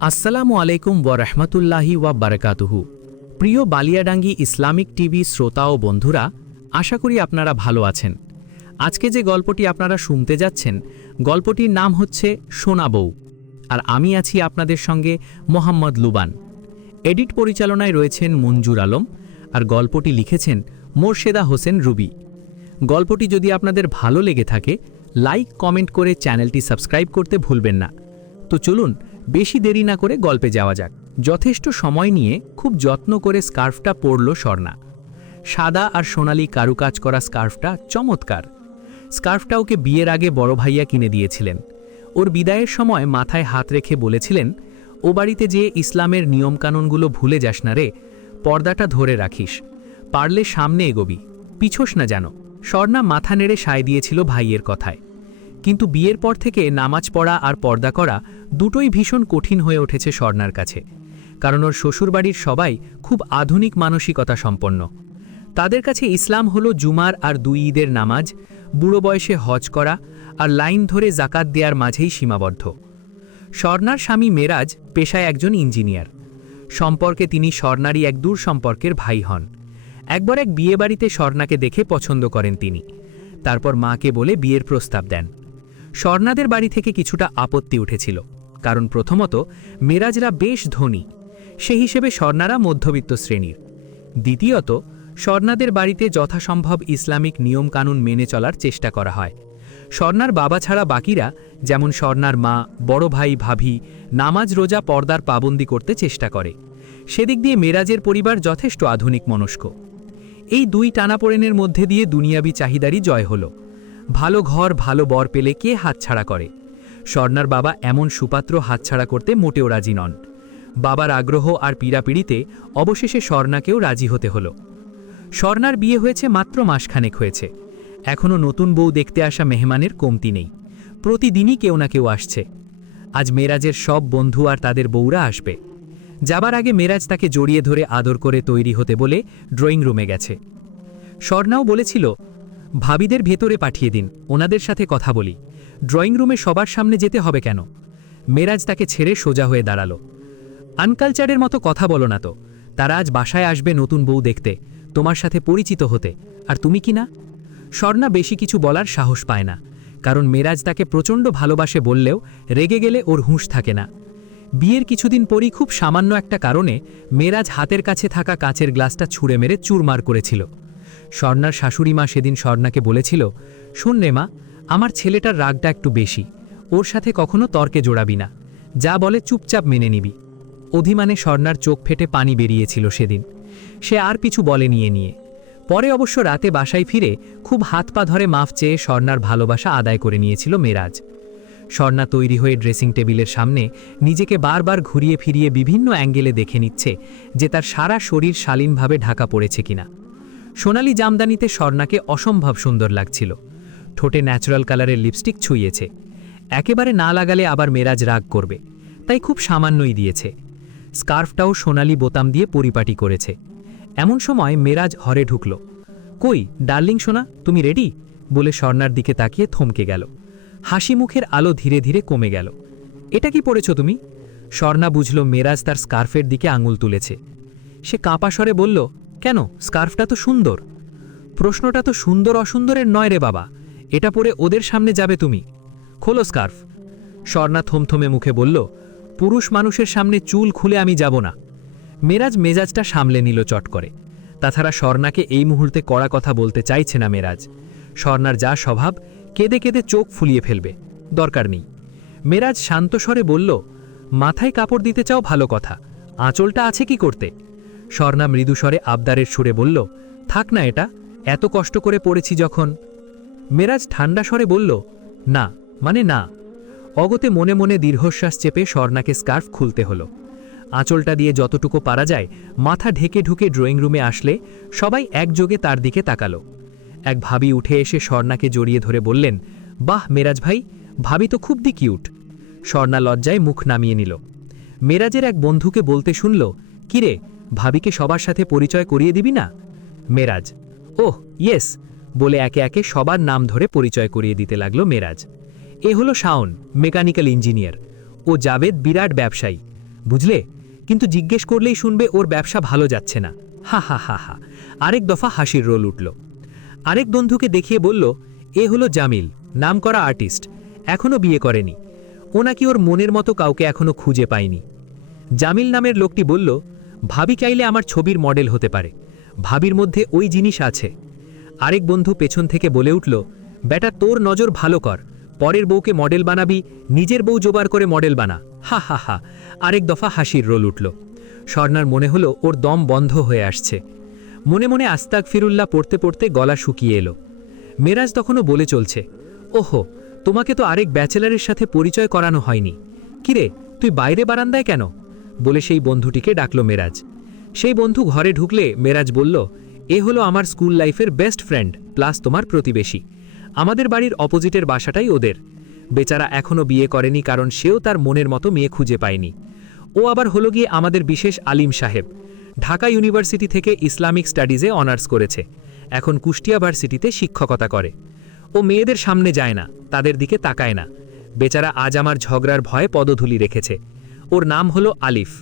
আসসালামু আলাইকুম ওয়া রাহমাতুল্লাহি ওয়া বারাকাতুহু। প্রিয় বালিয়াডাঙ্গি ইসলামিক টিভি শ্রোতা ও বন্ধুরা, আশা করি আপনারা ভালো আছেন। আজকে যে গল্পটি আপনারা শুনতে যাচ্ছেন, গল্পটির নাম হচ্ছে সোনা বউ, আর আমি আছি আপনাদের সঙ্গে মোহাম্মদ লুবান। এডিট পরিচালনায় রয়েছেন মঞ্জুর আলম, আর গল্পটি লিখেছেন মোর্শেদা হোসেন রুবি। গল্পটি যদি আপনাদের ভালো লেগে থাকে, লাইক কমেন্ট করে চ্যানেলটি সাবস্ক্রাইব করতে ভুলবেন না। তো চলুন বেশি দেরি না করে গল্পে যাওয়া যাক। যথেষ্ট সময় নিয়ে খুব যত্ন করে স্কার্ফটা পরল স্বর্ণা। সাদা আর সোনালি কারুকাজ করা স্কার্ফটা চমৎকার। স্কার্ফটা ওকে বিয়ের আগে বড় ভাইয়া কিনে দিয়েছিলেন। ওর বিদায়ের সময় মাথায় হাত রেখে বলেছিলেন, ও বাড়িতে যেয়ে ইসলামের নিয়মকানুনগুলো ভুলে যাস না রে, পর্দাটা ধরে রাখিস, পারলে সামনে এগোবি, পিছোস না যেন। স্বর্ণা মাথা নেড়ে সায় দিয়েছিল ভাইয়ের কথায়। কিন্তু বিয়ের পর থেকে নামাজ পড়া আর পর্দা করা দুটোই ভীষণ কঠিন হয়ে উঠেছে স্বর্ণার কাছে, কারণ ওর শ্বশুরবাড়ির সবাই খুব আধুনিক মানসিকতা সম্পন্ন। তাদের কাছে ইসলাম হলো জুমার আর 2 ঈদের নামাজ, বুড়ো বয়সে হজ করা আর লাইন ধরে জাকাত দেওয়ার মাঝেই সীমাবদ্ধ। স্বর্ণার স্বামী মেরাজ পেশায় একজন ইঞ্জিনিয়ার। সম্পর্কে তিনি স্বর্ণারই এক দূর সম্পর্কের ভাই হন। একবার এক বিয়েবাড়িতে স্বর্ণাকে দেখে পছন্দ করেন তিনি। তারপর মাকে বলে বিয়ের প্রস্তাব দেন। স্বর্ণাদের বাড়ি থেকে কিছুটা আপত্তি উঠেছিল, কারণ প্রথমত মেরাজরা বেশ ধনী, সে হিসেবে স্বর্ণারা মধ্যবিত্ত শ্রেণীর। দ্বিতীয়ত, স্বর্ণাদের বাড়িতে যথাসম্ভব ইসলামিক নিয়মকানুন মেনে চলার চেষ্টা করা হয়। স্বর্ণার বাবা ছাড়া বাকিরা, যেমন স্বর্ণার মা, বড় ভাই, ভাবি, নামাজ রোজা পর্দার পাবন্দি করতে চেষ্টা করে। সেদিক দিয়ে মেরাজের পরিবার যথেষ্ট আধুনিক মনস্ক। এই 2 টানাপোড়েনের মধ্যে দিয়ে দুনিয়াবি চাহিদারই জয় হলো। ভালো ঘর, ভালো বর পেলে কে হাতছাড়া করে? স্বর্ণার বাবা এমন সুপাত্র হাতছাড়া করতে মোটেও রাজি নন। বাবার আগ্রহ আর পীড়াপিড়িতে অবশেষে স্বর্ণাকেও রাজি হতে হলো। স্বর্ণার বিয়ে হয়েছে মাত্র মাসখানেক হয়েছে। এখনও নতুন বউ দেখতে আসা মেহমানের কমতি নেই। প্রতিদিনই কেউ না কেউ আসছে। আজ মেরাজের সব বন্ধু আর তাদের বউরা আসবে। যাবার আগে মেরাজ তাকে জড়িয়ে ধরে আদর করে তৈরি হতে বলে ড্রয়িং রুমে গেছে। স্বর্ণাও বলেছিল, ভাবিদের ভেতরে পাঠিয়ে দিন, ওনাদের সাথে কথা বলি, ড্রয়িং রুমে সবার সামনে যেতে হবে কেন? মেরাজ তাকে ছেড়ে সোজা হয়ে দাঁড়ালো। আনকালচারের মতো কথা বলো না তো, তারা আজ বাসায় আসবে নতুন বউ দেখতে, তোমার সাথে পরিচিত হতে, আর তুমি কি না? স্বর্ণা বেশি কিছু বলার সাহস পায় না, কারণ মেরাজ তাকে প্রচণ্ড ভালোবাসে বললেও রেগে গেলে ওর হুঁশ থাকে না। বিয়ের কিছুদিন পরই খুব সামান্য একটা কারণে মেরাজ হাতের কাছে থাকা কাচের গ্লাসটা ছুঁড়ে মেরে চুরমার করেছিল। স্বর্ণার শাশুড়ি মা সেদিন স্বর্ণাকে বলেছিল, শোন রে মা, আমার ছেলেটার রাগটা একটু বেশি, ওর সাথে কখনো তর্কে জোড়াবি না, যা বলে চুপচাপ মেনে নিবি। অভিমানে স্বর্ণার চোখ ফেটে পানি বেরিয়েছিল সেদিন। সে আর কিছু বলেনি এ নিয়ে। পরে অবশ্য রাতে বাসায় ফিরে খুব হাত পা ধরে মাফ চেয়ে স্বর্ণার ভালোবাসা আদায় করে নিয়েছিল মেরাজ। স্বর্ণা তৈরি হয়ে ড্রেসিং টেবিলের সামনে নিজেকে বারবার ঘুরিয়ে ফিরিয়ে বিভিন্ন অ্যাঙ্গেলে দেখে নিচ্ছে যে তার সারা শরীর শালীনভাবে ঢাকা পড়েছে কিনা। সোনালি জামদানিতে স্বর্ণাকে অসম্ভব সুন্দর লাগছিল। ঠোঁটে ন্যাচারাল কালারের লিপস্টিক ছুঁয়েছে। একেবারে না লাগালে আবার মেরাজ রাগ করবে, তাই খুব সামান্যই দিয়েছে। স্কার্ফটাও সোনালি বোতাম দিয়ে পরিপাটি করেছে। এমন সময় মেরাজ ঘরে ঢুকল। কই ডার্লিং সোনা, তুমি রেডি? বলে স্বর্ণার দিকে তাকিয়ে থমকে গেল। হাসি মুখের আলো ধীরে ধীরে কমে গেল। এটা কি পরেছ তুমি? স্বর্ণা বুঝল মেরাজ তার স্কার্ফের দিকে আঙুল তুলেছে। সে কাঁপা স্বরে বলল, কেন, স্কার্ফটা তো সুন্দর। প্রশ্নটা তো সুন্দর অসুন্দরের নয় রে বাবা, এটা পরে ওদের সামনে যাবে তুমি। খোলো স্কার্ফ। স্বর্ণা থমথমে মুখে বলল, পুরুষ মানুষের সামনে চুল খুলে আমি যাব না। মেরাজ মেজাজটা সামলে নিল চট করে। তাছাড়া স্বর্ণাকে এই মুহূর্তে কড়া কথা বলতে চাইছে না মেরাজ। স্বর্ণার যা স্বভাব, কেঁদে কেঁদে চোখ ফুলিয়ে ফেলবে, দরকার নেই। মেরাজ শান্ত স্বরে বলল, মাথায় কাপড় দিতে চাও ভালো কথা, আঁচলটা আছে কি করতে? স্বর্ণা মৃদুস্বরে আবদারের সুরে বলল, থাক না, এটা এত কষ্ট করে পড়েছি যখন। মেরাজ ঠান্ডা স্বরে বলল, না মানে না। অগতে মনে মনে দীর্ঘশ্বাস চেপে স্বর্ণাকে স্কার্ফ খুলতে হলো। আঁচলটা দিয়ে যতটুকু পারা যায় মাথা ঢেকে ঢুকে ড্রয়িং রুমে আসলে সবাই একযোগে তার দিকে তাকালো। এক ভাবি উঠে এসে স্বর্ণাকে জড়িয়ে ধরে বললেন, বাহ মেরাজ ভাই, ভাবি তো খুব দি কিউট। স্বর্ণা লজ্জায় মুখ নামিয়ে নিল। মেরাজের এক বন্ধুকে বলতে শুনল, কিরে, ভাবিকে সবার সাথে পরিচয় করিয়ে দিবি না? মেরাজ, ওহ ইয়েস, বলে একে একে সবার নাম ধরে পরিচয় করিয়ে দিতে লাগলো। মেরাজ, এ হলো শাওন, মেকানিক্যাল ইঞ্জিনিয়ার। ও জাভেদ বিরাট ব্যবসায়ী। বুঝলে, কিন্তু জিজ্ঞেস করলেই শুনবে ওর ব্যবসা ভালো যাচ্ছে না। হা হা হা হা। আরেক দফা হাসির রোল উঠল। আরেক বন্ধুকে দেখিয়ে বলল, এ হলো জামিল, নামকরা আর্টিস্ট, এখনও বিয়ে করেনি। ও নাকি ওর মনের মতো কাউকে এখনও খুঁজে পায়নি। জামিল নামের লোকটি বলল, ভাবি চাইলে আমার ছবির মডেল হতে পারে, ভাবির মধ্যে ওই জিনিস আছে। আরেক বন্ধু পেছন থেকে বলে উঠল, বেটা তোর নজর ভালো কর, পরের বউকে মডেল বানাবি, নিজের বউ জোগাড় করে মডেল বানা। হা হা হা। আরেক দফা হাসির রোল উঠল। স্বর্ণার মনে হলো ওর দম বন্ধ হয়ে আসছে। মনে মনে আস্তাগফিরুল্লাহ পড়তে পড়তে গলা শুকিয়ে এলো। মেরাজ তখনও বলে চলছে, ওহো, তোমাকে তো আরেক ব্যাচেলারের সাথে পরিচয় করানো হয়নি। কিরে, তুই বাইরে বারান্দায় কেন? বলে সেই বন্ধুটিকে ডাকল মেরাজ। সেই বন্ধু ঘরে ঢুকলে মেরাজ বলল, এ হলো আমার স্কুল লাইফের বেস্ট ফ্রেন্ড প্লাস তোমার প্রতিবেশী। আমাদের বাড়ির অপোজিটের বাসাটাই ওদের। বেচারা এখনও বিয়ে করেনি, কারণ সেও তার মনের মতো মেয়ে খুঁজে পায়নি। ও আবার হলো গিয়ে আমাদের বিশেষ আলিম সাহেব। ঢাকা ইউনিভার্সিটি থেকে ইসলামিক স্টাডিজে অনার্স করেছে, এখন কুষ্টিয়া ভার্সিটিতে শিক্ষকতা করে। ও মেয়েদের সামনে যায় না, তাদের দিকে তাকায় না। বেচারা আজ আমার ঝগড়ার ভয়ে পদধূলি রেখেছে। ওর নাম হলো আলিফ।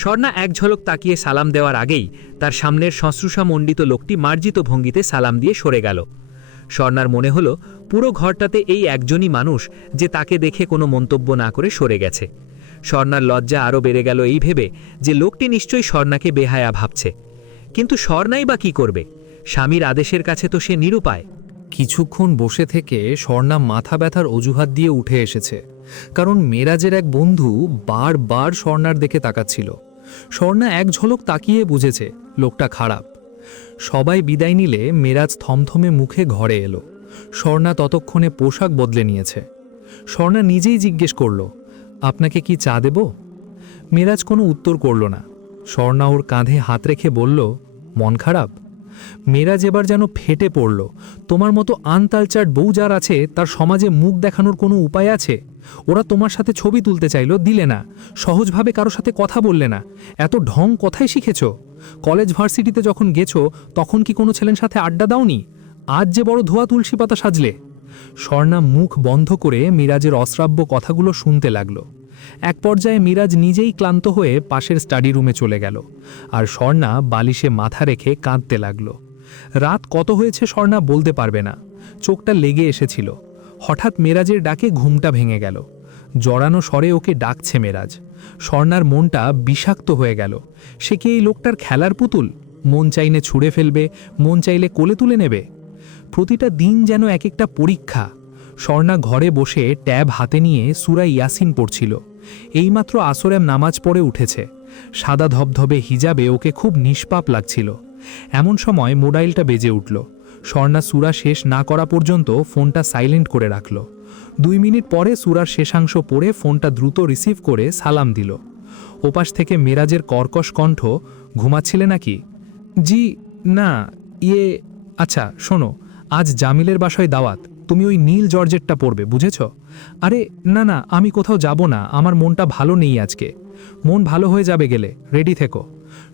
স্বর্ণা এক ঝলক তাকিয়ে সালাম দেওয়ার আগেই তার সামনের শুশ্রূষামণ্ডিত লোকটি মার্জিত ভঙ্গিতে সালাম দিয়ে সরে গেল। স্বর্ণার মনে হলো পুরো ঘরটাতে এই একজনই মানুষ যে তাকে দেখে কোনো মন্তব্য না করে সরে গেছে। স্বর্ণার লজ্জা আরও বেড়ে গেল এই ভেবে যে লোকটি নিশ্চয়ই স্বর্ণাকে বেহায়া ভাবছে। কিন্তু স্বর্ণাই বা কী করবে? স্বামীর আদেশের কাছে তো সে নিরুপায়। কিছুক্ষণ বসে থেকে স্বর্ণা মাথা ব্যথার অজুহাত দিয়ে উঠে এসেছে, কারণ মেরাজের এক বন্ধু বারবার স্বর্ণার দিকে তাকাচ্ছিল। স্বর্ণা এক ঝলক তাকিয়ে বুঝেছে লোকটা খারাপ। সবাই বিদায় নিলে মেরাজ থমথমে মুখে ঘরে এলো। স্বর্ণা ততক্ষণে পোশাক বদলে নিয়েছে। স্বর্ণা নিজেই জিজ্ঞেস করল, আপনাকে কি চা দেব? মেরাজ কোনো উত্তর করল না। স্বর্ণা ওর কাঁধে হাত রেখে বলল, মন খারাপ? মেরাজ এবার যেন ফেটে পড়ল। তোমার মতো আনকালচার্ড বউ যার আছে, তার সমাজে মুখ দেখানোর কোনো উপায় আছে? ওরা তোমার সাথে ছবি তুলতে চাইল, দিলে না। সহজভাবে কারো সাথে কথা বললে না। এত ঢং কোথায় শিখেছ? কলেজ ভার্সিটিতে যখন গেছো তখন কি কোনো ছেলের সাথে আড্ডা দাওনি? আজ যে বড় ধোয়া তুলসী পাতা সাজলে। স্বর্ণা মুখ বন্ধ করে মিরাজের অশ্রাব্য কথাগুলো শুনতে লাগলো। এক পর্যায়ে মিরাজ নিজেই ক্লান্ত হয়ে পাশের স্টাডি রুমে চলে গেল, আর স্বর্ণা বালিশে মাথা রেখে কাঁদতে লাগল। রাত কত হয়েছে স্বর্ণা বলতে পারবে না, চোখটা লেগে এসেছিল। হঠাৎ মেরাজের ডাকে ঘুমটা ভেঙে গেল। জড়ানো স্বরে ওকে ডাকছে মেরাজ। স্বর্ণার মনটা বিষাক্ত হয়ে গেল। সে কি এই লোকটার খেলার পুতুল? মন চাইলে ছুঁড়ে ফেলবে, মন চাইলে কোলে তুলে নেবে। প্রতিটা দিন যেন এক একটা পরীক্ষা। স্বর্ণা ঘরে বসে ট্যাব হাতে নিয়ে সূরা ইয়াসিন পড়ছিল। এইমাত্র আসরের নামাজ পড়ে উঠেছে। সাদা ধবধবে হিজাবে ওকে খুব নিষ্পাপ লাগছিল। এমন সময় মোবাইলটা বেজে উঠল। স্বর্ণা সূরা শেষ না করা পর্যন্ত ফোনটা সাইলেন্ট করে রাখল। 2 মিনিট পরে সূরার শেষাংশ পড়ে ফোনটা দ্রুত রিসিভ করে সালাম দিল। ওপাশ থেকে মেরাজের কর্কশ কণ্ঠ, ঘুমাচ্ছিলে নাকি? জি না, আচ্ছা শোনো, আজ জামিলের বাসায় দাওয়াত, তুমি ওই নীল জর্জেটটা পড়বে, বুঝেছ? আরে না না, আমি কোথাও যাব না, আমার মনটা ভালো নেই আজকে। মন ভালো হয়ে যাবে গেলে, রেডি থেকো।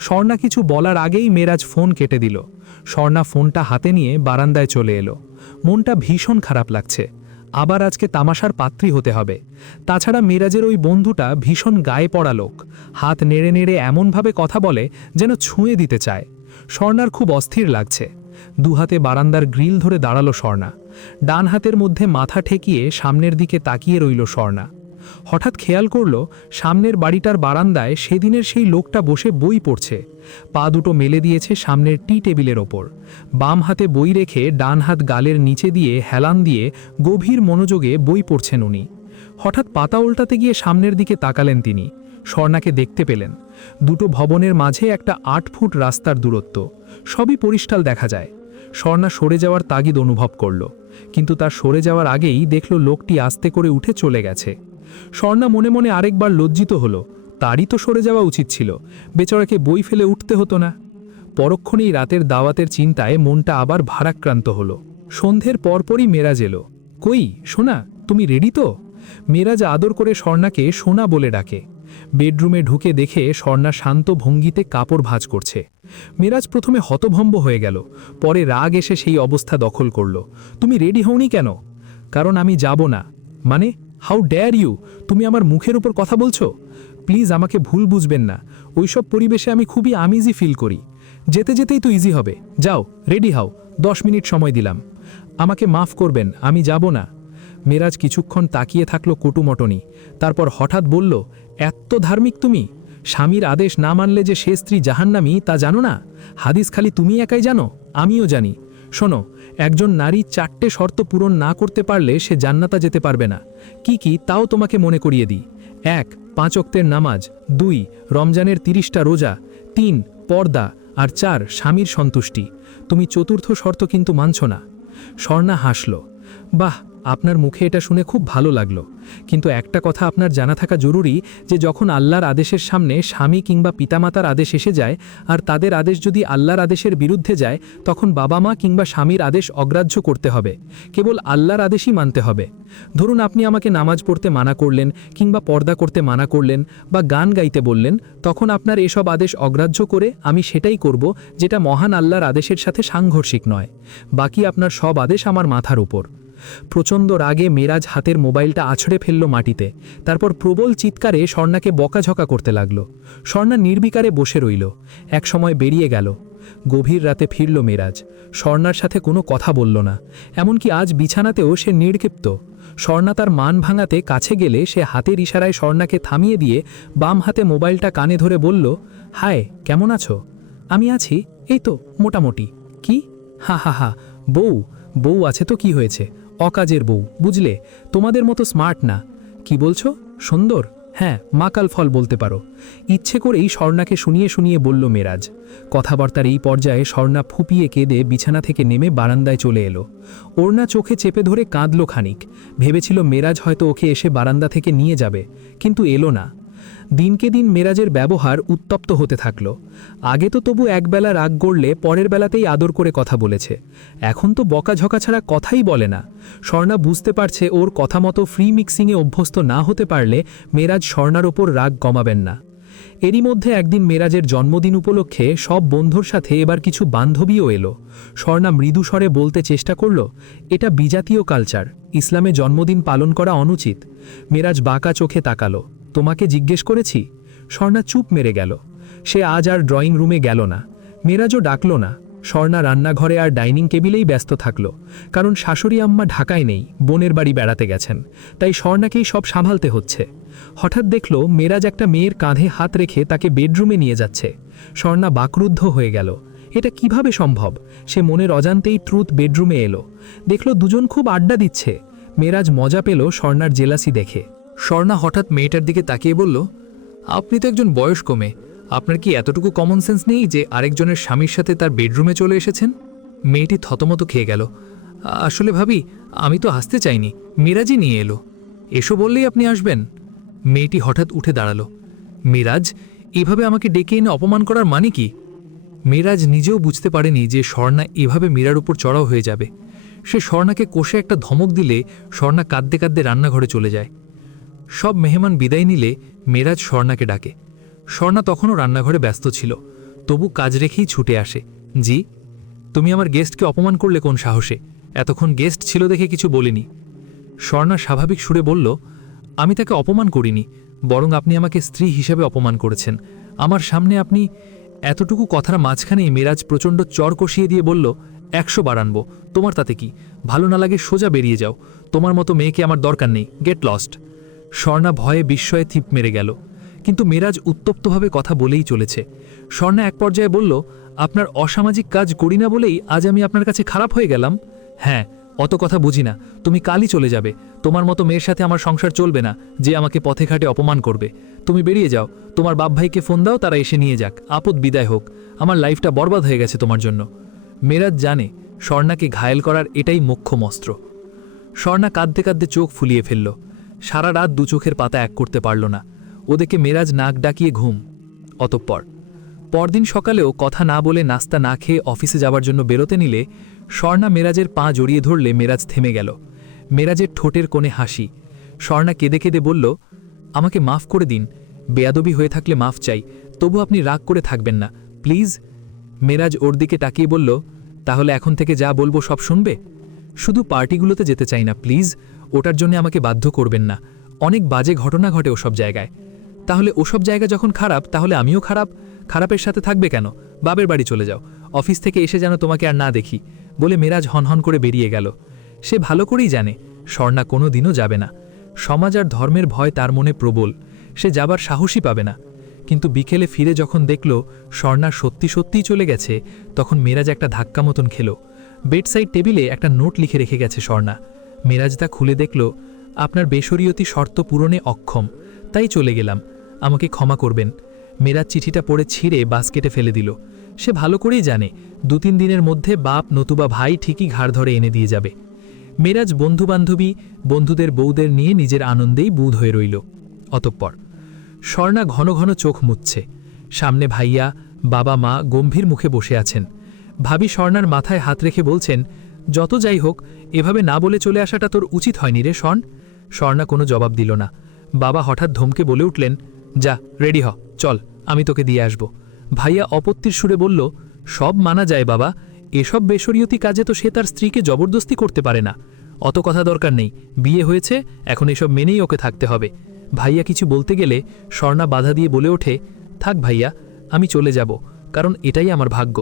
স্বর্ণা কিছু বলার আগেই মেরাজ ফোন কেটে দিল। স্বর্ণা ফোনটা হাতে নিয়ে বারান্দায় চলে এলো। মনটা ভীষণ খারাপ লাগছে। আবার আজকে তামাশার পাত্রী হতে হবে। তাছাড়া মেরাজের ওই বন্ধুটা ভীষণ গায়ে পড়া লোক। হাত নেড়ে নেড়ে এমনভাবে কথা বলে যেন ছুঁয়ে দিতে চায়। স্বর্ণার খুব অস্থির লাগছে। দুহাতে বারান্দার গ্রিল ধরে দাঁড়ালো স্বর্ণা। ডান হাতের মধ্যে মাথা ঠেকিয়ে সামনের দিকে তাকিয়ে রইল স্বর্ণা। হঠাৎ খেয়াল করল সামনের বাড়িটার বারান্দায় সেদিনের সেই লোকটা বসে বই পড়ছে। পা দুটো মেলে দিয়েছে সামনের টি টেবিলের ওপর। বাম হাতে বই রেখে ডান হাত গালের নিচে দিয়ে হেলান দিয়ে গভীর মনোযোগে বই পড়ছেন উনি। হঠাৎ পাতা উল্টাতে গিয়ে সামনের দিকে তাকালেন তিনি। স্বর্ণাকে দেখতে পেলেন। দুটো ভবনের মাঝে একটা 8 ফুট রাস্তার দূরত্ব। সবই পরিষ্কার দেখা যায়। স্বর্ণা সরে যাওয়ার তাগিদ অনুভব করল, কিন্তু তার সরে যাওয়ার আগেই দেখল লোকটি আস্তে করে উঠে চলে গেছে। স্বর্ণা মনে মনে আরেকবার লজ্জিত হলো। তারই তো সরে যাওয়া উচিত ছিল, বেচারাকে বই ফেলে উঠতে হতো না। পরক্ষণেই রাতের দাওয়াতের চিন্তায় মনটা আবার ভারাক্রান্ত হলো। সন্ধ্যের পরপরই মেরাজ এলো। কই সোনা, তুমি রেডি তো? মেরাজ আদর করে স্বর্ণাকে সোনা বলে ডাকে। বেডরুমে ঢুকে দেখে স্বর্ণা শান্ত ভঙ্গিতে কাপড় ভাঁজ করছে। মেরাজ প্রথমে হতভম্ব হয়ে গেল, পরে রাগ এসে সেই অবস্থা দখল করল। তুমি রেডি হওনি কেন? কারণ আমি যাব না। মানে হাউ ডেয়ার ইউ, তুমি আমার মুখের উপর কথা বলছো? প্লিজ আমাকে ভুল বুঝবেন না, ওইসব পরিবেশে আমি খুবই আনইজি ফিল করি। যেতে যেতেই তো ইজি হবে, যাও রেডি হও, 10 মিনিট সময় দিলাম। আমাকে মাফ করবেন, আমি যাব না। মেরাজ কিছুক্ষণ তাকিয়ে থাকলো কটুমটনি, তারপর হঠাৎ বলল, এত ধার্মিক তুমি? স্বামীর আদেশ না মানলে যে সে স্ত্রী জাহান্নামী তা জানো না? হাদিস খালি তুমি একাই জানো? আমিও জানি। শোনো, একজন নারী 4টে শর্ত পূরণ না করতে পারলে সে জান্নাতা যেতে পারবে না। কি কি তাও তোমাকে মনে করিয়ে দিই। 1. 5 ওয়াক্তের নামাজ, 2. রমজানের 30টা রোজা, 3. পর্দা, আর 4. স্বামীর সন্তুষ্টি। তুমি চতুর্থ শর্ত কিন্তু মানছ না। স্বর্ণা হাসল। বাহ, আপনার মুখে এটা শুনে খুব ভালো লাগলো, কিন্তু একটা কথা আপনার জানা থাকা জরুরি যে যখন আল্লাহর আদেশের সামনে স্বামী কিংবা পিতামাতার আদেশ এসে যায়, আর তাদের আদেশ যদি আল্লাহর আদেশের বিরুদ্ধে যায়, তখন বাবা মা কিংবা স্বামীর আদেশ অগ্রাহ্য করতে হবে, কেবল আল্লাহর আদেশই মানতে হবে। ধরুন আপনি আমাকে নামাজ পড়তে মানা করলেন, কিংবা পর্দা করতে মানা করলেন, বা গান গাইতে বললেন, তখন আপনার এসব আদেশ অগ্রাহ্য করে আমি সেটাই করব যেটা মহান আল্লাহর আদেশের সাথে সাংঘর্ষিক নয়। বাকি আপনার সব আদেশ আমার মাথার উপর। প্রচণ্ড রাগে মেরাজ হাতের মোবাইলটা আছড়ে ফেলল মাটিতে, তারপর প্রবল চিৎকারে স্বর্ণাকে বকাঝকা করতে লাগল। স্বর্ণা নির্বিকারে বসে রইল। এক সময় বেরিয়ে গেল। গভীর রাতে ফিরল মেরাজ। স্বর্ণার সাথে কোনো কথা বলল না, এমনকি আজ বিছানাতেও সে নির্ক্ষিপ্ত। স্বর্ণা তার মান ভাঙাতে কাছে গেলে সে হাতের ইশারায় স্বর্ণাকে থামিয়ে দিয়ে বাম হাতে মোবাইলটা কানে ধরে বলল, হায়, কেমন আছো? আমি আছি, এই তো মোটামুটি। কি? হা হা হা, বউ আছে তো কি হয়েছে? অকাজের বউ, বুঝলে, তোমাদের মতো স্মার্ট না। কি বলছো? সুন্দর? হ্যাঁ, মাকাল ফল বলতে পারো। ইচ্ছে করেই স্বর্ণাকে শুনিয়ে শুনিয়ে বলল মেরাজ। কথাবার্তার এই পর্যায়ে স্বর্ণা ফুপিয়ে কেঁদে বিছানা থেকে নেমে বারান্দায় চলে এলো। ওড়না চোখে চেপে ধরে কাঁদল খানিক। ভেবেছিল মেরাজ হয়তো ওকে এসে বারান্দা থেকে নিয়ে যাবে, কিন্তু এলো না। দিনকে দিন মেরাজের ব্যবহার উত্তপ্ত হতে থাকল। আগে তো তবু একবেলা রাগ করলে পরের বেলাতেই আদর করে কথা বলেছে, এখন তো বকাঝকা ছাড়া কথাই বলে না। স্বর্ণা বুঝতে পারছে ওর কথা মতো ফ্রি মিক্সিংয়ে অভ্যস্ত না হতে পারলে মেরাজ স্বর্ণার ওপর রাগ কমাবেন না। এরই মধ্যে একদিন মেরাজের জন্মদিন উপলক্ষে সব বন্ধুর সাথে এবার কিছু বান্ধবীও এলো। স্বর্ণা মৃদু স্বরে বলতে চেষ্টা করল, এটা বিজাতীয় কালচার, ইসলামে জন্মদিন পালন করা অনুচিত। মেরাজ বাঁকা চোখে তাকালো। তোমাকে জিজ্ঞেস করেছি? স্বর্ণা চুপ মেরে গেল। সে আজ আর ড্রয়িং রুমে গেল না। মেরাজও ডাকল না। স্বর্ণা রান্নাঘরে আর ডাইনিং টেবিলেই ব্যস্ত থাকল, কারণ শাশুড়ি আম্মা ঢাকায় নেই, বোনের বাড়ি বেড়াতে গেছেন, তাই স্বর্ণাকেই সব সামলাতে হচ্ছে। হঠাৎ দেখল মেরাজ একটা মেয়ের কাঁধে হাত রেখে তাকে বেডরুমে নিয়ে যাচ্ছে। স্বর্ণা বাকরুদ্ধ হয়ে গেল। এটা কিভাবে সম্ভব? সে মনের অজান্তেই ট্রুথ বেডরুমে এলো। দেখল দুজন খুব আড্ডা দিচ্ছে। মেরাজ মজা পেল স্বর্ণার জেলাসি দেখে। স্বর্ণা হঠাৎ মেয়েটার দিকে তাকিয়ে বলল, আপনি তো একজন বয়স্ক মেয়ে, আপনার কি এতটুকু কমন সেন্স নেই যে আরেকজনের স্বামীর সাথে তার বেডরুমে চলে এসেছেন? মেয়েটি থতমত খেয়ে গেল। আসলে ভাবি, আমি তো আসতে চাইনি, মিরাজই নিয়ে এলো। এসো বললেই আপনি আসবেন? মেয়েটি হঠাৎ উঠে দাঁড়ালো। মিরাজ, এভাবে আমাকে ডেকে এনে অপমান করার মানে কি? মিরাজ নিজেও বুঝতে পারেনি যে স্বর্ণা এভাবে মীরার উপর চড়াও হয়ে যাবে। সে স্বর্ণাকে কষে একটা ধমক দিলে স্বর্ণা কাঁদতে কাঁদতে রান্নাঘরে চলে যায়। সব মেহমান বিদায় নিলে মেরাজ স্বর্ণাকে ডাকে। স্বর্ণা তখনও রান্নাঘরে ব্যস্ত ছিল, তবু কাজ রেখেই ছুটে আসে। জি? তুমি আমার গেস্টকে অপমান করলে কোন সাহসে? এতক্ষণ গেস্ট ছিল দেখে কিছু বলিনি। স্বর্ণা স্বাভাবিক সুরে বলল, আমি তাকে অপমান করিনি, বরং আপনি আমাকে স্ত্রী হিসেবে অপমান করেছেন। আমার সামনে আপনি... এতটুকু কথার মাঝখানেই মেরাজ প্রচণ্ড চর কষিয়ে দিয়ে বলল, 100 বার আনবো, তোমার তাতে কি? ভালো না লাগে সোজা বেরিয়ে যাও, তোমার মতো মেয়েকে আমার দরকার নেই, গেট লস্ট। স্বর্ণা ভয়ে বিস্ময়ে থিপ মেরে গেল, কিন্তু মেরাজ উত্তপ্তভাবে কথা বলেই চলেছে। স্বর্ণা এক পর্যায়ে বলল, আপনার অসামাজিক কাজ করি না বলেই আজ আমি আপনার কাছে খারাপ হয়ে গেলাম? হ্যাঁ, অত কথা বুঝি না, তুমি কালই চলে যাবে। তোমার মতো মেয়ের সাথে আমার সংসার চলবে না, যে আমাকে পথে ঘাটে অপমান করবে। তুমি বেরিয়ে যাও, তোমার বাপ ভাইকে ফোন দাও, তারা এসে নিয়ে যাক, আপদ বিদায় হোক। আমার লাইফটা বরবাদ হয়ে গেছে তোমার জন্য। মেরাজ জানে স্বর্ণাকে ঘায়েল করার এটাই মোক্ষম অস্ত্র। স্বর্ণা কাঁদতে কাঁদতে চোখ ফুলিয়ে ফেলল। সারা রাত দু চোখের পাতা এক করতে পারল না। ওদেরকে মেরাজ নাক ডাকিয়ে ঘুম। অতঃপর পরদিন সকালেও কথা না বলে নাস্তা না খেয়ে অফিসে যাওয়ার জন্য বেরোতে নিলে স্বর্ণা মেরাজের পা জড়িয়ে ধরলে মেরাজ থেমে গেল। মেরাজের ঠোঁটের কোণে হাসি। স্বর্ণা কেঁদে কেঁদে বলল, আমাকে মাফ করে দিন, বেয়াদবি হয়ে থাকলে মাফ চাই, তবু আপনি রাগ করে থাকবেন না, প্লিজ। মেরাজ ওর দিকে তাকিয়ে বলল, তাহলে এখন থেকে যা বলবো সব শুনবে? শুধু পার্টিগুলোতে যেতে চাই না প্লিজ, ওটার জন্য আমাকে বাধ্য করবেন না, অনেক বাজে ঘটনা ঘটে ওসব জায়গায়। তাহলে ওসব জায়গা যখন খারাপ তাহলে আমিও খারাপ? খারাপের সাথে থাকবে কেন? বাপের বাড়ি চলে যাও, অফিস থেকে এসে যেন তোমাকে আর না দেখি, বলে মেরাজ হনহন করে বেরিয়ে গেল। সে ভালো করেই জানে স্বর্ণা কোনো দিনও যাবে না। সমাজ আর ধর্মের ভয় তার মনে প্রবল, সে যাবার সাহসই পাবে না। কিন্তু বিকেলে ফিরে যখন দেখল স্বর্ণা সত্যি সত্যিই চলে গেছে, তখন মেরাজ একটা ধাক্কা মতন খেল। বেডসাইড টেবিলে একটা নোট লিখে রেখে গেছে স্বর্ণা। মেরাজ তা খুলে দেখল, আপনার বেশরীয়তি শর্ত পূরণে অক্ষম, তাই চলে গেলাম, আমাকে ক্ষমা করবেন। মেরাজ চিঠিটা পড়ে ছিঁড়ে বাস্কেটে ফেলে দিল। সে ভালো করেই জানে 2-3 দিনের মধ্যে বাপ নতুবা ভাই ঠিকই ঘাড় ধরে এনে দিয়ে যাবে। মেরাজ বন্ধুবান্ধবী, বন্ধুদের বউদের নিয়ে নিজের আনন্দেই বুঁদ হয়ে রইল। অতঃপর স্বর্ণা ঘন ঘন চোখ মুছছে। সামনে ভাইয়া, বাবা মা গম্ভীর মুখে বসে আছেন। ভাবি স্বর্ণার মাথায় হাত রেখে বলছেন, যত যাই হোক, এভাবে না বলে চলে আসাটা তোর উচিত হয়নি রে শর্ণ। স্বর্ণা কোনো জবাব দিল না। বাবা হঠাৎ ধমকে বলে উঠলেন, যা রেডি হ, চল, আমি তোকে দিয়ে আসব। ভাইয়া অপত্তির সুরে বলল, সব মানা যায় বাবা, এসব বেশরীয়তি কাজে তো সে তার স্ত্রীকে জবরদস্তি করতে পারে না। অত কথা দরকার নেই, বিয়ে হয়েছে, এখন এসব মেনেই ওকে থাকতে হবে। ভাইয়া কিছু বলতে গেলে স্বর্ণা বাধা দিয়ে বলে ওঠে, থাক ভাইয়া, আমি চলে যাব, কারণ এটাই আমার ভাগ্য,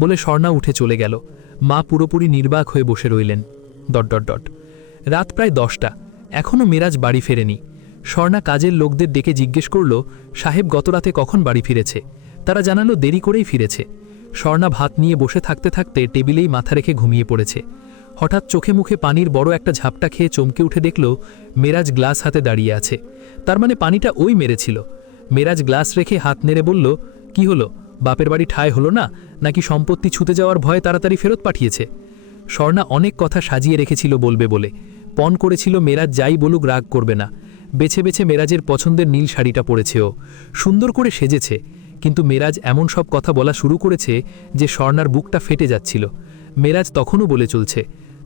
বলে স্বর্ণা উঠে চলে গেল। মা পুরোপুরি নির্বাক হয়ে বসে রইলেন। ... রাত প্রায় 10টা, এখনও মেরাজ বাড়ি ফেরেনি। স্বর্ণা কাজের লোকদের ডেকে জিজ্ঞেস করল, সাহেব গত রাতে কখন বাড়ি ফিরেছে? তারা জানালো দেরি করেই ফিরেছে। স্বর্ণা ভাত নিয়ে বসে থাকতে থাকতে টেবিলেই মাথা রেখে ঘুমিয়ে পড়েছে। হঠাৎ চোখে মুখে পানির বড় একটা ঝাপটা খেয়ে চমকে উঠে দেখল মেরাজ গ্লাস হাতে দাঁড়িয়ে আছে। তার মানে পানিটা ওই মেরেছিল। মেরাজ গ্লাস রেখে হাত নেড়ে বলল, কি হলো, বাপের বাড়ি ঠাঁই হলো না, নাকি সম্পত্তি ছুতে যাওয়ার ভয়ে তাড়াতাড়ি ফেরত পাঠিয়েছে? স্বর্ণা অনেক কথা সাজিয়ে রেখেছিল বলবে বলে, পণ করেছিল মেরাজ যাই বলুক রাগ করবে না। বেছে বেছে মেরাজের পছন্দের নীল শাড়িটা পরেছে, ও সুন্দর করে সেজেছে। কিন্তু মেরাজ এমন সব কথা বলা শুরু করেছে যে স্বর্ণার বুকটা ফেটে যাচ্ছিল। মেরাজ তখনও বলে চলছে,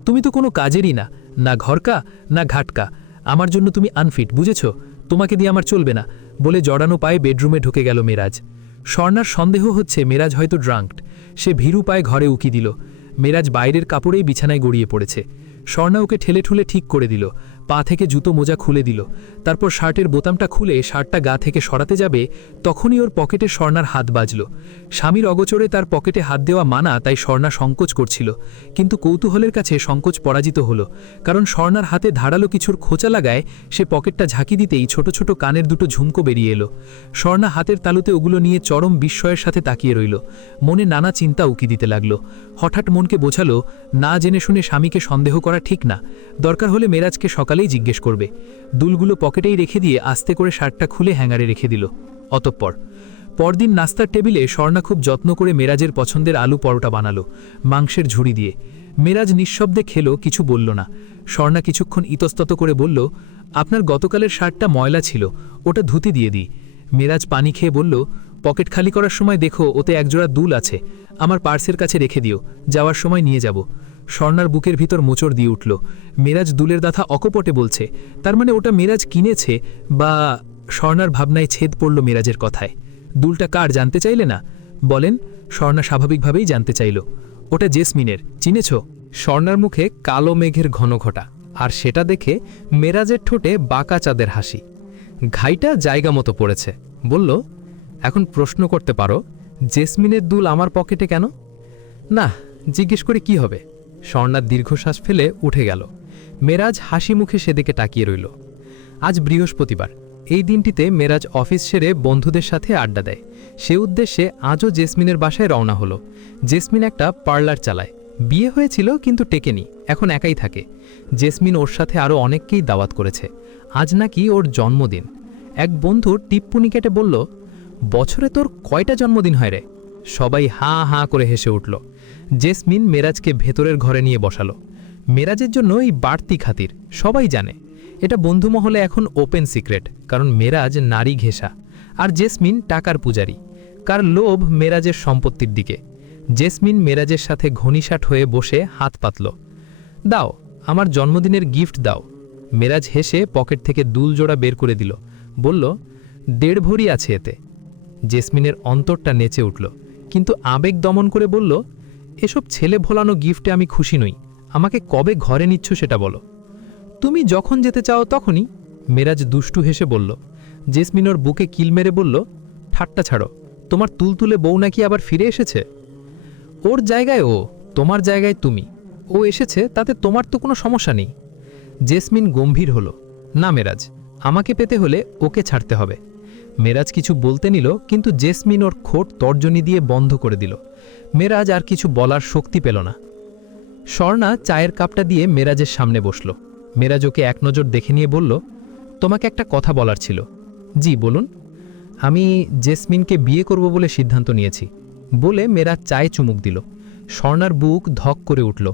তুমি তো কোনো কাজেরই না, না ঘরকা না ঘাটকা, আমার জন্য তুমি আনফিট, বুঝেছ, তোমাকে দিয়ে আমার চলবে না, বলে জড়ানো পায়ে বেডরুমে ঢুকে গেল মেরাজ। স্বর্ণার সন্দেহ হচ্ছে মেরাজ হয়তো ড্রাঙ্কড। সে ভীরু পায়ে ঘরে উকি দিল। মেরাজ বাইরের কাপড়েই বিছানায় গড়িয়ে পড়েছে। স্বর্ণা ওকে ঠেলে ঠুলে ঠিক করে দিল, পা থেকে জুতো মোজা খুলে দিল। তারপর শার্টের বোতামটা খুলে শার্টটা গা থেকে সরাতে যাবে, তখনই ওর পকেটে স্বর্ণার হাত বাজল। স্বামীর অগোচরে তার পকেটে হাত দেওয়া মানা, তাই স্বর্ণা সংকোচ করছিল। কিন্তু কৌতূহলের কাছে সংকোচ পরাজিত হলো, কারণ স্বর্ণার হাতে ধারালো কিছুর খোঁচা লাগায় সে পকেটটা ঝাঁকি দিতেই ছোট ছোট কানের দুটো ঝুমকো বেরিয়ে এলো। স্বর্ণা হাতের তালুতে ওগুলো নিয়ে চরম বিস্ময়ের সাথে তাকিয়ে রইল। মনে নানা চিন্তা উকি দিতে লাগলো। হঠাৎ মনকে বোঝালো, না জেনে শুনে স্বামীকে সন্দেহ করা ঠিক না, দরকার হলে মেরাজকে সকালেই জিজ্ঞেস করবে। দুলগুলো পকেটেই রেখে দিয়ে আস্তে করে শার্টটা খুলে হ্যাঙ্গারে রেখে দিল। অতঃপর পরদিন নাস্তার টেবিলে স্বর্ণা খুব যত্ন করে মেরাজের পছন্দের আলু পরোটা বানালো, মাংসের ঝুড়ি দিয়ে। মেরাজ নিঃশব্দে খেলো, কিছু বলল না। স্বর্ণা কিছুক্ষণ ইতস্তত করে বলল, আপনার গতকালের শার্টটা ময়লা ছিল, ওটা ধুতি দিয়ে দিই। মেরাজ পানি খেয়ে বলল, পকেট খালি করার সময় দেখো ওতে একজোড়া দুল আছে, আমার পার্সের কাছে রেখে দিও, যাওয়ার সময় নিয়ে যাব। স্বর্ণার বুকের ভিতর মোচড় দিয়ে উঠল। মেরাজ দুলের দাথা অকপটে বলছে, তার মানে ওটা মেরাজ কিনেছে বা... স্বর্ণার ভাবনায় ছেদ পড়ল মেরাজের কথায়। দুলটা কার জানতে চাইলে না? বলেন। স্বর্ণা স্বাভাবিকভাবেই জানতে চাইল। ওটা জেসমিনের, চিনেছ? স্বর্ণার মুখে কালো মেঘের ঘনঘটা, আর সেটা দেখে মেরাজের ঠোঁটে বাঁকা চাঁদের হাসি। ঘাইটা জায়গা মতো পড়েছে। বলল, এখন প্রশ্ন করতে পারো, জেসমিনের দুল আমার পকেটে কেন? না, জিজ্ঞেস করে কি হবে? স্বর্ণার দীর্ঘশ্বাস ফেলে উঠে গেল। মেরাজ হাসি মুখে সেদিকে তাকিয়ে রইল। আজ বৃহস্পতিবার। এই দিনটিতে মেরাজ অফিস সেরে বন্ধুদের সাথে আড্ডা দেয়। সে উদ্দেশ্যে আজও জেসমিনের বাসায় রওনা হলো। জেসমিন একটা পার্লার চালায়। বিয়ে হয়েছিল কিন্তু টেকেনি, এখন একাই থাকে। জেসমিন ওর সাথে আরও অনেককেই দাওয়াত করেছে। আজ নাকি ওর জন্মদিন। এক বন্ধু টিপ্পুনি কেটে বলল, বছরে তোর কয়টা জন্মদিন হয় রে? সবাই হাঁ হাঁ করে হেসে উঠল। জেসমিন মেরাজকে ভেতরের ঘরে নিয়ে বসালো। মেরাজের জন্য এই বাড়তি খাতির, সবাই জানে। এটা বন্ধুমহলে এখন ওপেন সিক্রেট, কারণ মেরাজ নারী ঘেঁষা, আর জেসমিন টাকার পূজারী। কার লোভ মেরাজের সম্পত্তির দিকে। জেসমিন মেরাজের সাথে ঘনিষ্ঠ হয়ে বসে হাত পাতল। দাও, আমার জন্মদিনের গিফট দাও। মেরাজ হেসে পকেট থেকে দুল জোড়া বের করে দিল। বলল, 1.5 ভরি আছে এতে। জেসমিনের অন্তরটা নেচে উঠল, কিন্তু আবেগ দমন করে বলল, এসব ছেলে ভোলানো গিফটে আমি খুশি নই। আমাকে কবে ঘরে নিচ্ছ সেটা বলো। তুমি যখন যেতে চাও তখনই। মেরাজ দুষ্টু হেসে বলল। জেসমিন ওর বুকে কিল মেরে বলল, ঠাট্টা ছাড়ো, তোমার তুলতুলে বউ নাকি আবার ফিরে এসেছে? ওর জায়গায় ও, তোমার জায়গায় তুমি। ও এসেছে তাতে তোমার তো কোনো সমস্যা নেই। জেসমিন গম্ভীর হলো, না মেরাজ, আমাকে পেতে হলে ওকে ছাড়তে হবে। মেরাজ কিছু বলতে নিল, কিন্তু জেসমিন ওর খোট তর্জনী দিয়ে বন্ধ করে দিল। মেরাজ আর কিছু বলার শক্তি পেল না। স্বর্ণা চায়ের কাপটা দিয়ে মেরাজের সামনে বসল। মেরাজ ওকে এক নজর দেখে নিয়ে বলল, তোমাকে একটা কথা বলার ছিল। জি বলুন। আমি জেসমিনকে বিয়ে করব বলে সিদ্ধান্ত নিয়েছি, বলে মেরাজ চায়ে চুমুক দিল। স্বর্ণার বুক ধক করে উঠল।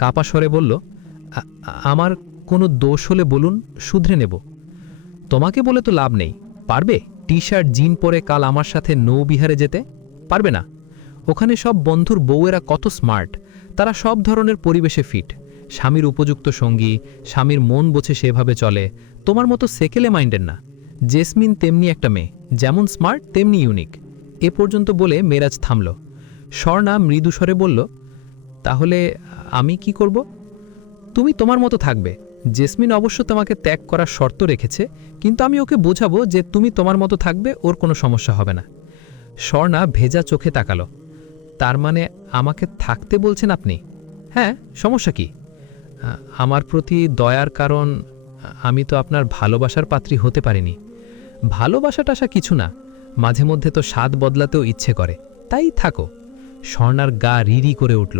কাপা স্বরে বলল, আমার কোনো দোষ হলে বলুন, শুধরে নেব। তোমাকে বলে তো লাভ নেই। পারবে টি শার্ট জিন পরে কাল আমার সাথে নৌবিহারে যেতে? পারবে না। ওখানে সব বন্ধুর বউয়েরা কত স্মার্ট, তারা সব ধরনের পরিবেশে ফিট, স্বামীর উপযুক্ত সঙ্গী, স্বামীর মন বোঝে সেভাবে চলে। তোমার মতো সেকেলে মাইন্ডের না। জেসমিন তেমনি একটা মেয়ে, যেমন স্মার্ট তেমনি ইউনিক। এ পর্যন্ত বলে মেরাজ থামল। স্বর্ণা মৃদুস্বরে বলল, তাহলে আমি কি করব? তুমি তোমার মতো থাকবে। জেসমিন অবশ্য তোমাকে ত্যাগ করার শর্ত রেখেছে, কিন্তু আমি ওকে বোঝাবো যে তুমি তোমার মতো থাকবে, ওর কোনো সমস্যা হবে না। স্বর্ণা ভেজা চোখে তাকালো। তার মানে আমাকে থাকতে বলছেন আপনি? হ্যাঁ, সমস্যা কি? আমার প্রতি দয়ার কারণ আমি তো আপনার ভালোবাসার পাত্রী হতে পারিনি। ভালোবাসাটাশা কিছু না, মাঝে মধ্যে তো স্বাদ বদলাতেও ইচ্ছে করে, তাই থাকো। স্বর্ণার গা রিরি করে উঠল।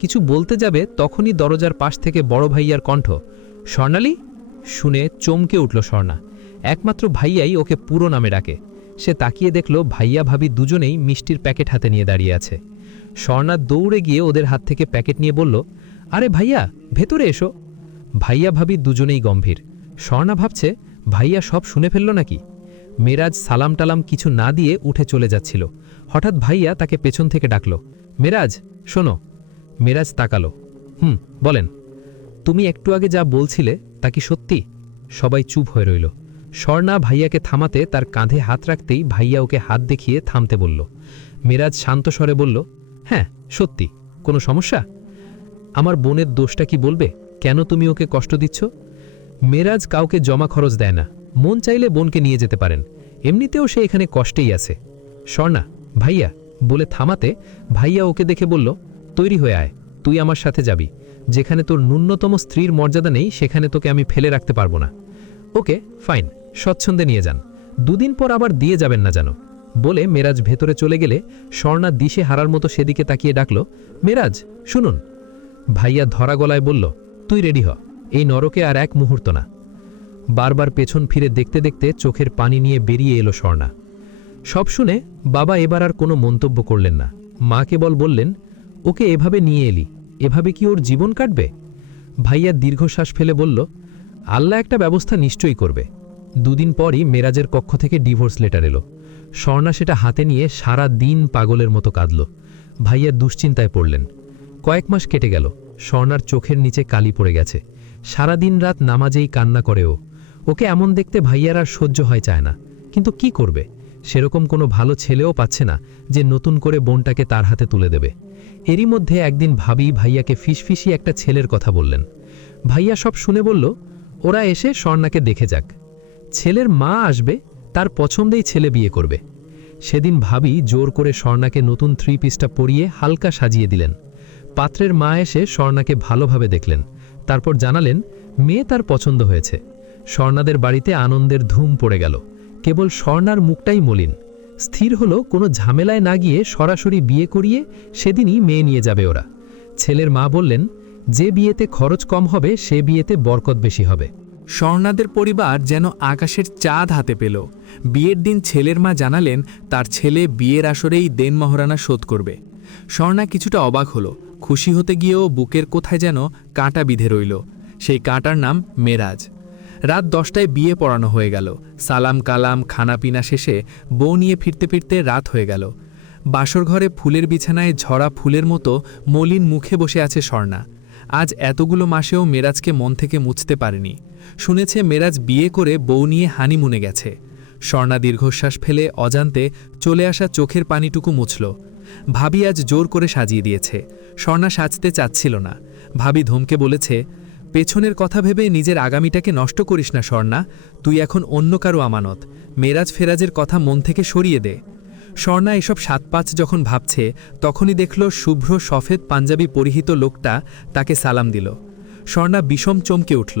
কিছু বলতে যাবে তখনই দরজার পাশ থেকে বড় ভাইয়ার কণ্ঠ, স্বর্ণালী। শুনে চমকে উঠল স্বর্ণা। একমাত্র ভাইয়াই ওকে পুরো নামে ডাকে। সে তাকিয়ে দেখল ভাইয়া ভাবি দুজনেই মিষ্টির প্যাকেট হাতে নিয়ে দাঁড়িয়ে আছে। স্বর্ণা দৌড়ে গিয়ে ওদের হাত থেকে প্যাকেট নিয়ে বলল, আরে ভাইয়া, ভেতরে এসো। ভাইয়া ভাবি দুজনেই গম্ভীর। স্বর্ণা ভাবছে ভাইয়া সব শুনে ফেলল নাকি। মেরাজ সালাম টালাম কিছু না দিয়ে উঠে চলে যাচ্ছিল। হঠাৎ ভাইয়া তাকে পেছন থেকে ডাকল, মেরাজ শোনো। মেরাজ তাকালো। বলেন। তুমি একটু আগে যা বলছিলে তা কি সত্যি? সবাই চুপ হয়ে রইল। স্বর্ণা ভাইয়াকে থামাতে তার কাঁধে হাত রাখতেই ভাইয়া ওকে হাত দেখিয়ে থামতে বলল। মেরাজ শান্ত স্বরে বলল, হ্যাঁ সত্যি। কোনো সমস্যা? আমার বোনের দোষটা কি বলবে? কেন তুমি ওকে কষ্ট দিচ্ছ? মেরাজ কাউকে জমা খরচ দেয় না, মন চাইলে বোনকে নিয়ে যেতে পারেন। এমনিতেও সে এখানে কষ্টেই আছে। স্বর্ণা, ভাইয়া বলে থামাতে ভাইয়া ওকে দেখে বলল, তৈরি হয়ে আয়, তুই আমার সাথে যাবি। যেখানে তোর ন্যূনতম স্ত্রীর মর্যাদা নেই সেখানে তোকে আমি ফেলে রাখতে পারবো না। ওকে ফাইন, স্বচ্ছন্দে নিয়ে যান, দুদিন পর আবার দিয়ে যাবেন না জানো। বলে মেরাজ ভেতরে চলে গেলে স্বর্ণা দিশে হারার মতো সেদিকে তাকিয়ে ডাকল, মেরাজ শুনুন। ভাইয়া ধরা গলায় বলল, তুই রেডি হ, এই নরকে আর এক মুহূর্ত না। বারবার পেছন ফিরে দেখতে দেখতে চোখের পানি নিয়ে বেরিয়ে এলো স্বর্ণা। সব শুনে বাবা এবার আর কোনো মন্তব্য করলেন না। মা কেবল বললেন, ওকে এভাবে নিয়ে এলি, এভাবে কি ওর জীবন কাটবে? ভাইয়া দীর্ঘশ্বাস ফেলে বলল, আল্লাহ একটা ব্যবস্থা নিশ্চয়ই করবে। দুদিন পরই মেরাজের কক্ষ থেকে ডিভোর্স লেটার এলো। স্বর্ণা সেটা হাতে নিয়ে সারা দিন পাগলের মতো কাঁদল। ভাইয়া দুশ্চিন্তায় পড়লেন। কয়েক মাস কেটে গেল। স্বর্ণার চোখের নিচে কালি পড়ে গেছে। সারাদিন রাত নামাজেই কান্না করে ও। ওকে এমন দেখতে ভাইয়ার আর সহ্য হয় চায় না, কিন্তু কি করবে? সেরকম কোনো ভালো ছেলেও পাচ্ছে না যে নতুন করে বোনটাকে তার হাতে তুলে দেবে। এরই মধ্যে একদিন ভাবি ভাইয়াকে ফিসফিসি একটা ছেলের কথা বললেন। ভাইয়া সব শুনে বলল, ওরা এসে স্বর্ণাকে দেখে যাক। ছেলের মা আসবে, তার পছন্দেই ছেলে বিয়ে করবে। সেদিন ভাবি জোর করে স্বর্ণাকে নতুন 3 পিসটা পরিয়ে হালকা সাজিয়ে দিলেন। পাত্রের মা এসে স্বর্ণাকে ভালোভাবে দেখলেন, তারপর জানালেন মেয়ে তার পছন্দ হয়েছে। স্বর্ণাদের বাড়িতে আনন্দের ধুম পড়ে গেল। কেবল স্বর্ণার মুখটাই মলিন। স্থির হলো কোনো ঝামেলায় না গিয়ে সরাসরি বিয়ে করিয়ে সেদিনই মেয়ে নিয়ে যাবে ওরা। ছেলের মা বললেন, যে বিয়েতে খরচ কম হবে সে বিয়েতে বরকত বেশি হবে। স্বর্ণাদের পরিবার যেন আকাশের চাঁদ হাতে পেল। বিয়ের দিন ছেলের মা জানালেন তার ছেলে বিয়ের আসরেই দেনমোহরানা শোধ করবে। স্বর্ণা কিছুটা অবাক হলো। খুশি হতে গিয়েও বুকের কোথায় যেন কাঁটা বিঁধে রইল। সেই কাঁটার নাম মেরাজ। রাত 10টায় বিয়ে পড়ানো হয়ে গেল। সালাম কালাম খানাপিনা শেষে বউ নিয়ে ফিরতে ফিরতে রাত হয়ে গেল। বাসর ঘরে ফুলের বিছানায় ঝরা ফুলের মতো মলিন মুখে বসে আছে স্বর্ণা। আজ এতগুলো মাসেও মেরাজকে মন থেকে মুছতে পারেনি। শুনেছে মেরাজ বিয়ে করে বউ নিয়ে হানিমুনে গেছে। স্বর্ণা দীর্ঘশ্বাস ফেলে অজান্তে চলে আসা চোখের পানিটুকু মুছল। ভাবি আজ জোর করে সাজিয়ে দিয়েছে। স্বর্ণা সাজতে চাচ্ছিল না। ভাবি ধমকে বলেছে, পেছনের কথা ভেবে নিজের আগামীটাকে নষ্ট করিস না স্বর্ণা, তুই এখন অন্য কারো আমানত। মেরাজ ফেরাজের কথা মন থেকে সরিয়ে দে। স্বর্ণা এসব ৭-৫ যখন ভাবছে তখনই দেখল শুভ্র সফেদ পাঞ্জাবি পরিহিত লোকটা তাকে সালাম দিল। স্বর্ণা বিষম চমকে উঠল।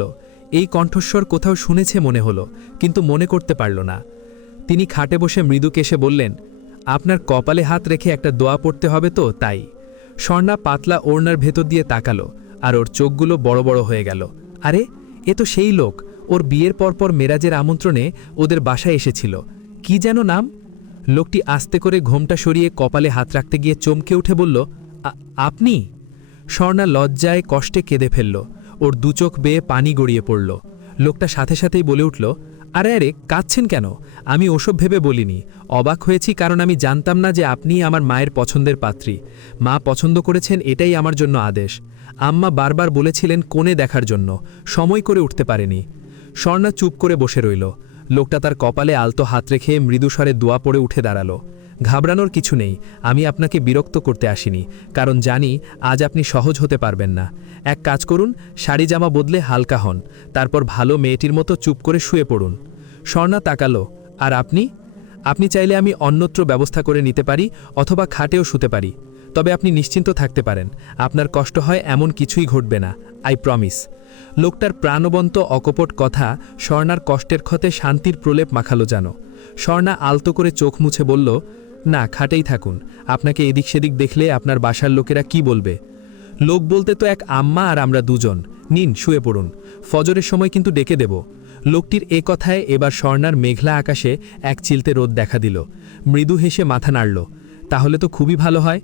এই কণ্ঠস্বর কোথাও শুনেছে মনে হলো, কিন্তু মনে করতে পারল না। তিনি খাটে বসে মৃদু কেশে বললেন, আপনার কপালে হাত রেখে একটা দোয়া পড়তে হবে তো, তাই। স্বর্ণা পাতলা ওড়নার ভেতর দিয়ে তাকালো, আর ওর চোখগুলো বড় বড় হয়ে গেল। আরে, এ তো সেই লোক, ওর বিয়ের পরপর মেরাজের আমন্ত্রণে ওদের বাসায় এসেছিল। কি যেন নাম? লোকটি আস্তে করে ঘোমটা সরিয়ে কপালে হাত রাখতে গিয়ে চমকে উঠে বলল, আপনি? স্বর্ণা লজ্জায় কষ্টে কেঁদে ফেলল। ওর দুচোখ বেয়ে পানি গড়িয়ে পড়ল। লোকটা সাথে সাথেই বলে উঠল, আরে আরে, কাঁদছেন কেন? আমি ওসব ভেবে বলিনি। অবাক হয়েছি কারণ আমি জানতাম না যে আপনি আমার মায়ের পছন্দের পাত্রী। মা পছন্দ করেছেন, এটাই আমার জন্য আদেশ। আম্মা বারবার বলেছিলেন কোণে দেখার জন্য, সময় করে উঠতে পারেনি। স্বর্ণা চুপ করে বসে রইল। লোকটা তার কপালে আলতো হাত রেখে মৃদুস্বরে দোয়া পড়ে উঠে দাঁড়ালো। ঘাবড়ানোর কিছু নেই, আমি আপনাকে বিরক্ত করতে আসিনি, কারণ জানি আজ আপনি সহজ হতে পারবেন না। এক কাজ করুন, শাড়ি জামা বদলে হালকা হন, তারপর ভালো মেয়েটির মতো চুপ করে শুয়ে পড়ুন। স্বর্ণা তাকালো, আর আপনি? আপনি চাইলে আমি অন্যত্র ব্যবস্থা করে নিতে পারি, অথবা খাটেও শুতে পারি। তবে আপনি নিশ্চিন্ত থাকতে পারেন, আপনার কষ্ট হয় এমন কিছুই ঘটবে না, আই প্রমিস। লোকটার প্রাণবন্ত অকপট কথা স্বর্ণার কষ্টের ক্ষতে শান্তির প্রলেপ মাখালো যেন। স্বর্ণা আলতো করে চোখ মুছে বলল, না, খাটেই থাকুন। আপনাকে এদিক সেদিক দেখলে আপনার বাসার লোকেরা কি বলবে? লোক বলতে তো এক আম্মা আর আমরা দুজন। নিন, শুয়ে পড়ুন, ফজরের সময় কিন্তু ডেকে দেব। লোকটির এ কথায় এবার স্বর্ণার মেঘলা আকাশে এক চিলতে রোদ দেখা দিল। মৃদু হেসে মাথা নাড়ল। তাহলে তো খুবই ভালো হয়।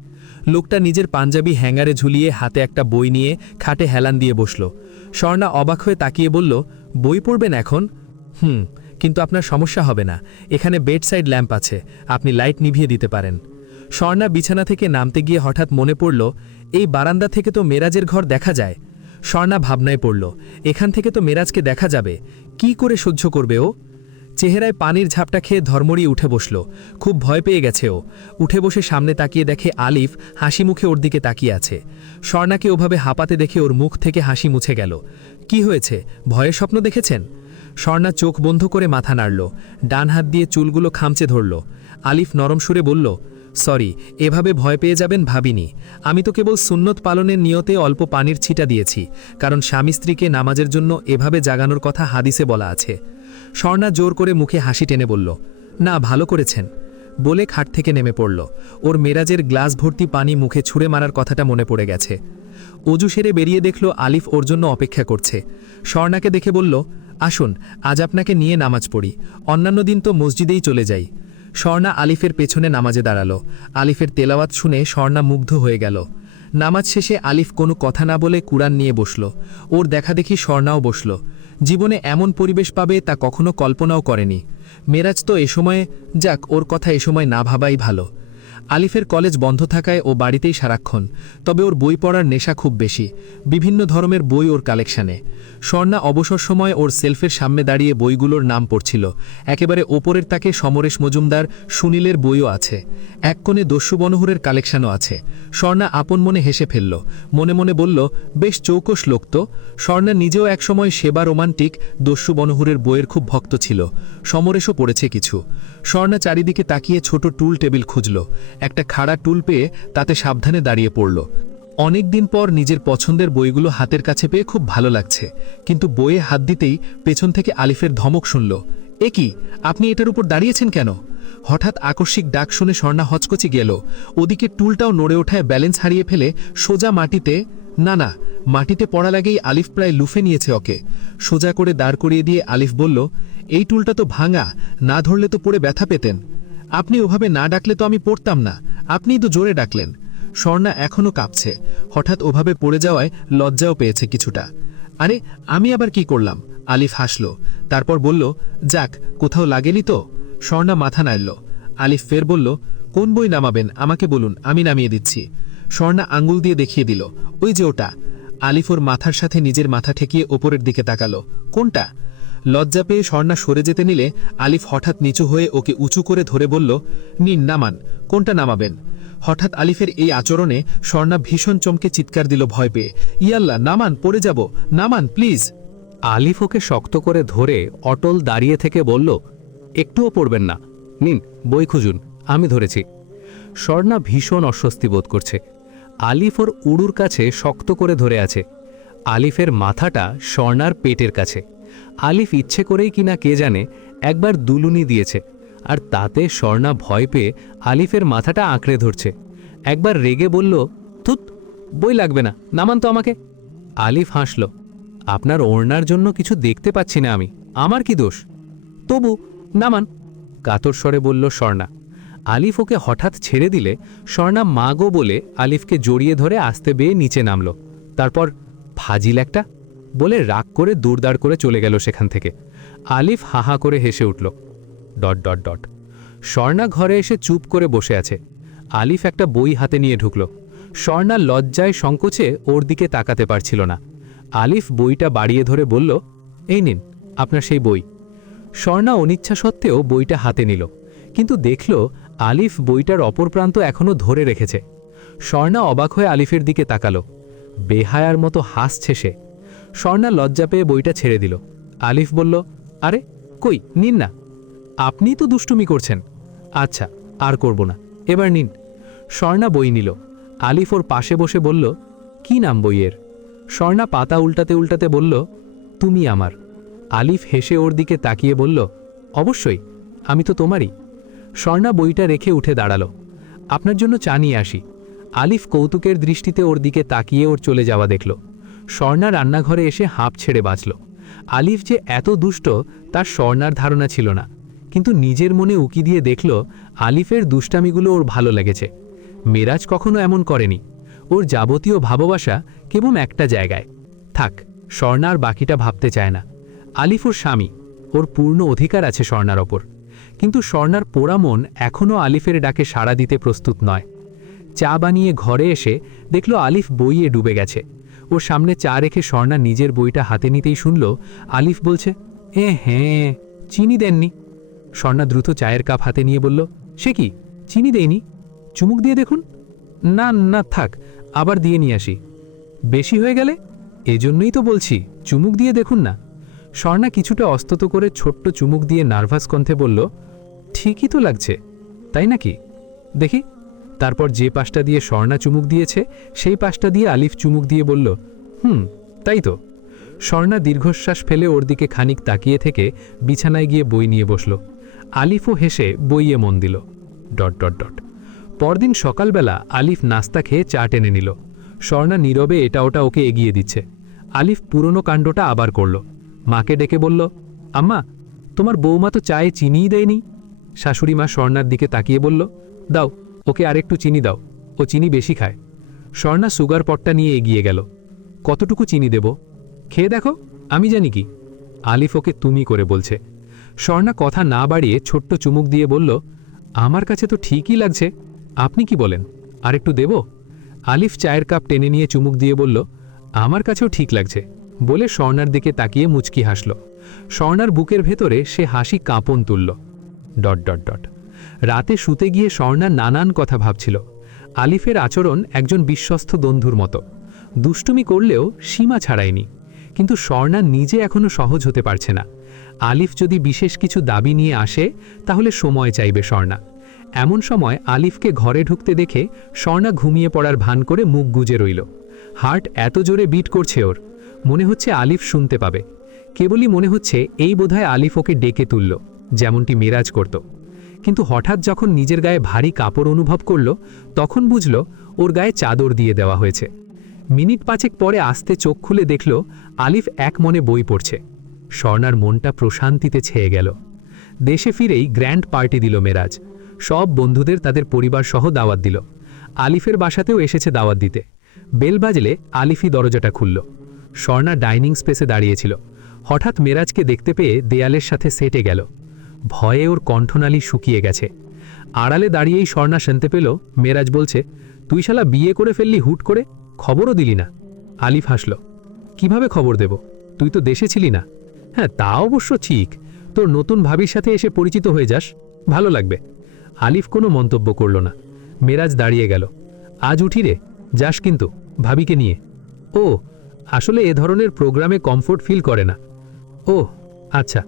লোকটা নিজের পাঞ্জাবি হ্যাঙ্গারে ঝুলিয়ে হাতে একটা বই নিয়ে খাটে হেলান দিয়ে বসল। স্বর্ণা অবাক হয়ে তাকিয়ে বলল, বই পড়বেন এখন? কিন্তু আপনার সমস্যা হবে না, এখানে বেডসাইড ল্যাম্প আছে, আপনি লাইট নিভিয়ে দিতে পারেন। স্বর্ণা বিছানা থেকে নামতে গিয়ে হঠাৎ মনে পড়ল, এই বারান্দা থেকে তো মেরাজের ঘর দেখা যায়। স্বর্ণা ভাবনায় পড়ল, এখান থেকে তো মেরাজকে দেখা যাবে, কি করে সহ্য করবে ও? চেহারায় পানির ঝাপটা খেয়ে ধর্মড়িয়ে উঠে বসল। খুব ভয় পেয়ে গেছে ও। উঠে বসে সামনে তাকিয়ে দেখে আলিফ হাসি মুখে ওর দিকে তাকিয়ে আছে। স্বর্ণাকে ওভাবে হাঁপাতে দেখে ওর মুখ থেকে হাসি মুছে গেল। কি হয়েছে, ভয়ের স্বপ্ন দেখেছেন? স্বর্ণা চোখ বন্ধ করে মাথা নাড়ল, ডান হাত দিয়ে চুলগুলো খামচে ধরল। আলিফ নরম সুরে বলল, সরি, এভাবে ভয় পেয়ে যাবেন ভাবিনি। আমি তো কেবল সুন্নত পালনের নিয়তে অল্প পানির ছিটা দিয়েছি, কারণ স্বামী স্ত্রীকে নামাজের জন্য এভাবে জাগানোর কথা হাদিসে বলা আছে। স্বর্ণা জোর করে মুখে হাসি টেনে বলল, না, ভালো করেছেন। বলে খাট থেকে নেমে পড়ল। ওর মেরাজের গ্লাস ভর্তি পানি মুখে ছুঁড়ে মারার কথাটা মনে পড়ে গেছে। অজু সেরে বেরিয়ে দেখল আলিফ ওর জন্য অপেক্ষা করছে। স্বর্ণাকে দেখে বলল, আসুন, আজ আপনাকে নিয়ে নামাজ পড়ি, অন্যান্য দিন তো মসজিদেই চলে যাই। স্বর্ণা আলিফের পেছনে নামাজে দাঁড়ালো। আলিফের তেলাওয়াত শুনে স্বর্ণা মুগ্ধ হয়ে গেল। নামাজ শেষে আলিফ কোনো কথা না বলে কুরআন নিয়ে বসল। ওর দেখা দেখি স্বর্ণাও বসল। জীবনে এমন পরিবেশ পাবে তা কখনো কল্পনাও করেনি। মেরাজ তো এ সময়ে, যাক, ওর কথা এ সময় না ভাবাই ভালো। আলিফের কলেজ বন্ধ থাকায় ও বাড়িতেই সারাক্ষণ, তবে ওর বই পড়ার নেশা খুব বেশি। বিভিন্ন ধরনের বই ওর কালেকশানে। স্বর্ণা অবসর সময় ওর সেলফের সামনে দাঁড়িয়ে বইগুলোর নাম পড়ছিল। একেবারে ওপরের তাকে সমরেশ মজুমদার, সুনীলের বইও আছে। এক কোণে দস্যু বনহুরের কালেকশানও আছে। স্বর্ণা আপন মনে হেসে ফেলল। মনে মনে বলল, বেশ চৌকস লোক তো। স্বর্ণা নিজেও একসময় সেবা রোমান্টিক দস্যু বনহুরের বইয়ের খুব ভক্ত ছিল। সমরেশও পড়েছে কিছু। স্বর্ণা চারিদিকে তাকিয়ে ছোট টুল টেবিল খুঁজল। একটা খাড়া টুল পেয়ে তাতে সাবধানে দাঁড়িয়ে পড়ল। অনেক দিন পর নিজের পছন্দের বইগুলো হাতের কাছে পেয়ে খুব ভালো লাগছে, কিন্তু বইয়ে হাত দিতেই পেছন থেকে আলিফের ধমক শুনল, এ কি, আপনি এটার উপর দাঁড়িয়েছেন কেন? হঠাৎ আকস্মিক ডাক শুনে স্বর্ণা হচকচি গেল। ওদিকে টুলটাও নড়ে ওঠায় ব্যালেন্স হারিয়ে ফেলে সোজা মাটিতে, না, মাটিতে পড়া লাগেই আলিফ প্রায় লুফে নিয়েছে ওকে। সোজা করে দাঁড় করিয়ে দিয়ে আলিফ বলল, এই টুলটা তো ভাঙা, না ধরলে তো পড়ে ব্যথা পেতেন। আপনি ওভাবে না ডাকলে তো আমি পড়তাম না, আপনিই তো জোরে ডাকলেন। স্বর্ণা এখনও কাঁপছে। হঠাৎ ওভাবে পড়ে যাওয়ায় লজ্জাও পেয়েছে কিছুটা। আরে, আমি আবার কি করলাম? আলিফ হাসল, তারপর বলল, যাক, কোথাও লাগেনি তো? স্বর্ণা মাথা নাড়ল। আলিফ ফের বলল, কোন বই নামাবেন আমাকে বলুন, আমি নামিয়ে দিচ্ছি। স্বর্ণা আঙ্গুল দিয়ে দেখিয়ে দিল, ওই যে ওটা। আলিফ ওর মাথার সাথে নিজের মাথা ঠেকিয়ে ওপরের দিকে তাকালো। কোনটা? লজ্জা পেয়ে স্বর্ণা সরে যেতে নিলে আলিফ হঠাৎ নিচু হয়ে ওকে উঁচু করে ধরে বলল, নিন, নামান। কোনটা নামাবেন? হঠাৎ আলিফের এই আচরণে স্বর্ণা ভীষণ চমকে চিৎকার দিল ভয় পেয়ে, ইয়াল্লা, নামান, পড়ে যাব, নামান প্লিজ। আলিফ ওকে শক্ত করে ধরে অটল দাঁড়িয়ে থেকে বলল, একটুও পড়বেন না, নিন বই খুঁজুন, আমি ধরেছি। স্বর্ণা ভীষণ অস্বস্তি বোধ করছে। আলিফ ওর উড়ুর কাছে শক্ত করে ধরে আছে। আলিফের মাথাটা স্বর্ণার পেটের কাছে। আলিফ ইচ্ছে করেই কিনা কে জানে একবার দুলুনি দিয়েছে, আর তাতে স্বর্ণা ভয় পেয়ে আলিফের মাথাটা আঁকড়ে ধরছে। একবার রেগে বলল, থুত, বই লাগবে না, নামান তো আমাকে। আলিফ হাসল, আপনার ওড়নার জন্য কিছু দেখতে পাচ্ছি না আমি, আমার কি দোষ? তবু নামান, কাতর স্বরে বলল স্বর্ণা। আলিফ ওকে হঠাৎ ছেড়ে দিলে স্বর্ণা মা গো বলে আলিফকে জড়িয়ে ধরে আস্তে বেয়ে নিচে নামল। তারপর ফাজিল একটা বলে রাগ করে দূরদার করে চলে গেল সেখান থেকে। আলিফ হাহা করে হেসে উঠল। ... স্বর্ণা ঘরে এসে চুপ করে বসে আছে। আলিফ একটা বই হাতে নিয়ে ঢুকল। স্বর্ণা লজ্জায় সংকোচে ওর দিকে তাকাতে পারছিল না। আলিফ বইটা বাড়িয়ে ধরে বলল, এই নিন আপনার সেই বই। স্বর্ণা অনিচ্ছা সত্ত্বেও বইটা হাতে নিল, কিন্তু দেখল আলিফ বইটার অপর প্রান্ত এখনও ধরে রেখেছে। স্বর্ণা অবাক হয়ে আলিফের দিকে তাকালো। বেহায়ার মতো হাসছে সে। স্বর্ণা লজ্জা পেয়ে বইটা ছেড়ে দিল। আলিফ বলল, আরে কই, নিন না, আপনিই তো দুষ্টুমি করছেন। আচ্ছা, আর করব না, এবার নিন। স্বর্ণা বই নিল। আলিফ ওর পাশে বসে বলল, কি নাম বইয়ের? স্বর্ণা পাতা উল্টাতে উল্টাতে বলল, তুমি আমার। আলিফ হেসে ওর দিকে তাকিয়ে বলল, অবশ্যই, আমি তো তোমারই। স্বর্ণা বইটা রেখে উঠে দাঁড়ালো। আপনার জন্য চা নিয়ে আসি। আলিফ কৌতুকের দৃষ্টিতে ওর দিকে তাকিয়ে ওর চলে যাওয়া দেখল। স্বর্ণা রান্নাঘরে এসে হাঁপ ছেড়ে বাঁচল। আলিফ যে এত দুষ্ট তার স্বর্ণার ধারণা ছিল না, কিন্তু নিজের মনে উকি দিয়ে দেখল আলিফের দুষ্টামিগুলো ওর ভালো লেগেছে। মেরাজ কখনো এমন করেনি। ওর যাবতীয় ভালোবাসা কেবল একটা জায়গায়। থাক, স্বর্ণার বাকিটা ভাবতে চায় না। আলিফ ওর স্বামী, ওর পূর্ণ অধিকার আছে স্বর্ণার ওপর। কিন্তু স্বর্ণার পোড়া মন এখনও আলিফের ডাকে সাড়া দিতে প্রস্তুত নয়। চা বানিয়ে ঘরে এসে দেখল আলিফ বইয়ে ডুবে গেছে। ওর সামনে চা রেখে স্বর্ণা নিজের বইটা হাতে নিতেই শুনল আলিফ বলছে, হ্যাঁ, চিনি দেননি। স্বর্ণা দ্রুত চায়ের কাপ হাতে নিয়ে বলল, সে কি, চিনি দেয়নি? চুমুক দিয়ে দেখুন। না না, থাক, আবার দিয়ে নিয়ে আসি। বেশি হয়ে গেলে? এজন্যই তো বলছি, চুমুক দিয়ে দেখুন না। স্বর্ণা কিছুটা অস্তত করে ছোট্ট চুমুক দিয়ে নার্ভাস কণ্ঠে বলল, ঠিকই তো লাগছে, তাই নাকি? দেখি। তারপর যে পাশটা দিয়ে স্বর্ণা চুমুক দিয়েছে সেই পাশটা দিয়ে আলিফ চুমুক দিয়ে বলল, তাই তো। স্বর্ণা দীর্ঘশ্বাস ফেলে ওর দিকে খানিক তাকিয়ে থেকে বিছানায় গিয়ে বই নিয়ে বসল। আলিফও হেসে বইয়ে মন দিল। ... পরদিন সকালবেলা আলিফ নাস্তা খেয়ে চা টেনে নিল। স্বর্ণা নীরবে এটা ওটা ওকে এগিয়ে দিচ্ছে। আলিফ পুরনো কাণ্ডটা আবার করল। মাকে ডেকে বলল, আম্মা, তোমার বৌমা তো চায়ে চিনিই দেয়নি। শাশুড়ি মা স্বর্ণার দিকে তাকিয়ে বলল, দাও, ওকে আরেকটু চিনি দাও, ও চিনি বেশি খায়। স্বর্ণা সুগার পটটা নিয়ে এগিয়ে গেল। কতটুকু চিনি দেব? খেয়ে দেখো, আমি জানি কি। আলিফ ওকে তুমি করে বলছে। স্বর্ণা কথা না বাড়িয়ে ছোট্ট চুমুক দিয়ে বলল, আমার কাছে তো ঠিকই লাগছে, আপনি কি বলেন, আরেকটু দেব? আলিফ চায়ের কাপ টেনে নিয়ে চুমুক দিয়ে বলল, আমার কাছেও ঠিক লাগছে, বলে স্বর্ণার দিকে তাকিয়ে মুচকি হাসল। স্বর্ণার বুকের ভেতরে সে হাসি কাঁপন তুলল। ... রাতে শুতে গিয়ে স্বর্ণা নানান কথা ভাবছিল। আলিফের আচরণ একজন বিশ্বস্ত বন্ধুর মতো। দুষ্টুমি করলেও সীমা ছাড়ায়নি। কিন্তু স্বর্ণা নিজে এখনও সহজ হতে পারছে না। আলিফ যদি বিশেষ কিছু দাবি নিয়ে আসে তাহলে সময় চাইবে স্বর্ণা। এমন সময় আলিফকে ঘরে ঢুকতে দেখে স্বর্ণা ঘুমিয়ে পড়ার ভান করে মুখ গুজে রইল। হার্ট এত জোরে বিট করছে ওর, মনে হচ্ছে আলিফ শুনতে পাবে। কেবলই মনে হচ্ছে এই বোধহয় আলিফ ওকে ডেকে তুলল, যেমনটি মেরাজ করত। কিন্তু হঠাৎ যখন নিজের গায়ে ভারী কাপড় অনুভব করল তখন বুঝল ওর গায়ে চাদর দিয়ে দেওয়া হয়েছে। মিনিট পাঁচেক পরে আস্তে চোখ খুলে দেখল আলিফ এক মনে বই পড়ছে। স্বর্ণার মনটা প্রশান্তিতে ছেয়ে গেল। দেশে ফিরেই গ্র্যান্ড পার্টি দিল মেরাজ। সব বন্ধুদের তাদের পরিবার সহ দাওয়াত দিল। আলিফের বাসাতেও এসেছে দাওয়াত দিতে। বেল বাজলে আলিফই দরজাটা খুলল। স্বর্ণা ডাইনিং স্পেসে দাঁড়িয়েছিল। হঠাৎ মেরাজকে দেখতে পেয়ে দেয়ালের সাথে সেটে গেল। ভয়ে ওর কণ্ঠনালী শুকিয়ে গেছে। আড়ালে দাঁড়িয়েই স্বর্ণা শুনতে পেল মেরাজ বলছে, তুই শালা বিয়ে করে ফেললি হুট করে, খবরও দিলি না। আলিফ হাসল, কিভাবে খবর দেব, তুই তো দেশে ছিলি না। হ্যাঁ, তা অবশ্য ঠিক, তোর নতুন ভাবির সাথে এসে পরিচিত হয়ে যাস, ভালো লাগবে। আলিফ কোনো মন্তব্য করল না। মেরাজ দাঁড়িয়ে গেল। আজ উঠি রে, যাস কিন্তু ভাবিকে নিয়ে। ও, আসলে এ ধরনের প্রোগ্রামে কমফোর্ট ফিল করে না। ও আচ্ছা,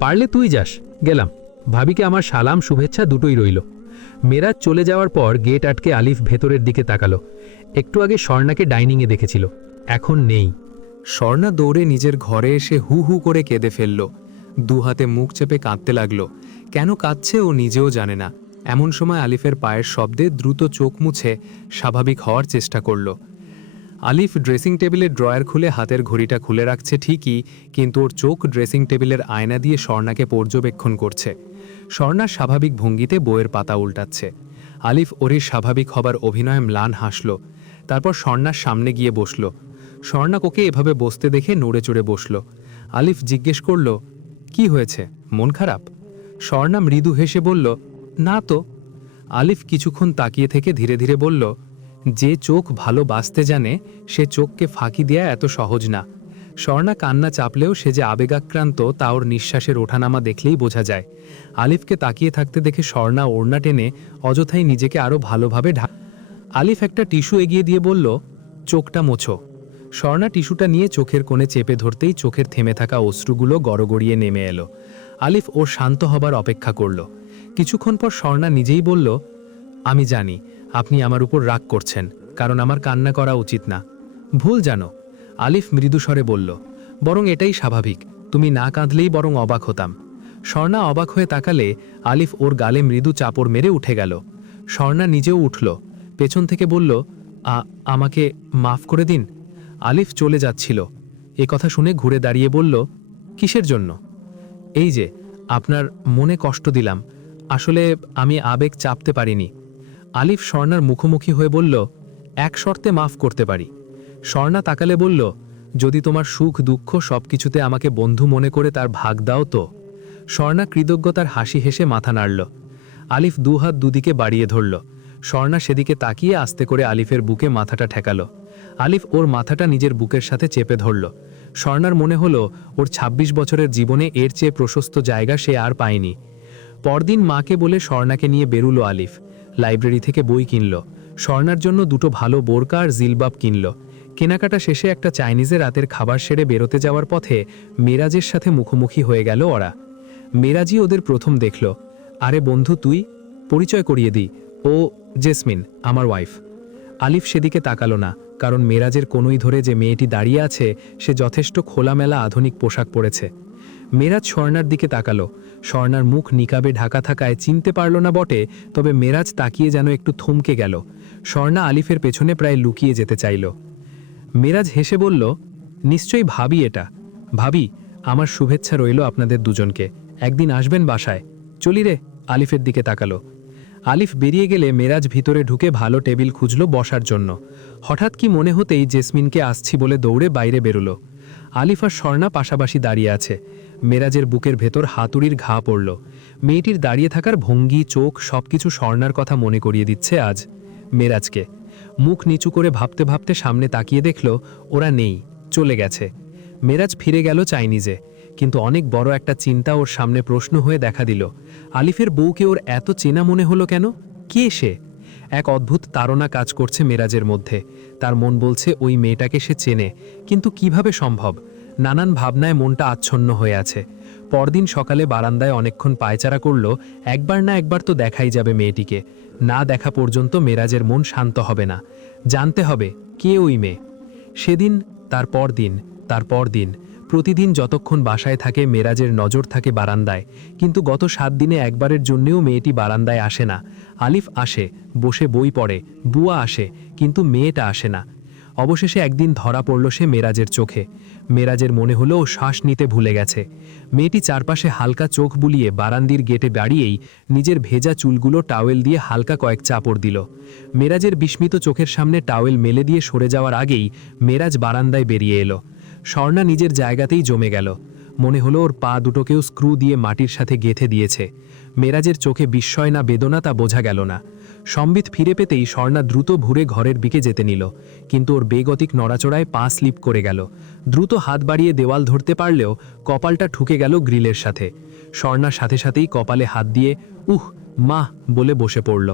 পারলে তুই যাস, গেলাম, ভাবিকে আমার সালাম শুভেচ্ছা দুটোই রইল। মেরাজ চলে যাওয়ার পর গেট আটকে আলিফ ভেতরের দিকে তাকালো। একটু আগে স্বর্ণাকে ডাইনিংয়ে দেখেছিল, এখন নেই। স্বর্ণা দৌড়ে নিজের ঘরে এসে হু হু করে কেঁদে ফেলল। দু হাতে মুখ চেপে কাঁদতে লাগলো। কেন কাঁদছে ও নিজেও জানে না। এমন সময় আলিফের পায়ের শব্দে দ্রুত চোখ মুছে স্বাভাবিক হওয়ার চেষ্টা করল। আলিফ ড্রেসিং টেবিলের ড্রয়ার খুলে হাতের ঘড়িটা খুলে রাখছে ঠিকই, কিন্তু ওর চোখ ড্রেসিং টেবিলের আয়না দিয়ে স্বর্ণাকে পর্যবেক্ষণ করছে। স্বর্ণা স্বাভাবিক ভঙ্গিতে বইয়ের পাতা উল্টাচ্ছে। আলিফ ওরই স্বাভাবিক হবার অভিনয়ে ম্লান হাসল। তারপর স্বর্ণার সামনে গিয়ে বসল। স্বর্ণা ওকে এভাবে বসতে দেখে নড়ে চড়ে বসল। আলিফ জিজ্ঞেস করল, কি হয়েছে, মন খারাপ? স্বর্ণা মৃদু হেসে বলল, না তো। আলিফ কিছুক্ষণ তাকিয়ে থেকে ধীরে ধীরে বলল, যে চোখ ভালো বাসতে জানে সে চোখকে ফাঁকি দেয়া এত সহজ না। স্বর্ণা কান্না চাপলেও সে যে আবেগাক্রান্ত তা ওর নিঃশ্বাসের ওঠানামা দেখলেই বোঝা যায়। আলিফকে তাকিয়ে থাকতে দেখে স্বর্ণা ওড়না টেনে অযথাই নিজেকে আরও ভালোভাবে আলিফ একটা টিস্যু এগিয়ে দিয়ে বলল, চোখটা মোছো। স্বর্ণা টিস্যুটা নিয়ে চোখের কোণে চেপে ধরতেই চোখের থেমে থাকা অশ্রুগুলো গড়গড়িয়ে নেমে এলো। আলিফ ওর শান্ত হবার অপেক্ষা করল। কিছুক্ষণ পর স্বর্ণা নিজেই বলল, আমি জানি আপনি আমার উপর রাগ করছেন, কারণ আমার কান্না করা উচিত না। ভুল জানো। আলিফ মৃদুস্বরে বলল, বরং এটাই স্বাভাবিক, তুমি না কাঁদলেই বরং অবাক হতাম। স্বর্ণা অবাক হয়ে তাকালে আলিফ ওর গালে মৃদু চাপড় মেরে উঠে গেল। স্বর্ণা নিজেও উঠল, পেছন থেকে বলল, আমাকে মাফ করে দিন। আলিফ চলে যাচ্ছিল। এ কথা শুনে ঘুরে দাঁড়িয়ে বলল, কিসের জন্য? এই যে, আপনার মনে কষ্ট দিলাম, আসলে আমি আবেগ চাপতে পারিনি। আলিফ স্বর্ণার মুখোমুখি হয়ে বলল, এক শর্তে মাফ করতে পারি। স্বর্ণা তাকালে বলল, যদি তোমার সুখ দুঃখ সব কিছুতে আমাকে বন্ধু মনে করে তার ভাগ দাও তো। স্বর্ণা কৃতজ্ঞতার হাসি হেসে মাথা নাড়ল। আলিফ দুহাত দুদিকে বাড়িয়ে ধরল। স্বর্ণা সেদিকে তাকিয়ে আস্তে করে আলিফের বুকে মাথাটা ঠেকালো। আলিফ ওর মাথাটা নিজের বুকের সাথে চেপে ধরল। স্বর্ণার মনে হলো ওর ২৬ বছরের জীবনে এর চেয়ে প্রশস্ত জায়গা সে আর পায়নি। পরদিন মাকে বলে স্বর্ণাকে নিয়ে বেরুলো আলিফ। লাইব্রেরি থেকে বই কিনল। স্বর্ণার জন্য দুটো ভালো বোরকা আর জিলবাব কিনল। কেনাকাটা শেষে একটা চাইনিজে রাতের খাবার সেরে বেরোতে যাওয়ার পথে মেরাজের সাথে মুখোমুখি হয়ে গেল ওরা। মেরাজই ওদের প্রথম দেখল। আরে বন্ধু তুই, পরিচয় করিয়ে দিই, ও জেসমিন, আমার ওয়াইফ। আলিফ সেদিকে তাকালো না, কারণ মেরাজের কোনোই ধরে যে মেয়েটি দাঁড়িয়ে আছে সে যথেষ্ট খোলামেলা আধুনিক পোশাক পরেছে। মেরাজ স্বর্ণার দিকে তাকালো। স্বর্ণার মুখ নিকাবে ঢাকা থাকায় চিনতে পারল না বটে, তবে মেরাজ তাকিয়ে যেন একটু থমকে গেল। স্বর্ণা আলিফের পেছনে প্রায় লুকিয়ে যেতে চাইল। মেরাজ হেসে বলল, নিশ্চয়ই ভাবি এটা। ভাবি, আমার শুভেচ্ছা রইল আপনাদের দুজনকে। একদিন আসবেন বাসায়। চলি রে। আলিফের দিকে তাকালো। আলিফ বেরিয়ে গেলে মেরাজ ভিতরে ঢুকে ভালো টেবিল খুঁজল বসার জন্য। হঠাৎ কি মনে হতেই জেসমিনকে আসছি বলে দৌড়ে বাইরে বেরোলো। আলিফ আর স্বর্ণা পাশাপাশি দাঁড়িয়ে আছে। মেরাজের বুকের ভেতর হাতুড়ির ঘা পড়ল। মেয়েটির দাঁড়িয়ে থাকার ভঙ্গি, চোখ সবকিছু স্বর্ণার কথা মনে করিয়ে দিচ্ছে আজ মেরাজকে। মুখ নিচু করে ভাবতে ভাবতে সামনে তাকিয়ে দেখল ওরা নেই, চলে গেছে। মেরাজ ফিরে গেল চাইনিজে, কিন্তু অনেক বড় একটা চিন্তা ওর সামনে প্রশ্ন হয়ে দেখা দিল। আলিফের বউকে ওর এত চেনা মনে হলো কেন? কে সে? এক অদ্ভুত তাড়না কাজ করছে মেরাজের মধ্যে। তার মন বলছে ওই মেয়েটাকে সে চেনে, কিন্তু কিভাবে সম্ভব? নানান ভাবনায় মনটা আচ্ছন্ন হয়ে আছে। পরদিন সকালে বারান্দায় অনেকক্ষণ পায়চারা করল। একবার না একবার তো দেখাই যাবে মেয়েটিকে। না দেখা পর্যন্ত মেরাজের মন শান্ত হবে না। জানতে হবে কে ওই মেয়ে। সেদিন, তারপর দিন, তারপর দিন, প্রতিদিন যতক্ষণ বাসায় থাকে মেরাজের নজর থাকে বারান্দায়, কিন্তু গত ৭ দিনে একবারের জন্যেও মেয়েটি বারান্দায় আসে না। আলিফ আসে, বসে বই পড়ে, বুয়া আসে, কিন্তু মেয়েটা আসে না। অবশেষে একদিন ধরা পড়ল সে মেরাজের চোখে। মেরাজের মনে হলো ও শ্বাস নিতে ভুলে গেছে। মেয়েটি চারপাশে হালকা চোখ বুলিয়ে বারান্দির গেটে দাঁড়িয়েই নিজের ভেজা চুলগুলো টাওয়েল দিয়ে হালকা কয়েক চাপড় দিল। মেরাজের বিস্মিত চোখের সামনে টাওয়েল মেলে দিয়ে সরে যাওয়ার আগেই মেরাজ বারান্দায় বেরিয়ে এলো। স্বর্ণা নিজের জায়গাতেই জমে গেল। মনে হলো ওর পা দুটোকেও স্ক্রু দিয়ে মাটির সাথে গেঁথে দিয়েছে। মেরাজের চোখে বিস্ময় না বেদনা তা বোঝা গেল না। সম্বিত ফিরে পেতেই স্বর্ণা দ্রুত ঘুরে ঘরের দিকে যেতে নিল, কিন্তু ওর বেগতিক নড়াচড়ায় পা স্লিপ করে গেল। দ্রুত হাত বাড়িয়ে দেওয়াল ধরতে পারলেও কপালটা ঠুকে গেল গ্রিলের সাথে। স্বর্ণার সাথে সাথেই কপালে হাত দিয়ে মা বলে বসে পড়ল।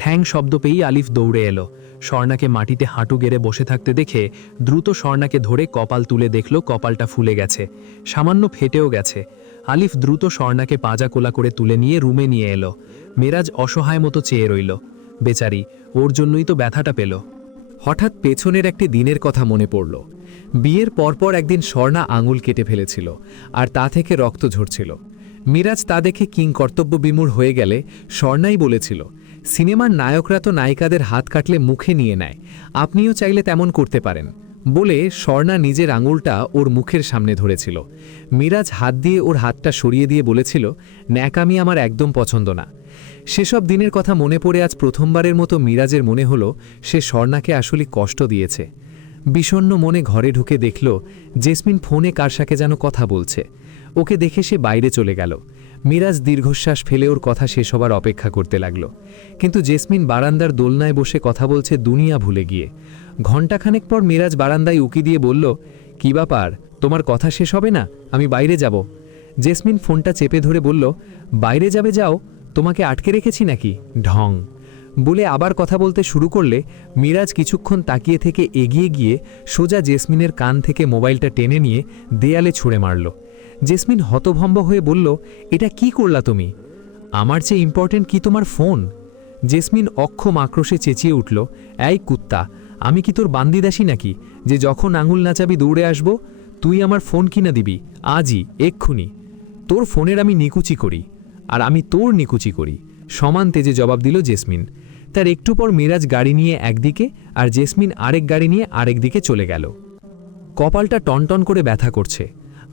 ঠ্যাং শব্দ পেয়েই আলিফ দৌড়ে এলো। স্বর্ণাকে মাটিতে হাঁটু গেড়ে বসে থাকতে দেখে দ্রুত স্বর্ণাকে ধরে কপাল তুলে দেখল কপালটা ফুলে গেছে, সামান্য ফেটেও গেছে। আলিফ দ্রুত স্বর্ণাকে পাজা কোলা করে তুলে নিয়ে রুমে নিয়ে এলো। মেরাজ অসহায় মতো চেয়ে রইল। বেচারি, ওর জন্যই তো ব্যথাটা পেল। হঠাৎ পেছনের একটি দিনের কথা মনে পড়ল। বিয়ের পরপর একদিন স্বর্ণা আঙুল কেটে ফেলেছিল, আর তা থেকে রক্ত ঝরছিল। মিরাজ তা দেখে কিংকর্তব্য বিমূঢ় হয়ে গেলে স্বর্ণাই বলেছিল, সিনেমার নায়করা তো নায়িকাদের হাত কাটলে মুখে নিয়ে নেয়, আপনিও চাইলে তেমন করতে পারেন বলে স্বর্ণা নিজের আঙুলটা ওর মুখের সামনে ধরেছিল। মিরাজ হাত দিয়ে ওর হাতটা সরিয়ে দিয়ে বলেছিল, ন্যাকামি আমার একদম পছন্দ না। সেসব দিনের কথা মনে পড়ে আজ প্রথমবারের মতো মিরাজের মনে হলো সে স্বর্ণাকে আসলে কষ্ট দিয়েছে। বিষণ্ণ মনে ঘরে ঢুকে দেখল জেসমিন ফোনে কার সাথে যেন কথা বলছে। ওকে দেখে সে বাইরে চলে গেল। মিরাজ দীর্ঘশ্বাস ফেলে ওর কথা শেষ হবার অপেক্ষা করতে লাগল, কিন্তু জেসমিন বারান্দার দোলনায় বসে কথা বলছে দুনিয়া ভুলে গিয়ে। ঘণ্টাখানেক পর মিরাজ বারান্দায় উকি দিয়ে বলল, কি ব্যাপার, তোমার কথা শেষ হবে না? আমি বাইরে যাব। জেসমিন ফোনটা চেপে ধরে বলল, বাইরে যাবে যাও, তোমাকে আটকে রেখেছি নাকি? ঢং বলে আবার কথা বলতে শুরু করলে মিরাজ কিছুক্ষণ তাকিয়ে থেকে এগিয়ে গিয়ে সোজা জেসমিনের কান থেকে মোবাইলটা টেনে নিয়ে দেয়ালে ছুঁড়ে মারল। জেসমিন হতভম্ব হয়ে বলল, এটা কি করলা তুমি? আমার চেয়ে ইম্পর্টেন্ট কি তোমার ফোন? জেসমিন অক্ষম আক্রোশে চেঁচিয়ে উঠল, এই কুত্তা, আমি কি তোর বান্দিদাসী নাকি যে যখন আঙুল নাচাবি দৌড়ে আসব? তুই আমার ফোন কিনা দিবি আজই, এক্ষুনি। তোর ফোনের আমি নিকুচি করি, আর আমি তোর নিকুচি করি, সমান তেজে জবাব দিল জেসমিন। তার একটু পর মিরাজ গাড়ি নিয়ে একদিকে আর জেসমিন আরেক গাড়ি নিয়ে আরেক দিকে চলে গেল। কপালটা টনটন করে ব্যথা করছে।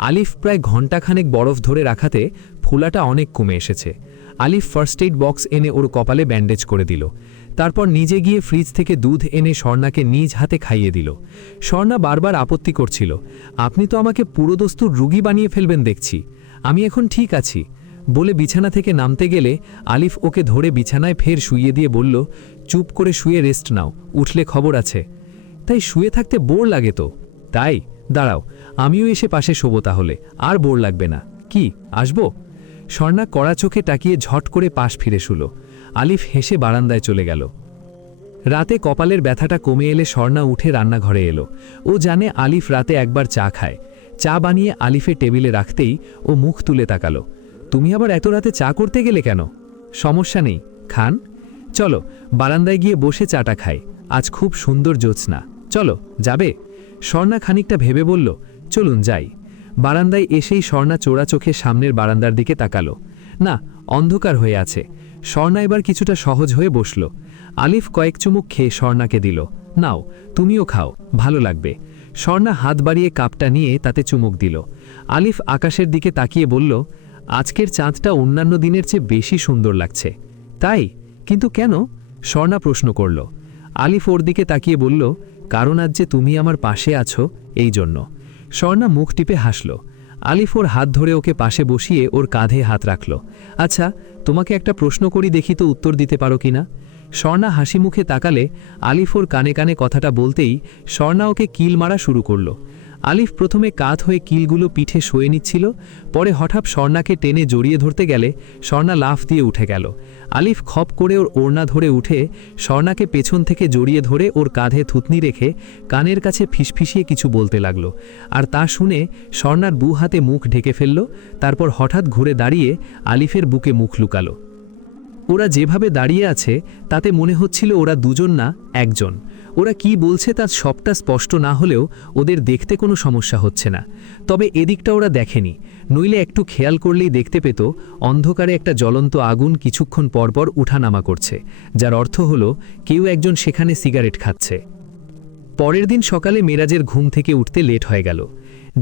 আলিফ প্রায় ঘণ্টাখানেক বরফ ধরে রাখাতে ফোলাটা অনেক কমে এসেছে। আলিফ ফার্স্ট এইড বক্স এনে ওর কপালে ব্যান্ডেজ করে দিল। তারপর নিজে গিয়ে ফ্রিজ থেকে দুধ এনে স্বর্ণাকে নিজ হাতে খাইয়ে দিল। স্বর্ণা বারবার আপত্তি করছিল, আপনি তো আমাকে পুরোদস্তুর রুগী বানিয়ে ফেলবেন দেখছি, আমি এখন ঠিক আছি বলে বিছানা থেকে নামতে গেলে আলিফ ওকে ধরে বিছানায় ফের শুইয়ে দিয়ে বলল, চুপ করে শুয়ে রেস্ট নাও, উঠলে খবর আছে। তাই শুয়ে থাকতে বোর লাগে তো? তাই দাঁড়াও, আমিও এসে পাশে শোবো, তাহলে আর বোর লাগবে না। কি আসবো? স্বর্ণা কড়া চোখে তাকিয়ে ঝট করে পাশ ফিরে শুল। আলিফ হেসে বারান্দায় চলে গেল। রাতে কপালের ব্যথাটা কমে এলে স্বর্ণা উঠে রান্নাঘরে এলো। ও জানে আলিফ রাতে একবার চা খায়। চা বানিয়ে আলিফের টেবিলে রাখতেই ও মুখ তুলে তাকালো। তুমি আবার এত রাতে চা করতে গেলে কেন? সমস্যা নেই, খান। চলো বারান্দায় গিয়ে বসে চাটা খাই, আজ খুব সুন্দর জ্যোৎস্না। চলো, যাবে? স্বর্ণা খানিকটা ভেবে বলল, চলুন যাই। বারান্দায় এসেই স্বর্ণা চোরা চোখে সামনের বারান্দার দিকে তাকালো। না, অন্ধকার হয়ে আছে। স্বর্ণা এবার কিছুটা সহজ হয়ে বসল। আলিফ কয়েক চুমুক খেয়ে স্বর্ণাকে দিল, নাও তুমিও খাও, ভালো লাগবে। স্বর্ণা হাত বাড়িয়ে কাপটা নিয়ে তাতে চুমুক দিল। আলিফ আকাশের দিকে তাকিয়ে বলল, আজকের চাঁদটা অন্যান্য দিনের চেয়ে বেশি সুন্দর লাগছে। তাই? কিন্তু কেন? স্বর্ণা প্রশ্ন করল। আলিফ ওর দিকে তাকিয়ে বলল, কারণ আজ যে তুমি আমার পাশে আছো, এই জন্য। স্বর্ণা মুখ টিপে হাসল। আলিফ ওর হাত ধরে ওকে পাশে বসিয়ে ওর কাঁধে হাত রাখল। আচ্ছা, তোমাকে একটা প্রশ্ন করি, দেখি তো উত্তর দিতে পারো কিনা। স্বর্ণা হাসি মুখে তাকালে আলিফ ওর কানে কানে কথাটা বলতেই স্বর্ণা ওকে কিল মারা শুরু করল। আলিফ প্রথমে কাত হয়ে কিলগুলো পিঠে শোয়ে নিচ্ছিল, পরে হঠাৎ স্বর্ণাকে টেনে জড়িয়ে ধরতে গেলে স্বর্ণা লাফ দিয়ে উঠে গেল। আলিফ খপ করে ওর ওড়না ধরে উঠে স্বর্ণাকে পেছন থেকে জড়িয়ে ধরে ওর কাঁধে থুতনি রেখে কানের কাছে ফিসফিসিয়ে কিছু বলতে লাগলো। আর তা শুনে স্বর্ণার দু হাতে মুখ ঢেকে ফেলল। তারপর হঠাৎ ঘুরে দাঁড়িয়ে আলিফের বুকে মুখ লুকালো। ওরা যেভাবে দাঁড়িয়ে আছে তাতে মনে হচ্ছিল ওরা দুজন না, একজন। ওরা কি বলছে তার সবটা স্পষ্ট না হলেও ওদের দেখতে কোনো সমস্যা হচ্ছে না। তবে এদিকটা ওরা দেখেনি, নইলে একটু খেয়াল করলেই দেখতে পেত অন্ধকারে একটা জ্বলন্ত আগুন কিছুক্ষণ পরপর উঠানামা করছে, যার অর্থ হলো কেউ একজন সেখানে সিগারেট খাচ্ছে। পরের দিন সকালে মেরাজের ঘুম থেকে উঠতে লেট হয়ে গেল।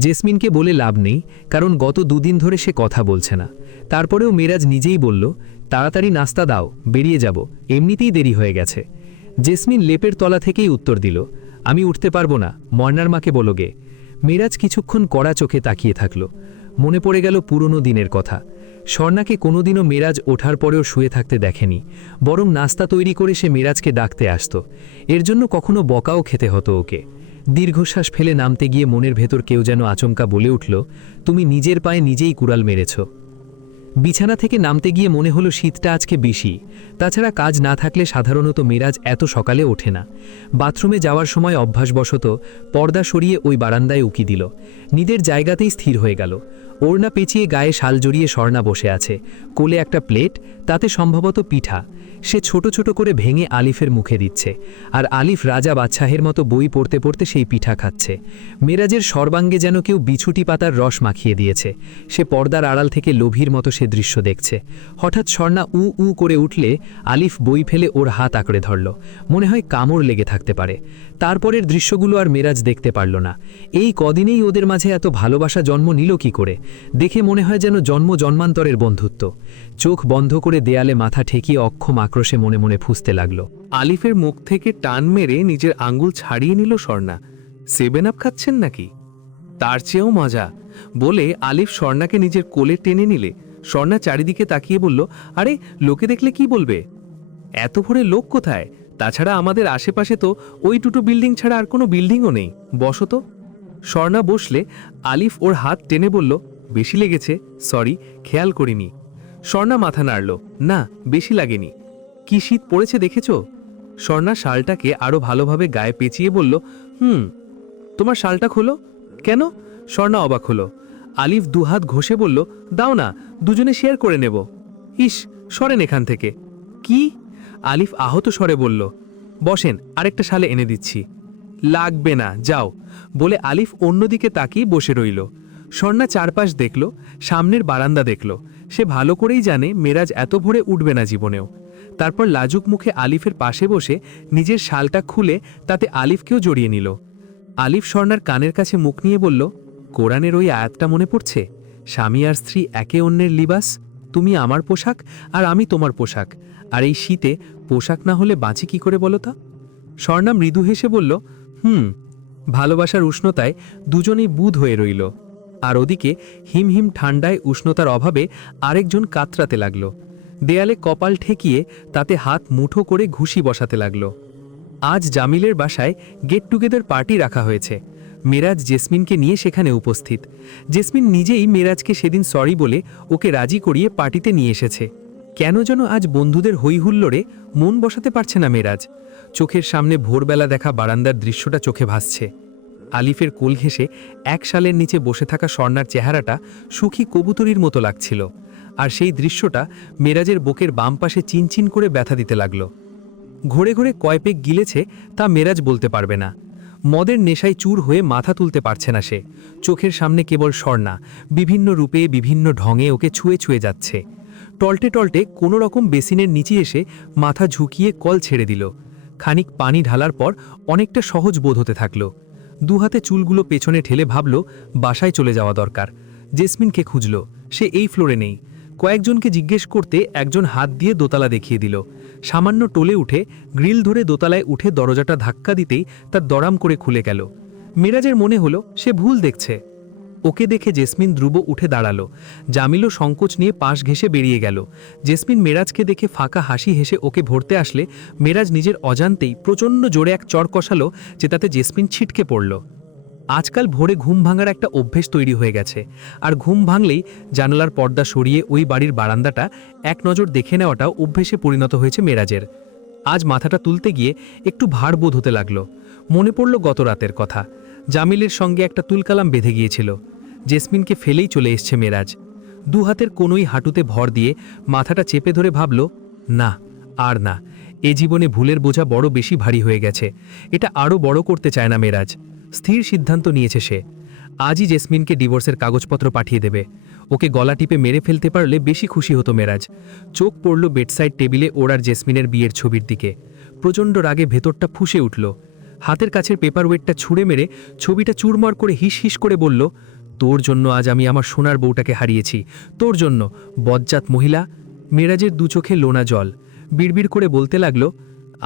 জেসমিনকে বলে লাভ নেই, কারণ গত দুদিন ধরে সে কথা বলছে না। তারপরেও মেরাজ নিজেই বলল, তাড়াতাড়ি নাস্তা দাও, বেরিয়ে যাব, এমনিতেই দেরি হয়ে গেছে। জেসমিন লেপের তলা থেকেই উত্তর দিল, আমি উঠতে পারবো না, মর্নার মাকে বলোগে। মেরাজ কিছুক্ষণ কড়া চোখে তাকিয়ে থাকল। মনে পড়ে গেল পুরনো দিনের কথা। স্বর্ণাকে কোনোদিনও মেরাজ ওঠার পরেও শুয়ে থাকতে দেখেনি, বরং নাস্তা তৈরি করে সে মেরাজকে ডাকতে আসত। এর জন্য কখনো বকাও খেতে হতো ওকে। দীর্ঘশ্বাস ফেলে নামতে গিয়ে মনের ভেতর কেউ যেন আচমকা বলে উঠল, তুমি নিজের পায়ে নিজেই কুড়াল মেরেছ। বিছানা থেকে নামতে গিয়ে মনে হলো শীতটা আজকে বেশি। তাছাড়া কাজ না থাকলে সাধারণত মেরাজ এত সকালে ওঠে না। বাথরুমে যাওয়ার সময় অভ্যাসবশত পর্দা সরিয়ে ওই বারান্দায় উকি দিল। নিজের জায়গাতেই স্থির হয়ে গেল। ওড়না পেঁচিয়ে গায়ে শাল জড়িয়ে স্বর্ণা বসে আছে। কোলে একটা প্লেট, তাতে সম্ভবত পিঠা। সে ছোট ছোট করে ভেঙে আলিফের মুখে দিচ্ছে, আর আলিফ রাজা বাদশাহের মতো বই পড়তে পড়তে সেই পিঠা খাচ্ছে। মেরাজের সর্বাঙ্গে যেন কেউ বিছুটি পাতার রস মাখিয়ে দিয়েছে। সে পর্দার আড়াল থেকে লোভীর মতো সে দৃশ্য দেখছে। হঠাৎ স্বর্ণা উ উ করে উঠলে আলিফ বই ফেলে ওর হাত আঁকড়ে ধরল। মনে হয় কামড় লেগে থাকতে পারে। তারপরের দৃশ্যগুলো আর মেরাজ দেখতে পারল না। এই কদিনেই ওদের মাঝে এত ভালোবাসা জন্ম নিল কি করে? দেখে মনে হয় যেন জন্ম জন্মান্তরের বন্ধুত্ব। চোখ বন্ধ করে দেয়ালে মাথা ঠেকিয়ে অক্ষম আক্রোশে মনে মনে ফুঁসতে লাগল। আলিফের মুখ থেকে টান মেরে নিজের আঙ্গুল ছাড়িয়ে নিল স্বর্ণা। 7 আপ খাচ্ছেন নাকি? তার চেয়েও মজা, বলে আলিফ স্বর্ণাকে নিজের কোলে টেনে নিলে স্বর্ণা চারিদিকে তাকিয়ে বলল, আরে লোকে দেখলে কি বলবে? এত ভোরে লোক কোথায়? তাছাড়া আমাদের আশেপাশে তো ওই দুটো বিল্ডিং ছাড়া আর কোনো বিল্ডিংও নেই, বসো তো। স্বর্ণা বসলে আলিফ ওর হাত টেনে বলল, বেশি লেগেছে, সরি, খেয়াল করিনি। স্বর্ণা মাথা নাড়ল, না বেশি লাগেনি। কি শীত পড়েছে দেখেছ? স্বর্ণা শালটাকে আরো ভালোভাবে গায়ে পেঁচিয়ে বলল, তোমার শালটা খোলো। কেন? স্বর্ণা অবাক হলো। আলিফ দুহাত ঘষে বলল, দাও না, দুজনে শেয়ার করে নেব। ইস, সরেন এখান থেকে। কি? আলিফ আহত স্বরে বলল, বসেন, আরেকটা শালে এনে দিচ্ছি। লাগবে না, যাও, বলে আলিফ অন্যদিকে তাকিয়ে বসে রইল। স্বর্ণা চারপাশ দেখল, সামনের বারান্দা দেখল। সে ভালো করেই জানে মেরাজ এত ভোরে উঠবে না জীবনেও। তারপর লাজুক মুখে আলিফের পাশে বসে নিজের শালটা খুলে তাতে আলিফকেও জড়িয়ে নিল। আলিফ স্বর্ণার কানের কাছে মুখ নিয়ে বলল, কোরআনের ওই আয়াতটা মনে পড়ছে? স্বামী আর স্ত্রী একে অন্যের লিবাস, তুমি আমার পোশাক আর আমি তোমার পোশাক, আর এই শীতে পোশাক না হলে বাঁচি কি করে বলো তা? স্বর্ণা মৃদু হেসে বলল, ভালোবাসার উষ্ণতায় দুজনেই বুঁদ হয়ে রইল। আর ওদিকে হিমহিম ঠান্ডায় উষ্ণতার অভাবে আরেকজন কাতরাতে লাগল। দেয়ালে কপাল ঠেকিয়ে তাতে হাত মুঠো করে ঘুষি বসাতে লাগল। আজ জামিলের বাসায় গেট টুগেদার পার্টি রাখা হয়েছে। মেরাজ জেসমিনকে নিয়ে সেখানে উপস্থিত। জেসমিন নিজেই মেরাজকে সেদিন সরি বলে ওকে রাজি করিয়ে পার্টিতে নিয়ে এসেছে। কেন যেন আজ বন্ধুদের হইহুল্লোড়ে মন বসাতে পারছে না মেরাজ। চোখের সামনে ভোরবেলা দেখা বারান্দার দৃশ্যটা চোখে ভাসছে। আলিফের কোল ঘেঁষে এক শালের নিচে বসে থাকা স্বর্ণার চেহারাটা সুখী কবুতরির মতো লাগছিল। আর সেই দৃশ্যটা মেরাজের বুকের বাম পাশে চিনচিন করে ব্যথা দিতে লাগল। ঘোরে ঘোরে কয় পেগ গিলেছে তা মেরাজ বলতে পারবে না। মদের নেশায় চুর হয়ে মাথা তুলতে পারছে না সে। চোখের সামনে কেবল স্বর্ণা, বিভিন্ন রূপে বিভিন্ন ঢঙে ওকে ছুঁয়ে ছুঁয়ে যাচ্ছে। টলটে টলটে কোনো রকম বেসিনের নিচে এসে মাথা ঝুঁকিয়ে কল ছেড়ে দিল। খানিক পানি ঢালার পর অনেকটা সহজ বোধ হতে থাকল। দুহাতে চুলগুলো পেছনে ঠেলে ভাবল বাসায় চলে যাওয়া দরকার। জেসমিনকে খুঁজল, সে এই ফ্লোরে নেই। কয়েকজনকে জিজ্ঞেস করতে একজন হাত দিয়ে দোতলা দেখিয়ে দিল। সামান্য টোলে উঠে গ্রিল ধরে দোতলায় উঠে দরজাটা ধাক্কা দিতেই তার দরাম করে খুলে গেল। মেরাজের মনে হলো সে ভুল দেখছে। ওকে দেখে জেসমিন ধ্রুব উঠে দাঁড়ালো। জামিলও সংকোচ নিয়ে পাশ ঘেঁষে বেরিয়ে গেল। জেসমিন মেরাজকে দেখে ফাঁকা হাসি হেসে ওকে ভরতে আসলে মেরাজ নিজের অজান্তেই প্রচণ্ড জোরে এক চড় কষালো, যে তাতে জেসমিন ছিটকে পড়ল। আজকাল ভোরে ঘুম ভাঙার একটা অভ্যেস তৈরি হয়ে গেছে, আর ঘুম ভাঙলেই জানালার পর্দা সরিয়ে ওই বাড়ির বারান্দাটা এক নজর দেখে নেওয়াটাও অভ্যেসে পরিণত হয়েছে মেরাজের। আজ মাথাটা তুলতে গিয়ে একটু ভার বোধ হতে লাগলো। মনে পড়ল গত রাতের কথা। জামিলের সঙ্গে একটা তুলকালাম বেঁধে গিয়েছিল। জেসমিনকে ফেলেই চলে এসছে মেরাজ। দু হাতের কোনোই হাঁটুতে ভর দিয়ে মাথাটা চেপে ধরে ভাবল, না আর না, এ জীবনে ভুলের বোঝা বড় বেশি ভারী হয়ে গেছে। এটা আরও বড় করতে চায় না মেরাজ। স্থির সিদ্ধান্ত নিয়েছে সে। আজই জেসমিনকে ডিভোর্সের কাগজপত্র পাঠিয়ে দেবে। ওকে গলা টিপে মেরে ফেলতে পারলে বেশি খুশি হতো মেরাজ। চোখ পড়ল বেডসাইড টেবিলে ওর আর জেসমিনের বিয়ের ছবির দিকে। প্রচণ্ড রাগে ভেতরটা ফুঁসে উঠল। হাতের কাছের পেপার ওয়েটটা ছুঁড়ে মেরে ছবিটা চুরমার করে হিস হিস করে বলল, তোর জন্য আজ আমি আমার সোনার বউটাকে হারিয়েছি, তোর জন্য, বজ্জাত মহিলা। মেরাজের দু চোখে লোনা জল। বিড়বিড় করে বলতে লাগলো,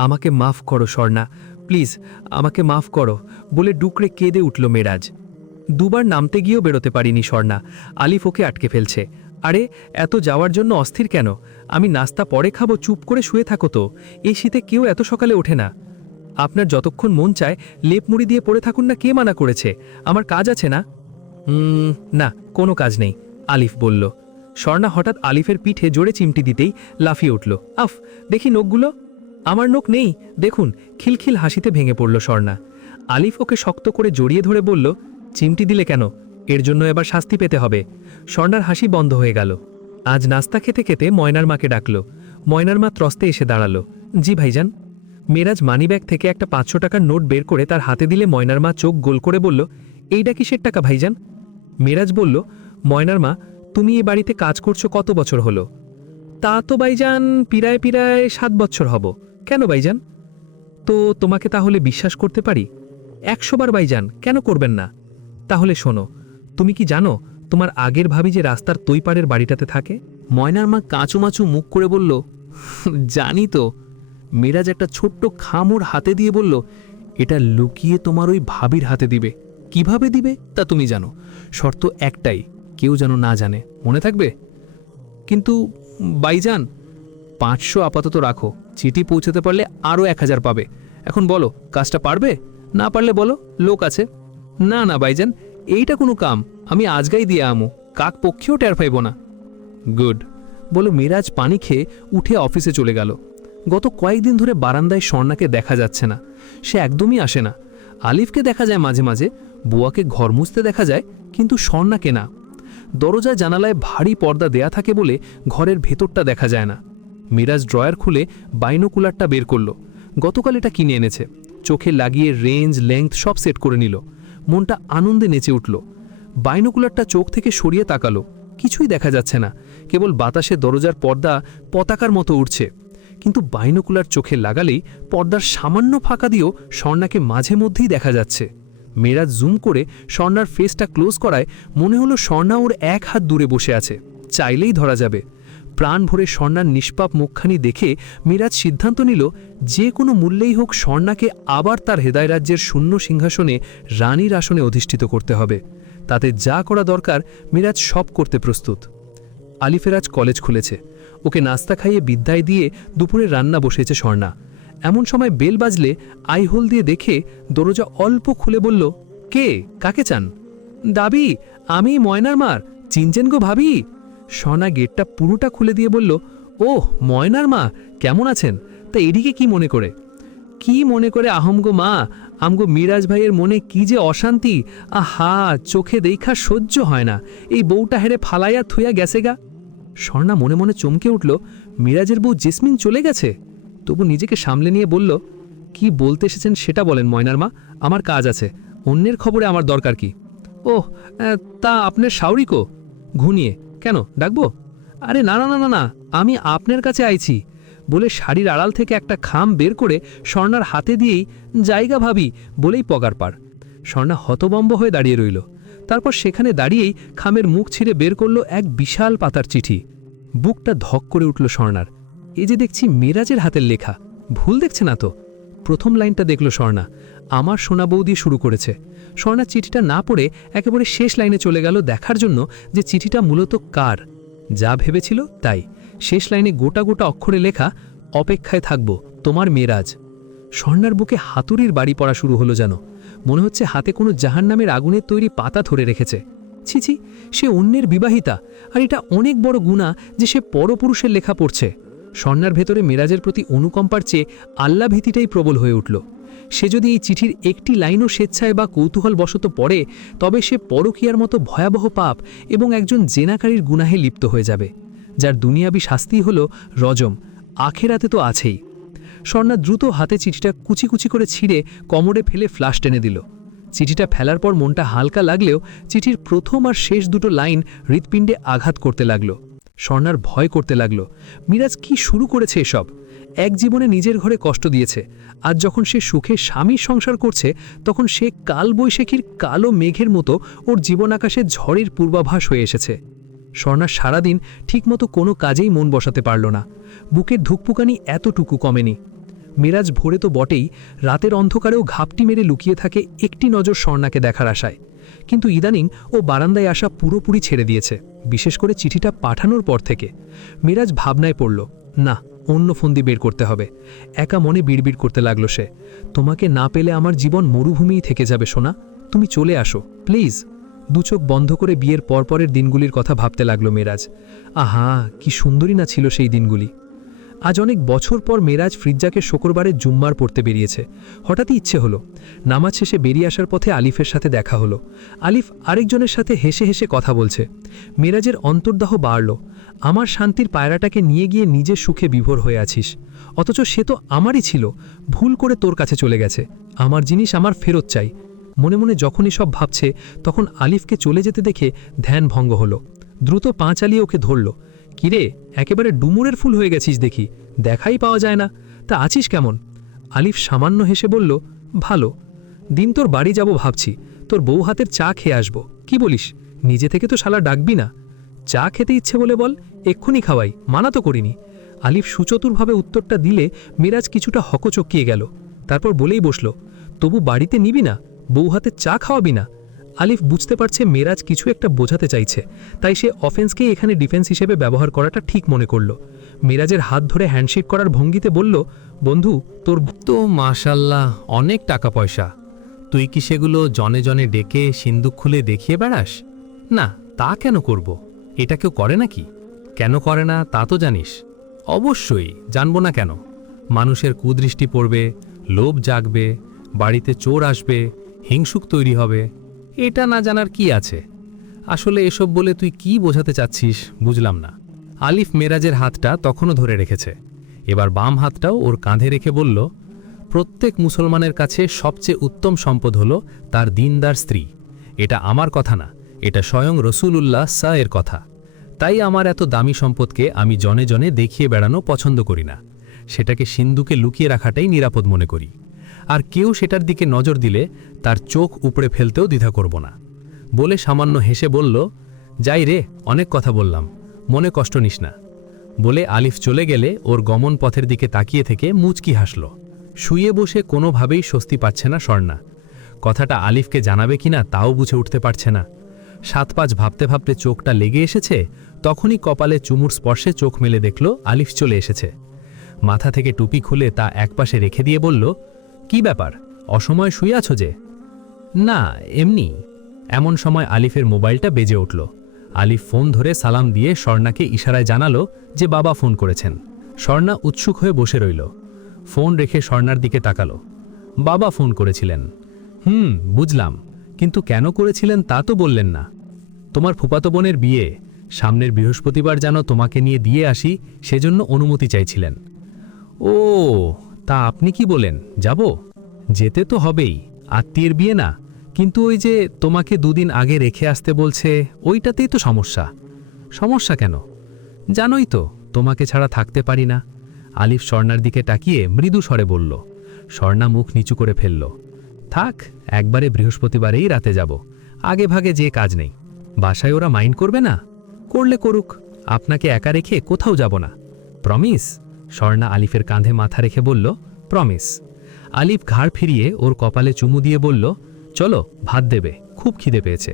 আমাকে মাফ করো স্বর্ণা, প্লিজ আমাকে মাফ করো, বলে ডুকরে কেঁদে উঠল মেরাজ। দুবার নামতে গিয়েও বেরোতে পারিনি স্বর্ণা। আলিফ ওকে আটকে ফেলছে। আরে এত যাওয়ার জন্য অস্থির কেন? আমি নাস্তা পরে খাবো, চুপ করে শুয়ে থাকো তো। এই শীতে কেউ এত সকালে ওঠে না। আপনার যতক্ষণ মন চায় লেপ মুড়ি দিয়ে পড়ে থাকুন না, কে মানা করেছে? আমার কাজ আছে না। না, কোনো কাজ নেই, আলিফ বলল। স্বর্ণা হঠাৎ আলিফের পিঠে জোরে চিমটি দিতেই লাফিয়ে উঠল। আফ, দেখি নখগুলো। আমার নখ নেই, দেখুন। খিলখিল হাসিতে ভেঙে পড়ল স্বর্ণা। আলিফ ওকে শক্ত করে জড়িয়ে ধরে বলল, চিমটি দিলে কেন? এর জন্য এবার শাস্তি পেতে হবে। স্বর্ণার হাসি বন্ধ হয়ে গেল। আজ নাস্তা খেতে খেতে ময়নার মাকে ডাকল। ময়নার মা ত্রস্তে এসে দাঁড়ালো। জি ভাইজান। মেরাজ মানিব্যাগ থেকে একটা 500 টাকার নোট বের করে তার হাতে দিলে ময়নার মা চোখ গোল করে বলল, এইটা কিসের টাকা ভাইজান? মেরাজ বলল, ময়নার মা, তুমি এই বাড়িতে কাজ করছো কত বছর হলো? তা তো ভাইজান পিরায় 7 বছর হব। কেন ভাইজান? তো তোমাকে তাহলে বিশ্বাস করতে পারি? 100 বার ভাইজান, কেন করবেন না? তাহলে শোনো, তুমি কি জানো তোমার আগের ভাবি যে রাস্তার তোই পাড়ের বাড়িটাতে থাকে? ময়নার মা কাঁচুমাচু মুখ করে বলল, জানি তো। মেরাজ একটা ছোট্ট খামোর হাতে দিয়ে বলল, এটা লুকিয়ে তোমার ওই ভাবির হাতে দিবে। কিভাবে দিবে তা তুমি জানো, শর্ত একটাই, কেউ যেন না জানে। মনে থাকবে? কিন্তু ভাইজান, 500 আপাতত রাখো, চিঠি পৌঁছাতে পারলে আরও 1000 পাবে। এখন বলো, কাজটা পারবে? না পারলে বলো, লোক আছে। না না ভাইজান, এইটা কোনো কাম আমি আজগাই দিয়ে আমু, কাক পক্ষেও টের পাইব না। গুড বলো। মেরাজ পানি খেয়ে উঠে অফিসে চলে গেল। গত কয়েকদিন ধরে বারান্দায় স্বর্ণাকে দেখা যাচ্ছে না, সে একদমই আসে না। আলিফকে দেখা যায় মাঝে মাঝে, বুয়াকে ঘর মুছতে দেখা যায়, কিন্তু স্বর্ণাকে না। দরজায় জানালায় ভারী পর্দা দেয়া থাকে বলে ঘরের ভেতরটা দেখা যায় না। মিরাজ ড্রয়ার খুলে বাইনোকুলারটা বের করল। গতকাল এটা কিনে এনেছে। চোখে লাগিয়ে রেঞ্জ লেংথ সব সেট করে নিল। মনটা আনন্দে নেচে উঠল। বাইনোকুলারটা চোখ থেকে সরিয়ে তাকালো, কিছুই দেখা যাচ্ছে না, কেবল বাতাসে দরজার পর্দা পতাকার মতো উঠছে। কিন্তু বাইনোকুলার চোখে লাগালেই পর্দার সামান্য ফাঁকা দিয়েও স্বর্ণাকে মাঝে মধ্যেই দেখা যাচ্ছে। মেরাজ জুম করে স্বর্ণার ফেসটা ক্লোজ করায় মনে হলো স্বর্ণা ওর 1 হাত দূরে বসে আছে, চাইলেই ধরা যাবে। প্রাণ ভরে স্বর্ণার নিষ্পাপ মুখখানি দেখে মেরাজ সিদ্ধান্ত নিল, যে কোনো মূল্যেই হোক স্বর্ণাকে আবার তার হেদায় রাজ্যের শূন্য সিংহাসনে রানীর আসনে অধিষ্ঠিত করতে হবে। তাতে যা করা দরকার মেরাজ সব করতে প্রস্তুত। আলিফের আজ কলেজ খুলেছে। ওকে নাস্তা খাইয়ে বিদ্যায় দিয়ে দুপুরে রান্না বসেছে স্বর্ণা। এমন সময় বেল বাজলে আইহোল দিয়ে দেখে দরজা অল্প খুলে বলল, কে? কাকে চান? দাবি, আমি ময়নার মার, চিনচেন গো ভাবি। স্বর্ণা গেটটা পুরোটা খুলে দিয়ে বলল, ওহ ময়নার মা, কেমন আছেন? তা এদিকে কি মনে করে? কি মনে করে আহমগো মা, আমগো মিরাজ ভাইয়ের মনে কি যে অশান্তি, আহা চোখে দেখা সহ্য হয় না। এই বউটা হেরে ফালাইয়া থুইয়া গেছে গা। স্বর্ণা মনে মনে চমকে উঠল, মিরাজের বউ জেসমিন চলে গেছে। তবু নিজেকে সামলে নিয়ে বলল, কি বলতে এসেছেন সেটা বলেন ময়নার মা, আমার কাজ আছে, অন্যের খবরে আমার দরকার কি? ওহ, তা আপনার শাওরিকো? ঘুনিয়ে কেন ডাকবো? আরে না না না না না, আমি আপনার কাছে আইছি বলে শাড়ির আড়াল থেকে একটা খাম বের করে স্বর্ণার হাতে দিয়েই, জায়গা ভাবি বলেই পগার পার। স্বর্ণা হতবম্ব হয়ে দাঁড়িয়ে রইল। তারপর সেখানে দাঁড়িয়েই খামের মুখ ছিঁড়ে বের করল এক বিশাল পাতার চিঠি। বুকটা ধক করে উঠল স্বর্ণার। এ যে দেখছি মেরাজের হাতের লেখা, ভুল দেখছে না তো? প্রথম লাইনটা দেখল স্বর্ণা, আমার সোনা বউ দিয়ে শুরু করেছে। স্বর্ণা চিঠিটা না পড়ে একেবারে শেষ লাইনে চলে গেল দেখার জন্য যে চিঠিটা মূলত কার। যা ভেবেছিল তাই। শেষ লাইনে গোটা গোটা অক্ষরে লেখা, অপেক্ষায় থাকব, তোমার মেরাজ। স্বর্ণার বুকে হাতুড়ির বাড়ি পড়া শুরু হলো যেন। মনে হচ্ছে হাতে কোনো জাহান্নামের আগুনের তৈরি পাতা ধরে রেখেছে। ছিছি, সে অন্যের বিবাহিতা, আর এটা অনেক বড় গুনাহ যে সে পরপুরুষের লেখা পড়ছে। স্বর্ণার ভেতরে মেরাজের প্রতি অনুকম্পার চেয়ে আল্লাহ ভীতিটাই প্রবল হয়ে উঠল। সে যদি এই চিঠির একটি লাইনও স্বেচ্ছায় বা কৌতূহলবশত পড়ে, তবে সে পরকীয়ার মতো ভয়াবহ পাপ এবং একজন জেনাকারীর গুনাহে লিপ্ত হয়ে যাবে, যার দুনিয়াবি শাস্তি হল রজম, আখেরাতে তো আছেই। স্বর্ণা দ্রুত হাতে চিঠিটা কুচি কুচি করে ছিঁড়ে কোমরে ফেলে ফ্লাশ টেনে দিল। চিঠিটা ফেলার পর মনটা হালকা লাগলেও চিঠির প্রথম আর শেষ দুটো লাইন হৃৎপিণ্ডে আঘাত করতে লাগল। স্বর্ণার ভয় করতে লাগল, মিরাজ কি শুরু করেছে এসব? এক জীবনে নিজের ঘরে কষ্ট দিয়েছে, আজ যখন সে সুখে স্বামীর সংসার করছে, তখন সে কালবৈশাখীর কালো মেঘের মতো ওর জীবন আকাশে ঝড়ের পূর্বাভাস হয়ে এসেছে। স্বর্ণা সারাদিন ঠিকমতো কোনো কাজেই মন বসাতে পারল না। বুকের ধুকপুকানি এতটুকু কমেনি। মেরাজ ভোরে তো বটেই, রাতের অন্ধকারেও ঘাপটি মেরে লুকিয়ে থাকে একটি নজর স্বর্ণাকে দেখার আশায়। কিন্তু ইদানিং ও বারান্দায় আসা পুরোপুরি ছেড়ে দিয়েছে, বিশেষ করে চিঠিটা পাঠানোর পর থেকে। মেরাজ ভাবনায় পড়ল, না, অন্য ফন্দি বের করতে হবে। একা মনে বিড়বিড় করতে লাগলো সে, তোমাকে না পেলে আমার জীবন মরুভূমিই থেকে যাবে সোনা, তুমি চলে আসো প্লিজ। দুচোখ বন্ধ করে বিয়ের পরপরের দিনগুলির কথা ভাবতে লাগলো মেরাজ। আহা, কি সুন্দরী না ছিল সেই দিনগুলি। আজ অনেক বছর পর মেরাজ ফ্রিজ্জাকে শুক্রবারে জুম্মার পড়তে বেরিয়েছে। হঠাৎই ইচ্ছে হলো। নামাজ শেষে বেরিয়ে আসার পথে আলিফের সাথে দেখা হলো। আলিফ আরেকজনের সাথে হেসে হেসে কথা বলছে। মেরাজের অন্তর্দাহ বাড়ল। আমার শান্তির পায়রাটাকে নিয়ে গিয়ে নিজের সুখে বিভোর হয়ে আছিস, অথচ সে তো আমারই ছিল, ভুল করে তোর কাছে চলে গেছে। আমার জিনিস আমার ফেরত চাই। মনে মনে যখনই সব ভাবছে তখন আলিফকে চলে যেতে দেখে ধ্যান ভঙ্গ হলো। দ্রুত পা চালিয়ে ওকে ধরল। কিরে, একেবারে ডুমুরের ফুল হয়ে গেছিস দেখি, দেখাই পাওয়া যায় না, তা আছিস কেমন? আলিফ সামান্য হেসে বলল, ভালো। দিন তোর বাড়ি যাব ভাবছি, তোর বউ হাতের চা খেয়ে আসবো, কি বলিস? নিজে থেকে তো শালা ডাকবি না। চা খেতে ইচ্ছে বলে বল, এক্ষুনি খাওয়াই, মানা তো করিনি। আলিফ সুচতুরভাবে উত্তরটা দিলে মেরাজ কিছুটা হকচকিয়ে গেল। তারপর বলেই বসল, তবু বাড়িতে নিবি না? বউ হাতে চা খাওয়াবি না? আলিফ বুঝতে পারছে মেরাজ কিছু একটা বোঝাতে চাইছে, তাই সে অফেন্সকেই এখানে ডিফেন্স হিসেবে ব্যবহার করাটা ঠিক মনে করল। মেরাজের হাত ধরে হ্যান্ডশেক করার ভঙ্গিতে বলল, বন্ধু, তোর তো মাশাল্লাহ, অনেক টাকা পয়সা। তুই কি সেগুলো জনে জনে ডেকে সিন্দুক খুলে দেখিয়ে বেড়াস? না, তা কেন করব? এটা কেউ করে নাকি? কেন করে না তা তো জানিস। অবশ্যই, জানবো না কেন? মানুষের কুদৃষ্টি পড়বে, লোভ জাগবে, বাড়িতে চোর আসবে, হিংসুক তৈরি হবে। এটা না জানার কি আছে? আসলে এসব বলে তুই কি বোঝাতে চাচ্ছিস বুঝলাম না। আলিফ মেরাজের হাতটা তখনও ধরে রেখেছে। এবার বাম হাতটাও ওর কাঁধে রেখে বলল, প্রত্যেক মুসলমানের কাছে সবচেয়ে উত্তম সম্পদ হলো তার দিনদার স্ত্রী। এটা আমার কথা না, এটা স্বয়ং রসূলুল্লাহ এর কথা। তাই আমার এত দামি সম্পদকে আমি জনে জনে দেখিয়ে বেড়ানো পছন্দ করি না। সেটাকে সিন্ধুকে লুকিয়ে রাখাটাই নিরাপদ মনে করি। আর কেউ সেটার দিকে নজর দিলে তার চোখ উপড়ে ফেলতেও দ্বিধা করব না। বলে সামান্য হেসে বলল, যাই রে, অনেক কথা বললাম, মনে কষ্ট নিস না। বলে আলিফ চলে গেলে ওর গমন পথের দিকে তাকিয়ে থেকে মুচকি হাসল। শুয়ে বসে কোনোভাবেই স্বস্তি পাচ্ছে না স্বর্ণা। কথাটা আলিফকে জানাবে কিনা তাও বুঝে উঠতে পারছে না। 7-5 ভাবতে ভাবতে চোখটা লেগে এসেছে, তখনই কপালে চুমুর স্পর্শে চোখ মেলে দেখল আলিফ চলে এসেছে। মাথা থেকে টুপি খুলে তা একপাশে রেখে দিয়ে বলল, কি ব্যাপার, অসময়ে শুয়ে আছো যে? না, এমনি। এমন সময় আলিফের মোবাইলটা বেজে উঠল। আলিফ ফোন ধরে সালাম দিয়ে স্বর্ণাকে ইশারায় জানালো যে বাবা ফোন করেছেন। স্বর্ণা উৎসুক হয়ে বসে রইল। ফোন রেখে স্বর্ণার দিকে তাকালো। বাবা ফোন করেছিলেন? বুঝলাম, কিন্তু কেন করেছিলেন তা তো বললেন না। তোমার ফুফাতো বোনের বিয়ে, সামনের বৃহস্পতিবার যেন তোমাকে নিয়ে দিয়ে আসি, সেজন্য অনুমতি চাইছিলেন। ও, তা আপনি কি বলেন, যাব? যেতে তো হবেই, আত্মীয়ের বিয়ে না, কিন্তু ওই যে তোমাকে দুদিন আগে রেখে আসতে বলছে, ওইটাতেই তো সমস্যা। সমস্যা কেন? জানোই তো, তোমাকে ছাড়া থাকতে পারি না। আলিফ স্বর্ণার দিকে তাকিয়ে মৃদু স্বরে বলল। স্বর্ণা মুখ নিচু করে ফেলল। থাক, একবারে বৃহস্পতিবারেই রাতে যাব, আগে ভাগে যে কাজ নেই। বাসায় ওরা মাইন্ড করবে না? করলে করুক, আপনাকে একা রেখে কোথাও যাব না। প্রমিস? স্বর্ণা আলিফের কাঁধে মাথা রেখে বলল, প্রমিস। আলিফ ঘাড় ফিরিয়ে ওর কপালে চুমু দিয়ে বলল, চলো, ভাত দেবে, খুব খিদে পেয়েছে।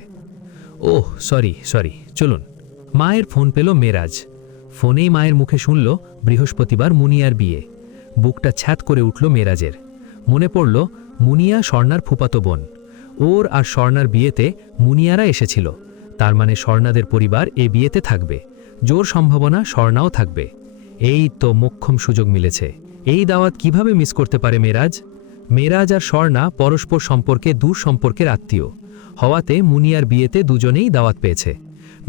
ওহ, সরি, চলুন। মায়ের ফোন পেল মেরাজ। ফোনেই মায়ের মুখে শুনল বৃহস্পতিবার মুনিয়ার বিয়ে। বুকটা ছ্যাত করে উঠল মেরাজের। মনে পড়ল মুনিয়া স্বর্ণার ফুপাতো বোন। ওর আর স্বর্ণার বিয়েতে মুনিয়ারা এসেছিল। তার মানে স্বর্ণাদের পরিবার এ বিয়েতে থাকবে। জোর সম্ভাবনা স্বর্ণাও থাকবে। এই তো মোক্ষম সুযোগ মিলেছে। এই দাওয়াত কিভাবে মিস করতে পারে মেরাজ? মেরাজ আর স্বর্ণা পরস্পর সম্পর্কে দূর সম্পর্কের আত্মীয় হওয়াতে মুনিয়ার বিয়েতে দুজনেই দাওয়াত পেয়েছে।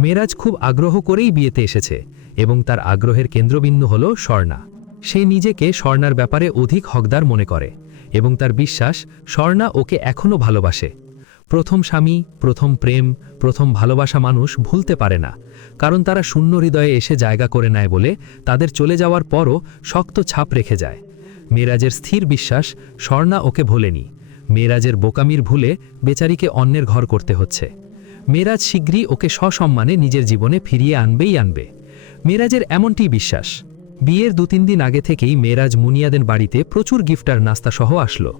মেরাজ খুব আগ্রহ করেই বিয়েতে এসেছে এবং তার আগ্রহের কেন্দ্রবিন্দু হল স্বর্ণা। সে নিজেকে স্বর্ণার ব্যাপারে অধিক হকদার মনে করে এবং তার বিশ্বাস স্বর্ণা ওকে এখনও ভালোবাসে। প্রথম স্বামী, প্রথম প্রেম, প্রথম ভালোবাসা মানুষ ভুলতে পারে না, কারণ তারা শূন্য হৃদয়ে এসে জায়গা করে নেয় বলে তাদের চলে যাওয়ার পরও শক্ত ছাপ রেখে যায়। মেরাজের স্থির বিশ্বাস স্বর্ণা ওকে ভোলেনি। মেরাজের বোকামির ভুলে বেচারিকে অন্যের ঘর করতে হচ্ছে। মেরাজ শীঘ্রই ওকে সসম্মানে নিজের জীবনে ফিরিয়ে আনবে। মেরাজের এমনটি বিশ্বাস। বিয়ের 2-3 দিন আগে থেকেই মেরাজ মুনিয়াদের বাড়িতে প্রচুর গিফট আর নাস্তা সহ আসলো।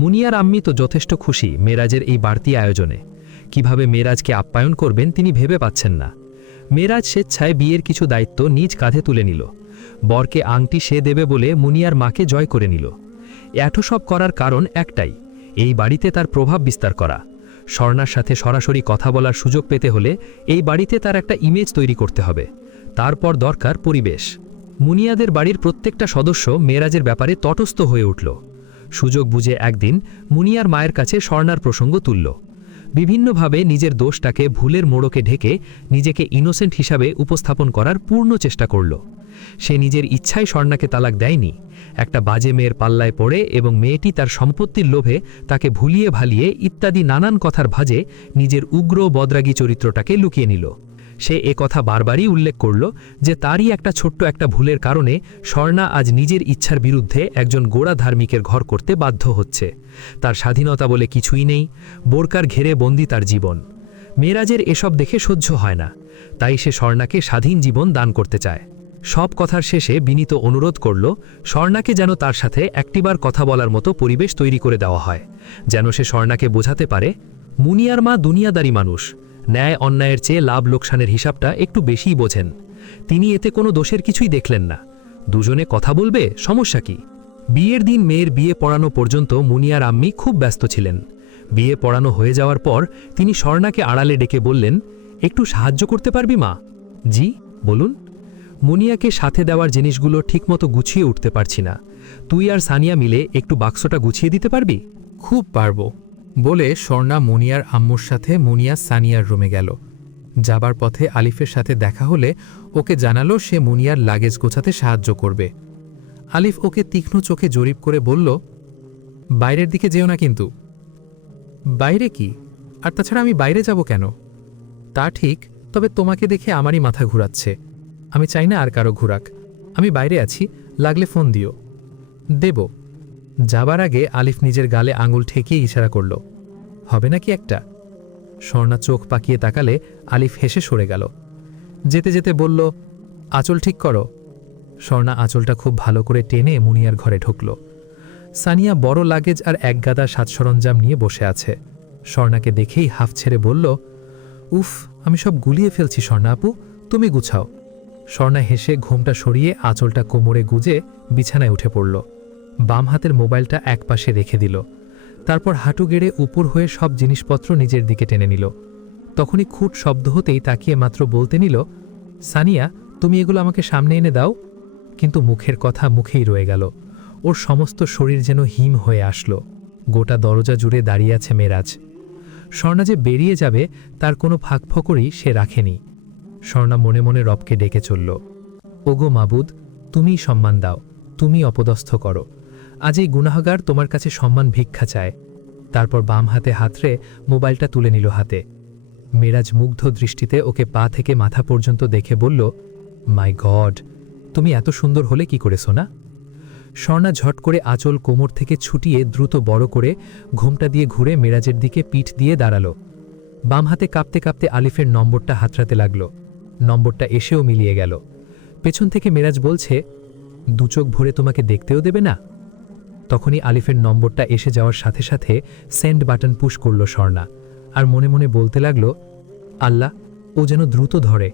মুনিয়ার আম্মি তো যথেষ্ট খুশি মেরাজের এই বাড়তি আয়োজনে। কিভাবে মেরাজকে আপ্যায়ন করবেন তিনি ভেবে পাচ্ছেন না। মেরাজ স্বেচ্ছায় বিয়ের কিছু দায়িত্ব নিজ কাঁধে তুলে নিল। বরকে আংটি সে দেবে বলে মুনিয়ার মাকে জয় করে নিল। এত সব করার কারণ একটাই, এই বাড়িতে তার প্রভাব বিস্তার করা। স্বর্ণার সাথে সরাসরি কথা বলার সুযোগ পেতে হলে এই বাড়িতে তার একটা ইমেজ তৈরি করতে হবে। তারপর দরকার পরিবেশ। মুনিয়াদের বাড়ির প্রত্যেকটা সদস্য মেরাজের ব্যাপারে তটস্থ হয়ে উঠল। সুযোগ বুঝে একদিন মুনিয়ার মায়ের কাছে স্বর্ণার প্রসঙ্গ তুলল। বিভিন্নভাবে নিজের দোষটাকে ভুলের মোড়কে ঢেকে নিজেকে ইনোসেন্ট হিসাবে উপস্থাপন করার পূর্ণ চেষ্টা করল। সে নিজের ইচ্ছায় স্বর্ণাকে তালাক দেয়নি, একটা বাজে মেয়ের পাল্লায় পড়ে এবং মেয়েটি তার সম্পত্তির লোভে তাকে ভুলিয়ে ভালিয়ে ইত্যাদি নানান কথার ভাঁজে নিজের উগ্র বদরাগী চরিত্রটাকে লুকিয়ে নিল। সে কথা বারবারই উল্লেখ করল যে তারই একটা ছোট্ট একটা ভুলের কারণে স্বর্ণা আজ নিজের ইচ্ছার বিরুদ্ধে একজন গোড়া ধার্মিকের ঘর করতে বাধ্য হচ্ছে। তার স্বাধীনতা বলে কিছুই নেই, বোরকার ঘেরে বন্দি তার জীবন। মেরাজের এসব দেখে সহ্য হয় না, তাই সে স্বর্ণাকে স্বাধীন জীবন দান করতে চায়। সব কথার শেষে বিনীত অনুরোধ করল স্বর্ণাকে যেন তার সাথে একটিবার কথা বলার মতো পরিবেশ তৈরি করে দেওয়া হয়, যেন সে স্বর্ণাকে বোঝাতে পারে মুনিয়ার মা দুনিয়াদারি মানুষ, ন্যায় অন্যায়ের চেয়ে লাভ লোকসানের হিসাবটা একটু বেশিই বোঝেন। তিনি এতে কোনো দোষের কিছুই দেখলেন না। দুজনে কথা বলবে, সমস্যা কি? বিয়ের দিন মেয়ের বিয়ে পড়ানো পর্যন্ত মুনিয়ার আম্মি খুব ব্যস্ত ছিলেন। বিয়ে পড়ানো হয়ে যাওয়ার পর তিনি স্বর্ণাকে আড়ালে ডেকে বললেন, একটু সাহায্য করতে পারবি মা? জি বলুন। মুনিয়াকে সাথে দেওয়ার জিনিসগুলো ঠিকমতো গুছিয়ে উঠতে পারছি না, তুই আর সানিয়া মিলে একটু বাক্সটা গুছিয়ে দিতে পারবি? খুব পারবো বলে স্বর্ণা মুনিয়ার আম্মুর সাথে মুনিয়া সানিয়ার রুমে গেল। যাবার পথে আলিফের সাথে দেখা হলে ওকে জানালো সে মুনিয়ার লাগেজ গোছাতে সাহায্য করবে। আলিফ ওকে তীক্ষ্ণ চোখে জরিপ করে বলল, বাইরের দিকে যেও না কিন্তু। বাইরে কি? আর তাছাড়া আমি বাইরে যাব কেন? তা ঠিক, তবে তোমাকে দেখে আমারই মাথা ঘুরাচ্ছে। আমি চাই না আর কারো ঘুরাক। আমি বাইরে আছি, লাগলে ফোন দিও। দেব। যাবার আগে আলিফ নিজের গালে আঙুল ঠেকিয়ে ইশারা করল, হবে নাকি একটা? স্বর্ণা চোখ পাকিয়ে তাকালে আলিফ হেসে সরে গেল। যেতে যেতে বলল, আঁচল ঠিক করো। স্বর্ণা আঁচলটা খুব ভালো করে টেনে মুনিয়ার ঘরে ঢুকল। সানিয়া বড় লাগেজ আর এক গাদা সাজ সরঞ্জাম নিয়ে বসে আছে। স্বর্ণাকে দেখেই হাফ ছেড়ে বলল, উফ, আমি সব গুলিয়ে ফেলছি স্বর্ণা আপু, তুমি গুছাও। স্বর্ণা হেসে ঘোমটা সরিয়ে আঁচলটা কোমরে গুজে বিছানায় উঠে পড়ল। বাম হাতের মোবাইলটা একপাশে রেখে দিল। তারপর হাঁটু গেড়ে উপর হয়ে সব জিনিসপত্র নিজের দিকে টেনে নিল। তখনই খুট শব্দ হতেই তাকিয়ে মাত্র বলতে নিল, সানিয়া, তুমি এগুলো আমাকে সামনে এনে দাও। কিন্তু মুখের কথা মুখেই রয়ে গেল। ওর সমস্ত শরীর যেন হিম হয়ে আসলো। গোটা দরজা জুড়ে দাঁড়িয়ে আছে মেরাজ। স্বর্ণা যে বেরিয়ে যাবে তার কোনো ফাঁকফোকরই সে রাখেনি। স্বর্ণা মনে মনে রবকে ডেকে চলল, ওগো মাবুদ, তুমিই সম্মান দাও, তুমি অপদস্থ করো। আজ এই গুনাহগার তোমার কাছে সম্মান ভিক্ষা চায়। তারপর বাম হাতে হাতড়ে মোবাইলটা তুলে নিল হাতে। মেরাজ মুগ্ধ দৃষ্টিতে ওকে পা থেকে মাথা পর্যন্ত দেখে বলল, মাই গড, তুমি এত সুন্দর হলে কি করে সোনা? স্বর্ণা ঝট করে আঁচল কোমর থেকে ছুটিয়ে দ্রুত বড় করে ঘোমটা দিয়ে ঘুরে মেরাজের দিকে পিঠ দিয়ে দাঁড়াল। বাম হাতে কাঁপতে কাঁপতে আলিফের নম্বরটা হাতড়াতে লাগল। নম্বরটা এসেও মিলিয়ে গেল। পেছন থেকে মেরাজ বলছে, দু চোখ ভরে তোমাকে দেখতেও দেবে না? তখনই আলিফের নম্বরটা এসে যাওয়ার সাথে সাথে সেন্ড বাটন পুশ করল স্বর্ণা, আর মনে মনে বলতে লাগল, আল্লাহ, ও যেন দ্রুত ধরে।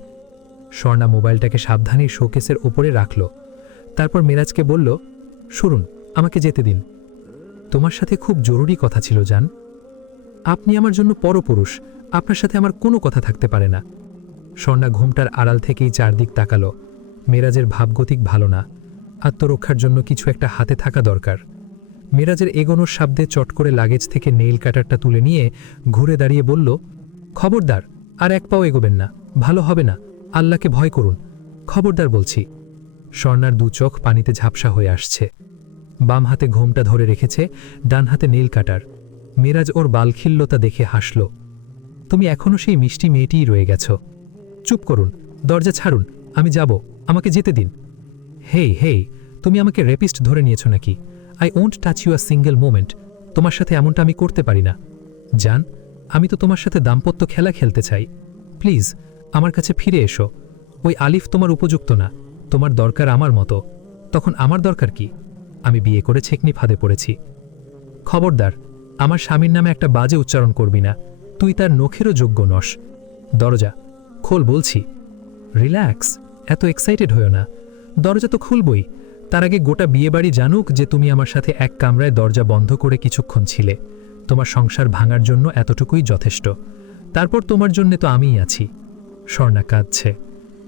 স্বর্ণা মোবাইলটাকে সাবধানে শোকেসের ওপরে রাখল। তারপর মেরাজকে বলল, শুনুন, আমাকে যেতে দিন। তোমার সাথে খুব জরুরি কথা ছিল জান। আপনি আমার জন্য পরপুরুষ, আপনার সাথে আমার কোনো কথা থাকতে পারে না। স্বর্ণা ঘোমটার আড়াল থেকেই চারদিক তাকালো। মেরাজের ভাবগতিক ভালো না, আত্মরক্ষার জন্য কিছু একটা হাতে থাকা দরকার। মেরাজের এগোনোর শব্দে চট করে লাগেজ থেকে নেইল কাটারটা তুলে নিয়ে ঘুরে দাঁড়িয়ে বলল, খবরদার, আর এক পাও এগোবেন না, ভালো হবে না, আল্লাহকে ভয় করুন, খবরদার বলছি। স্বর্ণার দু চোখ পানিতে ঝাপসা হয়ে আসছে। বাম হাতে ঘোমটা ধরে রেখেছে, ডান হাতে নেইল কাটার। মেরাজ ওর বালখিল্যতা দেখে হাসল। তুমি এখনও সেই মিষ্টি মেয়েটিই রয়ে গেছ। চুপ করুন, দরজা ছাড়ুন, আমি যাব, আমাকে যেতে দিন। হেই হেই, তুমি আমাকে রেপিস্ট ধরে নিয়েছ নাকি? I won't touch you a single moment. তোমার সাথে এমনটা আমি করতে পারি না। জান, আমি তো তোমার সাথে দাম্পত্য খেলা খেলতে চাই। প্লিজ, আমার কাছে ফিরে এসো। ওই আলিফ তোমার উপযুক্ত না, তোমার দরকার আমার মতো। তখন আমার দরকার কি? আমি বিয়ে করে ছেকনি ফাঁদে পড়েছি। খবরদার, আমার স্বামীর নামে একটা বাজে উচ্চারণ করবি না, তুই তার নখেরও যোগ্য নস। দরজা খোল বলছি। রিল্যাক্স, এত এক্সাইটেড হও না, দরজা তো খুলবই। তার আগে গোটা বিয়েবাড়ি জানুক যে তুমি আমার সাথে এক কামরায় দরজা বন্ধ করে কিছুক্ষণ ছিলে। তোমার সংসার ভাঙার জন্য এতটুকুই যথেষ্ট। তারপর তোমার জন্যে তো আমিই আছি। স্বর্ণা কাঁদছে।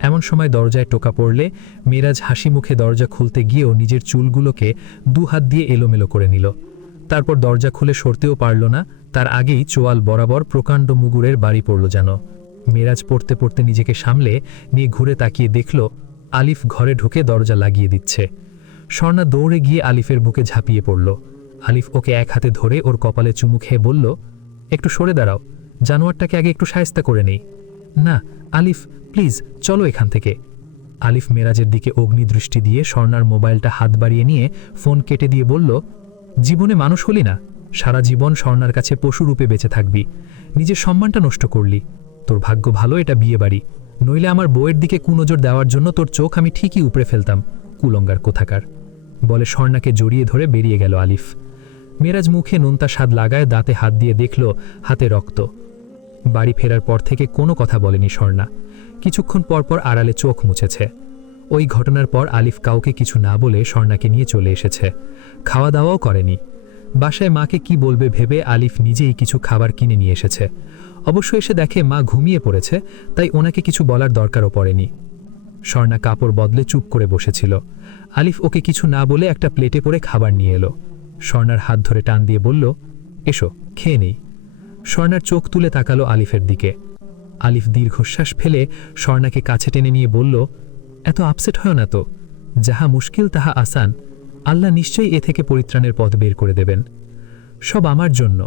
এমন সময় দরজায় টোকা পড়লে মেরাজ হাসি মুখে দরজা খুলতে গিয়েও নিজের চুলগুলোকে 2 হাত দিয়ে এলোমেলো করে নিল। তারপর দরজা খুলে সরতেও পারল না, তার আগেই চোয়াল বরাবর প্রকাণ্ড মুগুরের বাড়ি পড়ল যেন। মেরাজ পড়তে পড়তে নিজেকে সামলে নিয়ে ঘুরে তাকিয়ে দেখল আলিফ ঘরে ঢুকে দরজা লাগিয়ে দিচ্ছে। স্বর্ণা দৌড়ে গিয়ে আলিফের বুকে ঝাঁপিয়ে পড়ল। আলিফ ওকে এক হাতে ধরে ওর কপালে চুমু খেয়ে বলল, একটু সরে দাঁড়াও, জানোয়ারটাকে আগে একটু শায়েস্তা করে নেই। না আলিফ, প্লিজ চলো এখান থেকে। আলিফ মেরাজের দিকে অগ্নিদৃষ্টি দিয়ে স্বর্ণার মোবাইলটা হাত বাড়িয়ে নিয়ে ফোন কেটে দিয়ে বলল, জীবনে মানুষ হলি না, সারা জীবন স্বর্ণার কাছে পশুরূপে বেঁচে থাকবি। নিজের সম্মানটা নষ্ট করলি। তোর ভাগ্য ভালো এটা বিয়ে বাড়ি, নইলে আমার বউয়ের দিকে কুনজর দেওয়ার জন্য তোর চোখ আমি ঠিকই উপড়ে ফেলতাম, কুলঙ্গার কোথাকার। বলে স্বর্ণাকে জড়িয়ে ধরে বেরিয়ে গেল আলিফ। মেরাজ মুখে নোনতা স্বাদ লাগায় দাঁতে হাত দিয়ে দেখল হাতে রক্ত। বাড়ি ফেরার পর থেকে কোনো কথা বলেনি স্বর্ণা। কিছুক্ষণ পরপর আড়ালে চোখ মুছেছে। ওই ঘটনার পর আলিফ কাউকে কিছু না বলে স্বর্ণাকে নিয়ে চলে এসেছে। খাওয়া দাওয়াও করেনি। বাসায় মাকে কি বলবে ভেবে আলিফ নিজেই কিছু খাবার কিনে নিয়ে এসেছে। অবশ্য এসে দেখে মা ঘুমিয়ে পড়েছে, তাই ওনাকে কিছু বলার দরকারও পড়েনি। স্বর্ণা কাপড় বদলে চুপ করে বসেছিল। আলিফ ওকে কিছু না বলে একটা প্লেটে করে খাবার নিয়ে এলো। স্বর্ণার হাত ধরে টান দিয়ে বলল, এসো খেয়ে নেই। স্বর্ণার চোখ তুলে তাকালো আলিফের দিকে। আলিফ দীর্ঘশ্বাস ফেলে স্বর্ণাকে কাছে টেনে নিয়ে বলল, এত আপসেট হয় না তো, যাহা মুশকিল তাহা আসান, আল্লাহ নিশ্চয়ই এ থেকে পরিত্রাণের পথ বের করে দেবেন। সব আমার জন্য।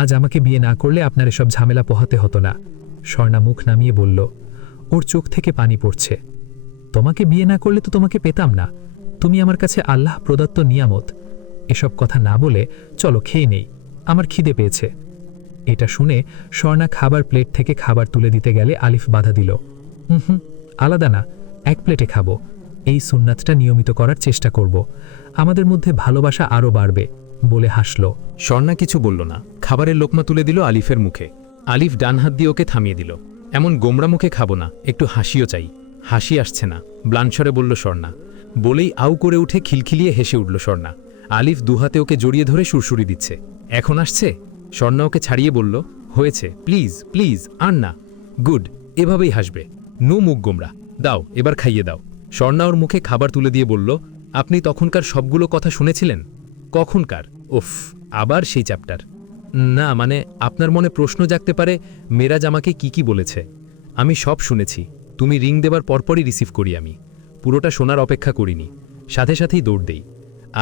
আজ আমাকে বিয়ে না করলে আপনার এসব ঝামেলা পোহাতে হতো না। স্বর্ণা মুখ নামিয়ে বলল। ওর চোখ থেকে পানি পড়ছে। তোমাকে বিয়ে না করলে তো তোমাকে পেতাম না, তুমি আমার কাছে আল্লাহ প্রদত্ত নিয়ামত। এসব কথা না বলে চলো খেয়ে নেই, আমার খিদে পেয়েছে। এটা শুনে স্বর্ণা খাবার প্লেট থেকে খাবার তুলে দিতে গেলে আলিফ বাধা দিল। হুম, আলাদা না, এক প্লেটে খাবো। এই সুন্নাতটা নিয়মিত করার চেষ্টা করব, আমাদের মধ্যে ভালোবাসা আরও বাড়বে বলে হাসল। স্বর্ণা কিছু বলল না, খাবারের লোকমা তুলে দিল আলিফের মুখে। আলিফ ডান হাত দিয়ে ওকে থামিয়ে দিল। এমন গোমরা মুখে খাবো না, একটু হাসিও চাই। হাসি আসছে না, ব্লানস্বরে বলল স্বর্ণা। বলেই আউ করে উঠে খিলখিলিয়ে হেসে উঠল স্বর্ণা। আলিফ দুহাতে ওকে জড়িয়ে ধরে সুরসুরি দিচ্ছে। এখন আসছে? স্বর্ণা ওকে ছাড়িয়ে বলল, হয়েছে, প্লিজ প্লিজ, আর না। গুড, এভাবেই হাসবে, নো মুখ গোমরা। দাও, এবার খাইয়ে দাও। স্বর্ণা ওর মুখে খাবার তুলে দিয়ে বলল, আপনি তখনকার সবগুলো কথা শুনেছিলেন? কখনকার? ওফ, আবার সেই চ্যাপ্টার। না মানে আপনার মনে প্রশ্ন জাগতে পারে মেরাজ আমাকে কি বলেছে। আমি সব শুনেছি। তুমি রিং দেবার পরপরই রিসিভ করি আমি। পুরোটা শোনার অপেক্ষা করিনি, সাথে সাথেই দৌড় দেই।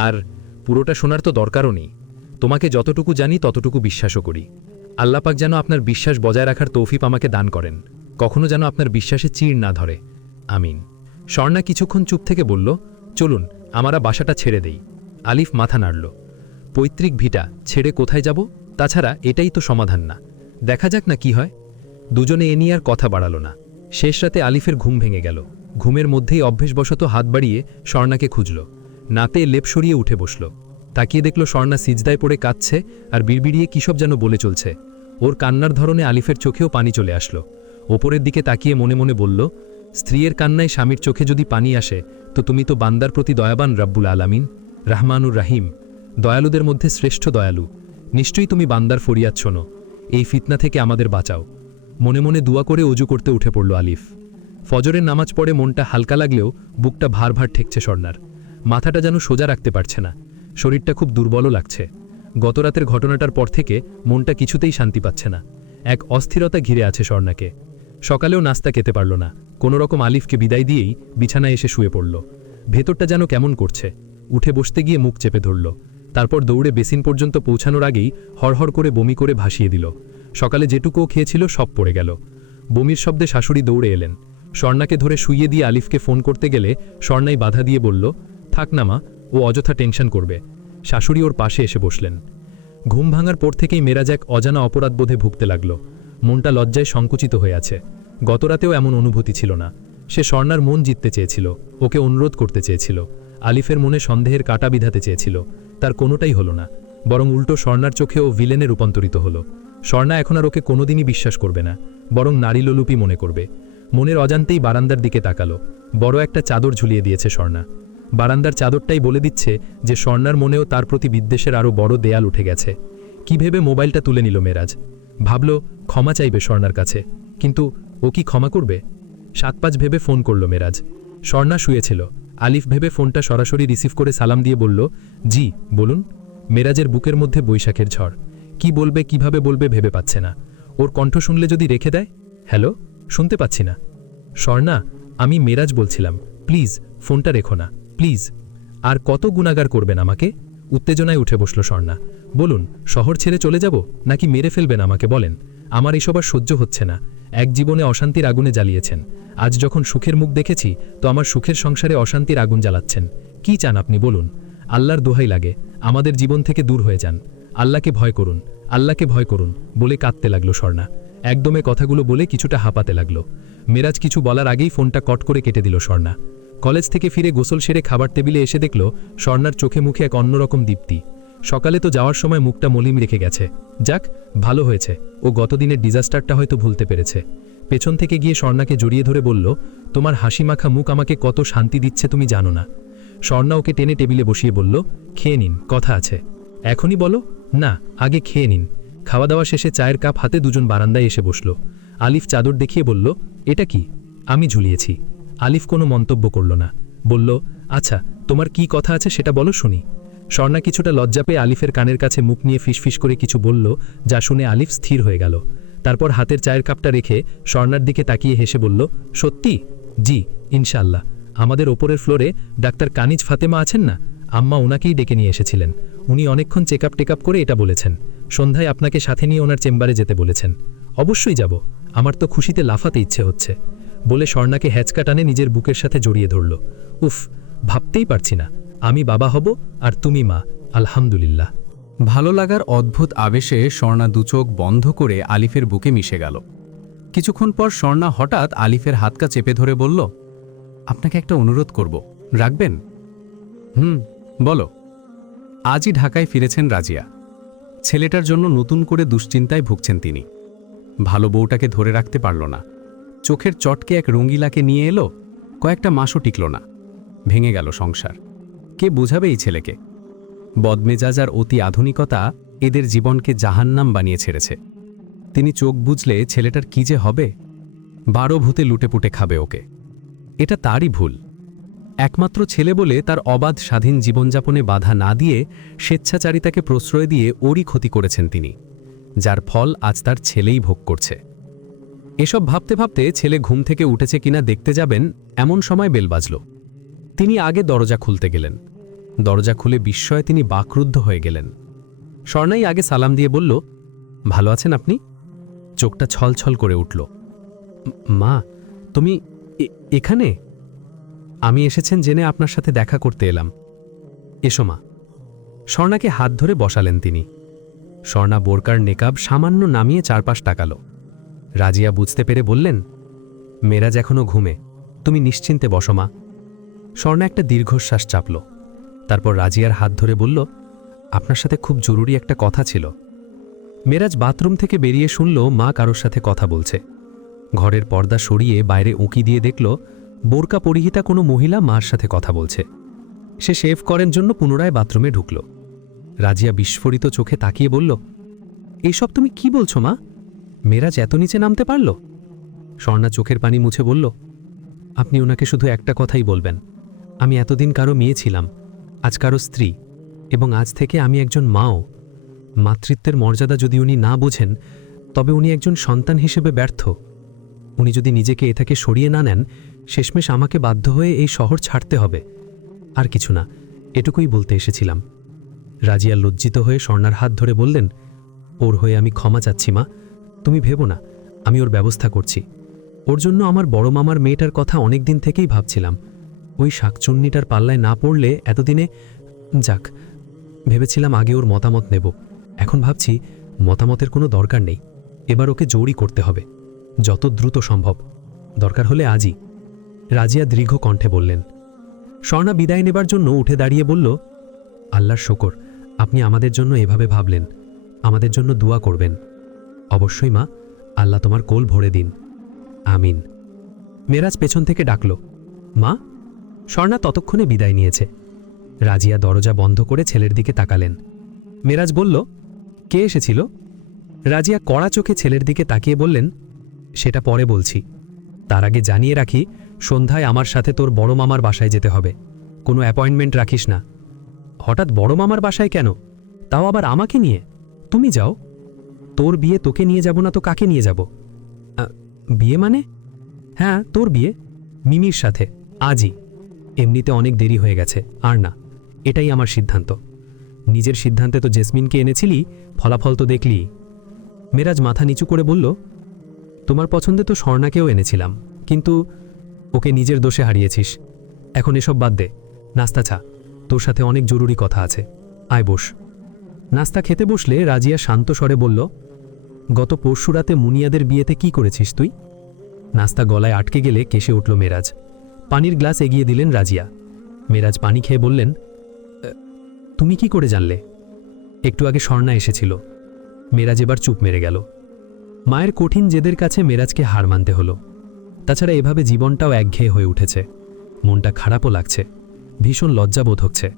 আর পুরোটা শোনার তো দরকারও নেই। তোমাকে যতটুকু জানি ততটুকু বিশ্বাসও করি। আল্লাপাক যেন আপনার বিশ্বাস বজায় রাখার তৌফিক আমাকে দান করেন, কখনো যেন আপনার বিশ্বাসে চিড় না ধরে, আমিন। স্বর্ণা কিছুক্ষণ চুপ থেকে বলল, চলুন আমরা বাসাটা ছেড়ে দেই। আলিফ মাথা নাড়ল। পৈতৃক ভিটা ছেড়ে কোথায় যাব? তাছাড়া এটাই তো সমাধান না, দেখা যাক না কি হয়। দুজনে এ নিয়ে আর কথা বাড়াল না। শেষ রাতে আলিফের ঘুম ভেঙে গেল। ঘুমের মধ্যেই অভ্যেসবশত হাত বাড়িয়ে স্বর্ণাকে খুঁজল। নাতে লেপ সরিয়ে উঠে বসল। তাকিয়ে দেখল স্বর্ণা সিজদায় পড়ে কাঁদছে আর বিড়বিড়িয়ে কিসব যেন বলে চলছে। ওর কান্নার ধরনে আলিফের চোখেও পানি চলে আসলো। ওপরের দিকে তাকিয়ে মনে মনে বলল, স্ত্রীর কান্নায় স্বামীর চোখে যদি পানি আসে তো তুমি তো বান্দার প্রতি দয়াবান রাব্বুল আলামিন, রাহমানুর রাহিম, দয়ালুদের মধ্যে শ্রেষ্ঠ দয়ালু। নিশ্চয়ই তুমি বান্দার ফরিয়াদ শোনো, এই ফিতনা থেকে আমাদের বাঁচাও। মনে মনে দোয়া করে অজু করতে উঠে পড়ল আলিফ। ফজরের নামাজ পড়ে মনটা হালকা লাগলেও বুকটা ভার ভার ঠেকছে স্বর্ণার। মাথাটা যেন সোজা রাখতে পারছে না, শরীরটা খুব দুর্বলও লাগছে। গতরাতের ঘটনাটার পর থেকে মনটা কিছুতেই শান্তি পাচ্ছে না। এক অস্থিরতা ঘিরে আছে স্বর্ণাকে। সকালেও নাস্তা খেতে পারল না। কোনোরকম আলিফকে বিদায় দিয়েই বিছানায় এসে শুয়ে পড়ল। ভেতরটা যেন কেমন করছে। উঠে বসতে গিয়ে মুখ চেপে ধরল। তারপর দৌড়ে বেসিন পর্যন্ত পৌঁছানোর আগেই হড়হড় করে বমি করে ভাসিয়ে দিল। সকালে যেটুকুও খেয়েছিল সব পড়ে গেল। বমির শব্দে শাশুড়ি দৌড়ে এলেন। স্বর্ণাকে ধরে শুইয়ে দিয়ে আলিফকে ফোন করতে গেলে স্বর্ণাই বাধা দিয়ে বলল, থাক না মা, ও অযথা টেনশন করবে। শাশুড়ি ওর পাশে এসে বসলেন। ঘুম ভাঙার পর থেকেই মেরাজ এক অজানা অপরাধবোধে ভুগতে লাগল। মনটা লজ্জায় সংকুচিত হয়ে আছে। গতরাতেও এমন অনুভূতি ছিল না। সে স্বর্ণার মন জিততে চেয়েছিল, ওকে অনুরোধ করতে চেয়েছিল, আলিফের মনে সন্দেহের কাঁটা বিধাতে চেয়েছিল। তার কোনোটাই হলো না, বরং উল্টো স্বর্ণার চোখে ও ভিলেনে রূপান্তরিত হলো। স্বর্ণা এখন আর ওকে কোনোদিনই বিশ্বাস করবে না, বরং নারীলোলুপই মনে করবে। মনের অজান্তেই বারান্দার দিকে তাকালো। বড় একটা চাদর ঝুলিয়ে দিয়েছে স্বর্ণা। বারান্দার চাদরটাই বলে দিচ্ছে যে স্বর্ণার মনেও তার প্রতি বিদ্বেষের আরও বড় দেয়াল উঠে গেছে। কি ভেবে মোবাইলটা তুলে নিল মেরাজ। ভাবল ক্ষমা চাইবে স্বর্ণার কাছে, কিন্তু ও কি ক্ষমা করবে? 7-5 ভেবে ফোন করল মেরাজ। স্বর্ণা শুয়েছিল। আলিফ ভেবে ফোনটা সরাসরি রিসিভ করে সালাম দিয়ে বলল, জি বলুন। মেরাজের বুকের মধ্যে বৈশাখের ঝড়। কি বলবে, কিভাবে বলবে ভেবে পাচ্ছে না। ওর কণ্ঠ শুনলে যদি রেখে দেয়। হ্যালো, শুনতে পাচ্ছি না। স্বর্ণা, আমি মেরাজ বলছিলাম, প্লিজ ফোনটা রেখো না, প্লিজ। আর কত গুনাগার করবেন আমাকে? উত্তেজনায় উঠে বসল স্বর্ণা। বলুন, শহর ছেড়ে চলে যাব নাকি মেরে ফেলবেন আমাকে বলেন। আমার এসব আর সহ্য হচ্ছে না। এক জীবনে অশান্তির আগুনে জ্বালিয়েছেন, আজ যখন সুখের মুখ দেখেছি তো আমার সুখের সংসারে অশান্তির আগুন জ্বালাচ্ছেন। কি চান আপনি বলুন? আল্লাহর দোহাই লাগে, আমাদের জীবন থেকে দূর হয়ে যান। আল্লাহকে ভয় করুন, আল্লাহকে ভয় করুন বলে কাঁদতে লাগলো স্বর্ণা। একদমে কথাগুলো বলে কিছুটা হাঁপাতে লাগলো। মেরাজ কিছু বলার আগেই ফোনটা কট করে কেটে দিল স্বর্ণা। কলেজ থেকে ফিরে গোসল সেরে খাবার টেবিলে এসে দেখল স্বর্ণার চোখে মুখে এক অন্যরকম দীপ্তি। সকালে তো যাওয়ার সময় মুখটা মলিম রেখে গেছে। যাক, ভালো হয়েছে, ও গতদিনের ডিজাস্টারটা হয়তো ভুলতে পেরেছে। পেছন থেকে গিয়ে স্বর্ণাকে জড়িয়ে ধরে বলল, তোমার হাসি মাখা মুখ আমাকে কত শান্তি দিচ্ছে তুমি জানো না। স্বর্ণা ওকে টেনে টেবিলে বসিয়ে বলল, খেয়ে নিন, কথা আছে। এখনই বলো? না, আগে খেয়ে নিন। খাওয়া দাওয়া শেষে চায়ের কাপ হাতে দুজন বারান্দায় এসে বসল। আলিফ চাদর দেখিয়ে বলল, এটা কি? আমি ঝুলিয়েছি। আলিফ কোনো মন্তব্য করল না, বলল, আচ্ছা তোমার কি কথা আছে সেটা বলো শুনি। স্বর্ণা কিছুটা লজ্জা পেয়ে আলিফের কানের কাছে মুখ নিয়ে ফিসফিস করে কিছু বলল, যা শুনে আলিফ স্থির হয়ে গেল। তারপর হাতের চায়ের কাপটা রেখে স্বর্ণার দিকে তাকিয়ে হেসে বলল, সত্যি? জি ইনশাআল্লাহ। আমাদের ওপরের ফ্লোরে ডাক্তার কানিজ ফাতেমা আছেন না, আম্মা ওনাকেই ডেকে নিয়ে এসেছিলেন। উনি অনেকক্ষণ চেকআপ টেকআপ করে এটা বলেছেন, সন্ধ্যায় আপনাকে সাথে নিয়ে ওনার চেম্বারে যেতে বলেছেন। অবশ্যই যাব, আমার তো খুশিতে লাফাতে ইচ্ছে হচ্ছে বলে স্বর্ণাকে হ্যাচকা টানে নিজের বুকের সাথে জড়িয়ে ধরল। উফ, ভাবতেই পারছি না আমি বাবা হব আর তুমি মা। আলহামদুলিল্লাহ। ভালো লাগার অদ্ভুত আবেশে স্বর্ণা দুচোখ বন্ধ করে আলিফের বুকে মিশে গেল। কিছুক্ষণ পর স্বর্ণা হঠাৎ আলিফের হাতটা চেপে ধরে বলল, আপনাকে একটা অনুরোধ করব, রাখবেন? বলো। আজই ঢাকায় ফিরেছেন রাজিয়া। ছেলেটার জন্য নতুন করে দুশ্চিন্তায় ভুগছেন তিনি। ভালো বউটাকে ধরে রাখতে পারল না। চোখের চটকে এক রঙ্গিলাকে নিয়ে এলো, কয়েকটা মাসও টিকল না। ভেঙে গেল সংসার। কে বোঝাবে এই ছেলেকে? বদমেজাজ আর অতি আধুনিকতা এদের জীবনকে জাহান্নাম বানিয়ে ছেড়েছে। তিনি চোখ বুঝলে ছেলেটার কি যে হবে। 12 ভূতে লুটেপুটে খাবে ওকে। এটা তারই ভুল। একমাত্র ছেলে বলে তার অবাধ স্বাধীন জীবনযাপনে বাধা না দিয়ে স্বেচ্ছাচারিতাকে প্রশ্রয় দিয়ে ওরই ক্ষতি করেছেন তিনি, যার ফল আজ তার ছেলেই ভোগ করছে। এসব ভাবতে ভাবতে ছেলে ঘুম থেকে উঠেছে কিনা দেখতে যাবেন, এমন সময় বেল বাজল। তিনি আগে দরজা খুলতে গেলেন। দরজা খুলে বিস্ময়ে তিনি বাকরুদ্ধ হয়ে গেলেন। স্বর্ণাই আগে সালাম দিয়ে বলল, ভালো আছেন আপনি? চোখটা ছলছল করে উঠল। মা, তুমি এখানে? আমি এসেছেন জেনে আপনার সাথে দেখা করতে এলাম। এসো মা। স্বর্ণাকে হাত ধরে বসালেন তিনি। স্বর্ণা বোরকার নেকাব সামান্য নামিয়ে চারপাশ তাকাল। রাজিয়া বুঝতে পেরে বললেন, মেরাজ এখনো ঘুমে, তুমি নিশ্চিন্তে বসো মা। স্বর্ণা একটা দীর্ঘশ্বাস চাপল। তারপর রাজিয়ার হাত ধরে বলল, আপনার সাথে খুব জরুরি একটা কথা ছিল। মেরাজ বাথরুম থেকে বেরিয়ে শুনল মা কারোর সাথে কথা বলছে। ঘরের পর্দা সরিয়ে বাইরে উঁকি দিয়ে দেখল বোরকা পরিহিতা কোনো মহিলা মার সাথে কথা বলছে। সে শেভ করার জন্য পুনরায় বাথরুমে ঢুকল। রাজিয়া বিস্ফোরিত চোখে তাকিয়ে বলল, এইসব তুমি কি বলছো মা? মেরাজ এত নিচে নামতে পারল? স্বর্ণা চোখের পানি মুছে বলল, আপনি ওনাকে শুধু একটা কথাই বলবেন, আমি এতদিন কারো মেয়ে ছিলাম, আজ কারো স্ত্রী, এবং আজ থেকে আমি একজন মাও। মাতৃত্বের মর্যাদা যদি উনি না বোঝেন তবে উনি একজন সন্তান হিসেবে ব্যর্থ। উনি যদি নিজেকে এ থেকে সরিয়ে না নেন, শেষমেশ আমাকে বাধ্য হয়ে এই শহর ছাড়তে হবে। আর কিছু না, এটুকুই বলতে এসেছিলাম। রাজিয়া লজ্জিত হয়ে স্বর্ণার হাত ধরে বললেন, ওর হয়ে আমি ক্ষমা চাচ্ছি মা, তুমি ভেবো না, আমি ওর ব্যবস্থা করছি। ওর জন্য আমার বড় মামার মেয়েটার কথা অনেক দিন থেকেই ভাবছিলাম। ওই শাকচুন্নিটার পাল্লায় না পড়লে এতদিনে, যাক, ভেবেছিলাম আগে ওর মতামত নেব, এখন ভাবছি মতামতের কোনো দরকার নেই। এবার ওকে জোরই করতে হবে, যত দ্রুত সম্ভব, দরকার হলে আজই। রাজিয়া দীর্ঘ কণ্ঠে বললেন। স্বর্ণা বিদায় নেবার জন্য উঠে দাঁড়িয়ে বলল, আল্লাহর শকর, আপনি আমাদের জন্য এভাবে ভাবলেন, আমাদের জন্য দোয়া করবেন। অবশ্যই মা, আল্লাহ তোমার কোল ভরে দিন। আমিন। মেরাজ পেছন থেকে ডাকল, মা। স্বর্ণা ততক্ষণে বিদায় নিয়েছে। রাজিয়া দরজা বন্ধ করে ছেলের দিকে তাকালেন। মেরাজ বলল, কে এসেছিল? রাজিয়া কড়া চোখে ছেলের দিকে তাকিয়ে বললেন, সেটা পরে বলছি। তার আগে জানিয়ে রাখি, সন্ধ্যায় আমার সাথে তোর বড় মামার বাসায় যেতে হবে। কোনো অ্যাপয়েন্টমেন্ট রাখিস না। হঠাৎ বড় মামার বাসায় কেন? তাও আবার আমাকে নিয়ে? তুমি যাও। তোর বিয়ে তোকে নিয়ে যাব না তো কাকে নিয়ে যাব? বিয়ে মানে? হ্যাঁ, তোর বিয়ে মিমির সাথে, আজই। এমনিতে অনেক দেরি হয়ে গেছে, আর না, এটাই আমার সিদ্ধান্ত। নিজের সিদ্ধান্তে তো জেসমিনকে এনেছিলি, ফলাফল তো দেখলি। মেরাজ মাথা নিচু করে বলল, তোমার পছন্দে তো স্বর্ণাকেও এনেছিলাম, কিন্তু ওকে নিজের দোষে হারিয়েছিস। এখন এসব বাদ দে, নাস্তা ছা, তোর সাথে অনেক জরুরি কথা আছে। আয় বস। নাস্তা খেতে বসলে রাজিয়া শান্ত স্বরে বলল, গত পরশু রাতে মুনিয়াদের বিয়েতে কি করেছিস তুই? নাস্তা গলায় আটকে গেলে কেসে উঠল মেরাজ। পানির গ্লাস এগিয়ে দিলেন রাজিয়া। মেরাজ পানি খেয়ে বললেন, তুমি কি করে জানলে? একটু আগে স্বর্ণা এসেছিল। মেরাজ এবার চুপ মেরে গেল। মায়ের কঠিন জেদের কাছে মেরাজকে হার মানতে হলো। তাছাড়া এভাবে জীবনটাও একঘেয়ে হয়ে উঠেছে। মনটা খারাপও লাগছে, ভীষণ লজ্জাবোধ হচ্ছে।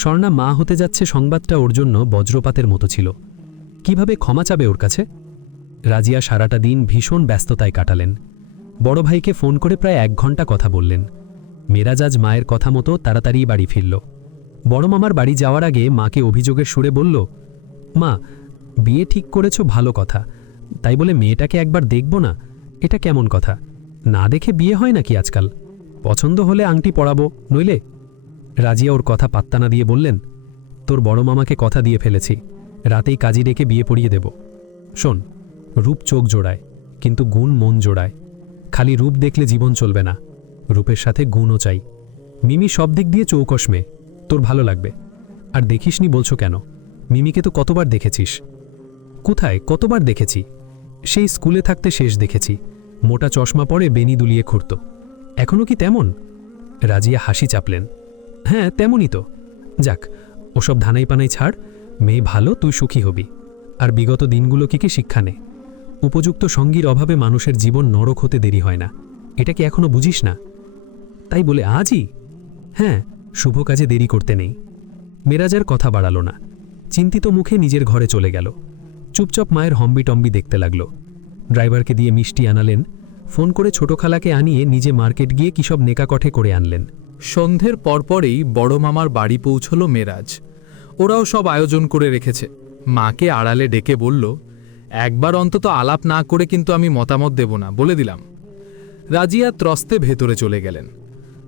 স্বর্ণা মা হতে যাচ্ছে সংবাদটা ওর জন্য বজ্রপাতের মতো ছিল। কিভাবে ক্ষমা চাবে ওর কাছে? রাজিয়া সারাটা দিন ভীষণ ব্যস্ততায় কাটালেন। বড় ভাইকে ফোন করে প্রায় 1 ঘন্টা কথা বললেন। মেরাজ আজ মায়ের কথা মতো তাড়াতাড়ি বাড়ি ফিরল। বড় মামার বাড়ি যাওয়ার আগে মাকে অভিযোগের সুরে বলল, মা, বিয়ে ঠিক করেছ ভালো কথা, তাই বলে মেয়েটাকে একবার দেখব না, এটা কেমন কথা? না দেখে বিয়ে হয় নাকি আজকাল? পছন্দ হলে আংটি পরাবো, নইলে। রাজিয়া ওর কথা পাত্তা না দিয়ে বললেন, তোর বড় মামাকে কথা দিয়ে ফেলেছি, রাতেই কাজী ডেকে বিয়ে পড়িয়ে দেব। শোন, রূপ চোখ জোড়ায়, কিন্তু গুণ মন জোড়ায়। খালি রূপ দেখলে জীবন চলবে না, রূপের সাথে গুণও চাই। মিমি সব দিক দিয়ে চৌকস মেয়ে, তোর ভালো লাগবে। আর দেখিসনি বলছো কেন? মিমিকে তো কতবার দেখেছিস। কোথায় কতবার দেখেছি? সেই স্কুলে থাকতে শেষ দেখেছি। মোটা চশমা পরে বেনি দুলিয়ে ঘুরত। এখনও কি তেমন? রাজিয়া হাসি চাপলেন। হ্যাঁ, তেমনই তো। যাক, ওসব ধানাই পানাই ছাড়, মেয়ে ভালো, তুই সুখী হবি। আর বিগত দিনগুলো কি শিক্ষা নে। উপযুক্ত সঙ্গীর অভাবে মানুষের জীবন নরক হতে দেরি হয় না, এটা কি এখনো বুঝিস না? তাই বলে আজই? হ্যাঁ, শুভ কাজে দেরি করতে নেই। মেরাজের কথা বাড়াল না, চিন্তিত মুখে নিজের ঘরে চলে গেল। চুপচাপ মায়ের হম্বিটম্বি দেখতে লাগল। ড্রাইভারকে দিয়ে মিষ্টি আনালেন, ফোন করে ছোট খালাকে আনিয়ে নিজে মার্কেট গিয়ে কিসব নেকাকঠে করে আনলেন। সন্ধ্যের পরপরেই বড় মামার বাড়ি পৌঁছল মেরাজ। ওরাও সব আয়োজন করে রেখেছে। মাকে আড়ালে ডেকে বলল, একবার অন্তত আলাপ না করে কিন্তু আমি মতামত দেব না, বলে দিলাম। রাজিয়া ত্রস্তে ভেতরে চলে গেলেন।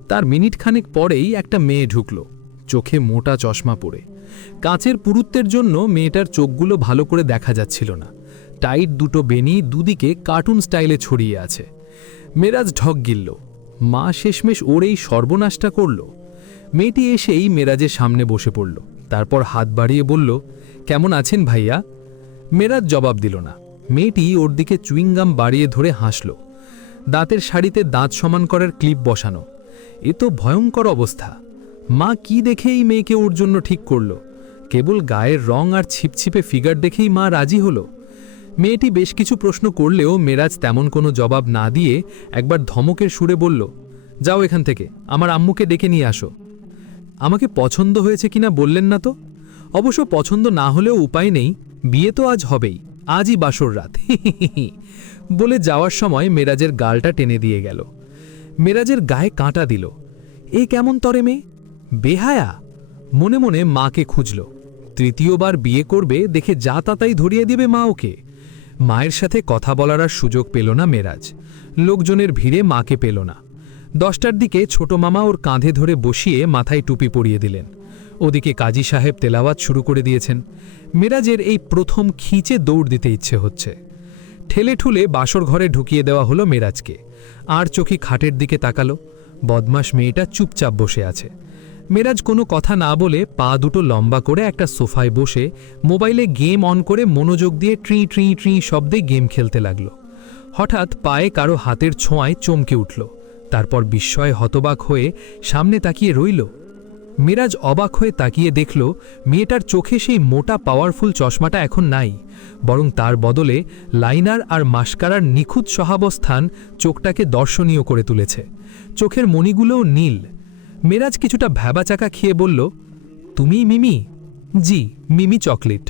তার মিনিট খানেক পরেই একটা মেয়ে ঢুকল, চোখে মোটা চশমা পরে। কাঁচের পুরুত্বের জন্য মেয়েটার চোখগুলো ভালো করে দেখা যাচ্ছিল না। টাইট দুটো বেনি দুদিকে কার্টুন স্টাইলে ছড়িয়ে আছে। মেরাজ ঢক গিলল, মা শেষমেশ ওর এই সর্বনাশটা করল। মেয়েটি এসেই মেরাজের সামনে বসে পড়ল, তারপর হাত বাড়িয়ে বলল, কেমন আছেন ভাইয়া? মেরাজ জবাব দিল না। মেয়েটি ওর দিকে চুইংগাম বাড়িয়ে ধরে হাসল। দাঁতের শাড়িতে দাঁত সমান করার ক্লিপ বসানো। এ তো ভয়ঙ্কর অবস্থা। মা কি দেখে এই মেয়েকে ওর জন্য ঠিক করল? কেবল গায়ের রং আর ছিপছিপে ফিগার দেখেই মা রাজি হলো। মেয়েটি বেশ কিছু প্রশ্ন করলেও মেরাজ তেমন কোনো জবাব না দিয়ে একবার ধমকের সুরে বলল, যাও এখান থেকে, আমার আম্মুকে ডেকে নিয়ে আসো। আমাকে পছন্দ হয়েছে কিনা বললেন না তো? অবশ্য পছন্দ না হলেও উপায় নেই, বিয়ে তো আজ হবেই, আজই বাসর রাত বলে যাওয়ার সময় মেরাজের গালটা টেনে দিয়ে গেল। মেরাজের গায়ে কাঁটা দিল। এ কেমন তরে মেয়ে, বেহায়া। মনে মনে মাকে খুঁজল। তৃতীয়বার বিয়ে করবে দেখে যা তাতাই ধরিয়ে দেবে মা ওকে। মায়ের সাথে কথা বলার আর সুযোগ পেল না মেরাজ। লোকজনের ভিড়ে মাকে পেল না। 10টার দিকে ছোট মামা ওর কাঁধে ধরে বসিয়ে মাথায় টুপি পরিয়ে দিলেন। ওদিকে কাজী সাহেব তেলাওয়াত শুরু করে দিয়েছেন। মেরাজের এই প্রথম খিঁচে দৌড় দিতে ইচ্ছে হচ্ছে। ঠেলে ঠুলে বাসর ঘরে ঢুকিয়ে দেওয়া হলো মেরাজকে। আর চোখে খাটের দিকে তাকালো। বদমাস মেয়েটা চুপচাপ বসে আছে। মেরাজ কোনো কথা না বলে পা দুটো লম্বা করে একটা সোফায় বসে মোবাইলে গেম অন করে মনোযোগ দিয়ে ট্রি ট্রি ট্রি শব্দে গেম খেলতে লাগল। হঠাৎ পায়ে কারো হাতের ছোঁয়ায় চমকে উঠল। তারপর বিস্ময়ে হতবাক হয়ে সামনে তাকিয়ে রইল। মেরাজ অবাক হয়ে তাকিয়ে দেখল মেয়েটার চোখে সেই মোটা পাওয়ারফুল চশমাটা এখন নাই, বরং তার বদলে লাইনার আর মাস্কারার নিখুঁত সহাবস্থান চোখটাকে দর্শনীয় করে তুলেছে। চোখের মণিগুলোও নীল। মেরাজ কিছুটা ভ্যাবাচাকা খেয়ে বলল, তুমি মিমি? জি, মিমি চকলেট।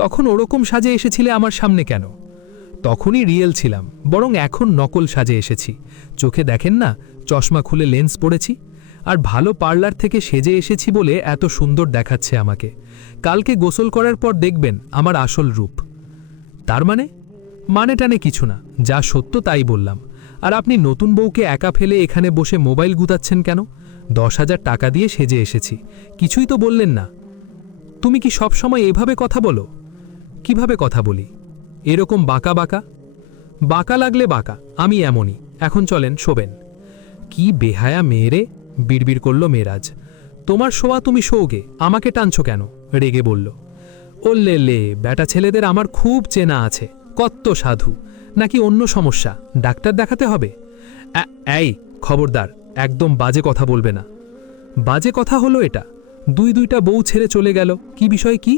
তখন ওরকম সাজে এসেছিলে আমার সামনে কেন? তখনই রিয়েল ছিলাম, বরং এখন নকল সাজে এসেছি। চোখে দেখেন না, চশমা খুলে লেন্স পড়েছি। আর ভালো পার্লার থেকে সেজে এসেছি বলে এত সুন্দর দেখাচ্ছে আমাকে। কালকে গোসল করার পর দেখবেন আমার আসল রূপ। তার মানে টানে কিছু না, যা সত্য তাই বললাম। আর আপনি নতুন বউকে একা ফেলে এখানে বসে মোবাইল গুতাচ্ছেন কেন? 10,000 টাকা দিয়ে সেজে এসেছি, কিছুই তো বললেন না। তুমি কি সব সময় এভাবে কথা বলো? কিভাবে কথা বলি? এরকম বাঁকা বাঁকা? বাঁকা লাগলে বাঁকা, আমি এমনই। এখন চলেন, শোবেন। কি বেহায়া মেয়েরে, বিড়বিড় করল মেরাজ। তোমার শোয়া তুমি শোগে, আমাকে টানছো কেন? রেগে বলল। ওল্লে লে, বেটা ছেলেদের আমার খুব চেনা আছে। কত সাধু, নাকি অন্য সমস্যা? ডাক্তার দেখাতে হবে? এই খবরদার, একদম বাজে কথা বলবে না। বাজে কথা হলো এটা? দুইটা বউ ছেড়ে চলে গেল, কি বিষয় কি?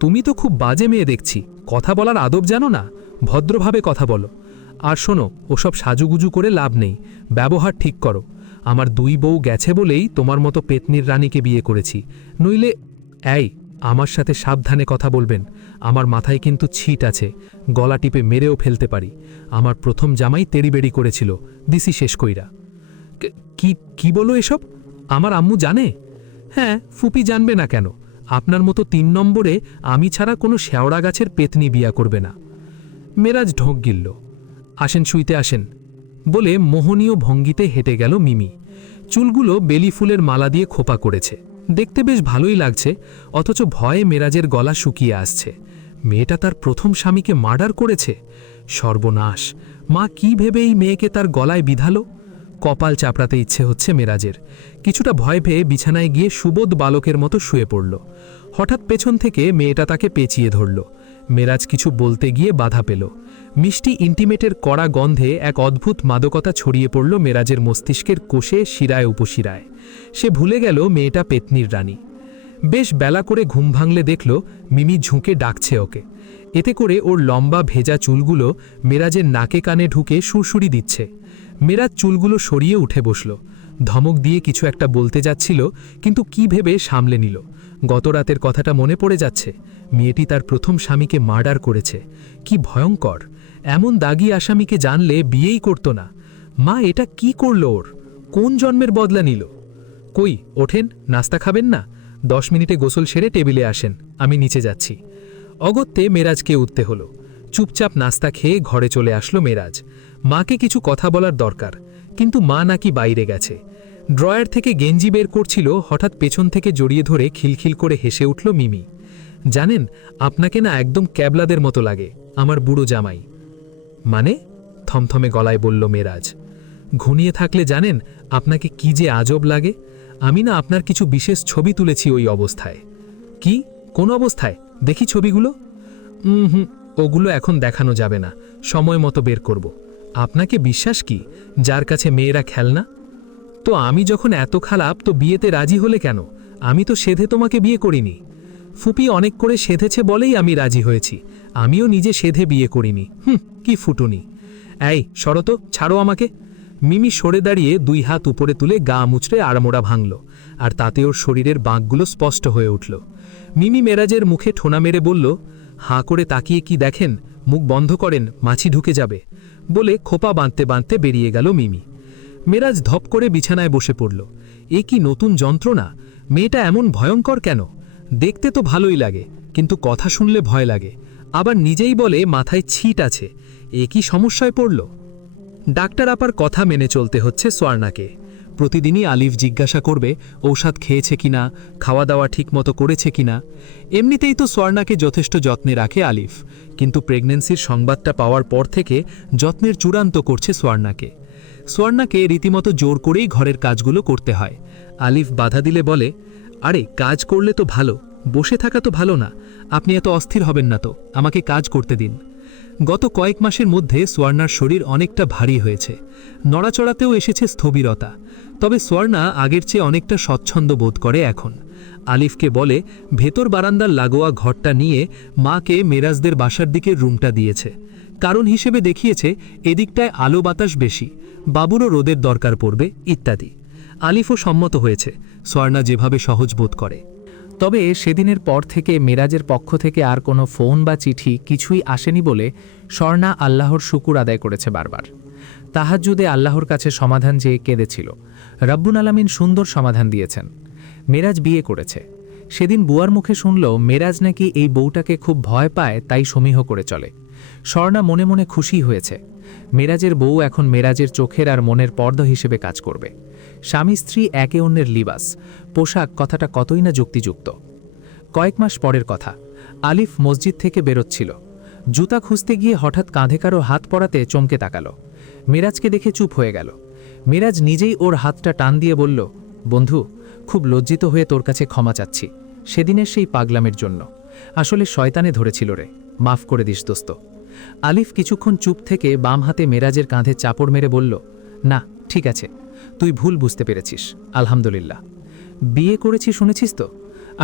তুমি তো খুব বাজে মেয়ে দেখছি, কথা বলার আদব জানো না। ভদ্রভাবে কথা বলো। আর শোনো, ওসব সাজুগুজু করে লাভ নেই, ব্যবহার ঠিক করো। আমার 2 বউ গেছে বলেই তোমার মতো পেতনির রানীকে বিয়ে করেছি, নইলে। এই, আমার সাথে সাবধানে কথা বলবেন। আমার মাথায় কিন্তু ছিট আছে, গলা টিপে মেরেও ফেলতে পারি। আমার প্রথম জামাই তেড়িবেড়ি করেছিল, দিসি শেষ কইরা। কি বলো এসব? আমার আম্মু জানে? হ্যাঁ, ফুপি জানবে না কেন? আপনার মতো 3 নম্বরে আমি ছাড়া কোনো শেওড়া গাছের পেতনি বিয়া করবে না। মেরাজ ঢোক গিলল। আসেন, শুইতে আসেন বলে মোহনীয় ভঙ্গিতে হেঁটে গেল মিমি। চুলগুলো বেলি ফুলের মালা দিয়ে খোপা করেছে, দেখতে বেশ ভালোই লাগছে। অথচ ভয়ে মেরাজের গলা শুকিয়ে আসছে। মেয়েটা তার প্রথম স্বামীকে মার্ডার করেছে। সর্বনাশ! মা কি ভেবে এই মেয়েকে তার গলায় বিধালো? কপাল চাপড়াতে ইচ্ছে হচ্ছে মেরাজের। কিছুটা ভয় পেয়ে বিছানায় গিয়ে সুবোধ বালকের মতো শুয়ে পড়ল। হঠাৎ পেছন থেকে মেয়েটা তাকে পেঁচিয়ে ধরল। মেরাজ কিছু বলতে গিয়ে বাধা পেল। মিষ্টি ইন্টিমেটের কড়া গন্ধে এক অদ্ভুত মাদকতা ছড়িয়ে পড়ল মেরাজের মস্তিষ্কের কোষে, শিরায় উপশিরায়। সে ভুলে গেল মেয়েটা পেতনির রানী। বেশ বেলা করে ঘুম ভাঙলে দেখল মিমি ঝুঁকে ডাকছে ওকে। এতে করে ওর লম্বা ভেজা চুলগুলো মেরাজের নাকে কানে ঢুকে সুরসুরি দিচ্ছে। মেরাজ চুলগুলো সরিয়ে উঠে বসল। ধমক দিয়ে কিছু একটা বলতে যাচ্ছিল, কিন্তু কি ভেবে সামলে নিল। গত রাতের কথাটা মনে পড়ে যাচ্ছে। মেয়েটি তার প্রথম স্বামীকে মার্ডার করেছে। কি ভয়ঙ্কর! এমন দাগী আসামিকে জানলে বিয়েই করত না। মা এটা কি করল ওর? কোন জন্মের বদলা নিল? কই, ওঠেন, নাস্তা খাবেন না? 10 মিনিটে গোসল সেরে টেবিলে আসেন, আমি নিচে যাচ্ছি। অগত্যে মেরাজকে উঠতে হলো। চুপচাপ নাস্তা খেয়ে ঘরে চলে আসলো মেরাজ। মাকে কিছু কথা বলার দরকার, কিন্তু মা নাকি বাইরে গেছে। ড্রয়ার থেকে গেঞ্জি বের করছিল, হঠাৎ পেছন থেকে জড়িয়ে ধরে খিলখিল করে হেসে উঠল মিমি। জানেন, আপনাকে না একদম ক্যাবলাদের মতো লাগে, আমার বুড়ো জামাই। মানে? থমথমে গলায় বলল মেরাজ। ঘুনিয়ে থাকলে জানেন আপনাকে কি যে আজব লাগে। আমি না আপনার কিছু বিশেষ ছবি তুলেছি ওই অবস্থায়। কি? কোন অবস্থায়? দেখি ছবিগুলো। ওগুলো এখন দেখানো যাবে না, সময় মতো বের করব। আপনাকে বিশ্বাস কি, যার কাছে মেয়েরা খেলনা? তো আমি যখন এত খারাপ, তো বিয়েতে রাজি হলে কেন? আমি তো সেধে তোমাকে বিয়ে করিনি। ফুপি অনেক করে সেধেছে বলেই আমি রাজি হয়েছি, আমিও নিজে সেধে বিয়ে করিনি। কি ফুটুনি! এই শরত, ছাড়ো আমাকে। মিমি সরে দাঁড়িয়ে 2 হাত উপরে তুলে গা মুচড়ে আড়মোড়া ভাঙল, আর তাতে ওর শরীরের বাঁকগুলো স্পষ্ট হয়ে উঠল। মিমি মেরাজের মুখে ঠোনা মেরে বলল, হাঁ করে তাকিয়ে কি দেখেন? মুখ বন্ধ করেন, মাছি ঢুকে যাবে, বলে খোপা বাঁধতে বাঁধতে বেরিয়ে গেল মিমি। মেরাজ ধপ করে বিছানায় বসে পড়ল। এ কি নতুন যন্ত্রণা! মেয়েটা এমন ভয়ঙ্কর কেন? দেখতে তো ভালোই লাগে, কিন্তু কথা শুনলে ভয় লাগে। আবার নিজেই বলে মাথায় ছিট আছে। এ কি সমস্যায় পড়ল? ডাক্তার আপার কথা মেনে চলতে হচ্ছে সোয়ার্ণাকে। প্রতিদিনই আলিফ জিজ্ঞাসা করবে ঔষধ খেয়েছে কিনা, খাওয়া দাওয়া ঠিকমতো করেছে কিনা। এমনিতেই তো সোয়ার্ণাকে যথেষ্ট যত্নে রাখে আলিফ, কিন্তু প্রেগন্যান্সির সংবাদটা পাওয়ার পর থেকে যত্নের চূড়ান্ত করছে সোয়ার্ণাকে। সোয়ার্ণাকে রীতিমতো জোর করেই ঘরের কাজগুলো করতে হয়। আলিফ বাধা দিলে বলে, আরে কাজ করলে তো ভালো, বসে থাকা তো ভালো না। আপনি এত অস্থির হবেন না তো, আমাকে কাজ করতে দিন। গত কয়েক মাসের মধ্যে সোয়ার্ণার শরীর অনেকটা ভারী হয়েছে, নড়াচড়াতেও এসেছে স্থবিরতা। তবে সোয়ার্ণা আগের চেয়ে অনেকটা স্বচ্ছন্দ বোধ করে এখন। আলিফকে বলে ভেতর বারান্দার লাগোয়া ঘরটা নিয়ে মাকে মেরাজদের বাসার দিকের রুমটা দিয়েছে। কারণ হিসেবে দেখিয়েছে এদিকটায় আলো বাতাস বেশি, বাবুরও রোদের দরকার পড়বে ইত্যাদি। আলিফও সম্মত হয়েছে, সোয়ার্ণা যেভাবে সহজ বোধ করে। তবে সেদিনের পর থেকে মেরাজের পক্ষ থেকে আর কোনো ফোন বা চিঠি কিছুই আসেনি বলে স্বর্ণা আল্লাহর শুকুর আদায় করেছে বারবার। তাহাজ্জুদে আল্লাহর কাছে সমাধান চেয়ে কেঁদেছিল। রব্বুল আলামিন সুন্দর সমাধান দিয়েছেন। মেরাজ বিয়ে করেছে। সেদিন বুয়ার মুখে শুনল মেরাজ নাকি এই বউটাকে খুব ভয় পায়, তাই সমীহ করে চলে। স্বর্ণা মনে মনে খুশি হয়েছে। মেরাজের বউ এখন মেরাজের চোখের আর মনের পর্দা হিসেবে কাজ করবে। স্বামী স্ত্রী একে অন্যের লিবাস, পোশাক, কথাটা কতই না যুক্তিযুক্ত। কয়েক মাস পরের কথা, আলিফ মসজিদ থেকে বেরোচ্ছিল। জুতা খুঁজতে গিয়ে হঠাৎ কাঁধে কারো হাত পড়াতে চমকে তাকালো। মেরাজকে দেখে চুপ হয়ে গেল। মেরাজ নিজেই ওর হাতটা টান দিয়ে বলল, বন্ধু, খুব লজ্জিত হয়ে তোর কাছে ক্ষমা চাচ্ছি সেদিনের সেই পাগলামের জন্য। আসলে শয়তানে ধরেছিল রে, মাফ করে দিস দোস্ত। আলিফ কিছুক্ষণ চুপ থেকে বাম হাতে মেরাজের কাঁধে চাপড় মেরে বলল, না ঠিক আছে, তুই ভুল বুঝতে পেরেছিস, আলহামদুলিল্লাহ। বিয়ে করেছি শুনেছিস তো?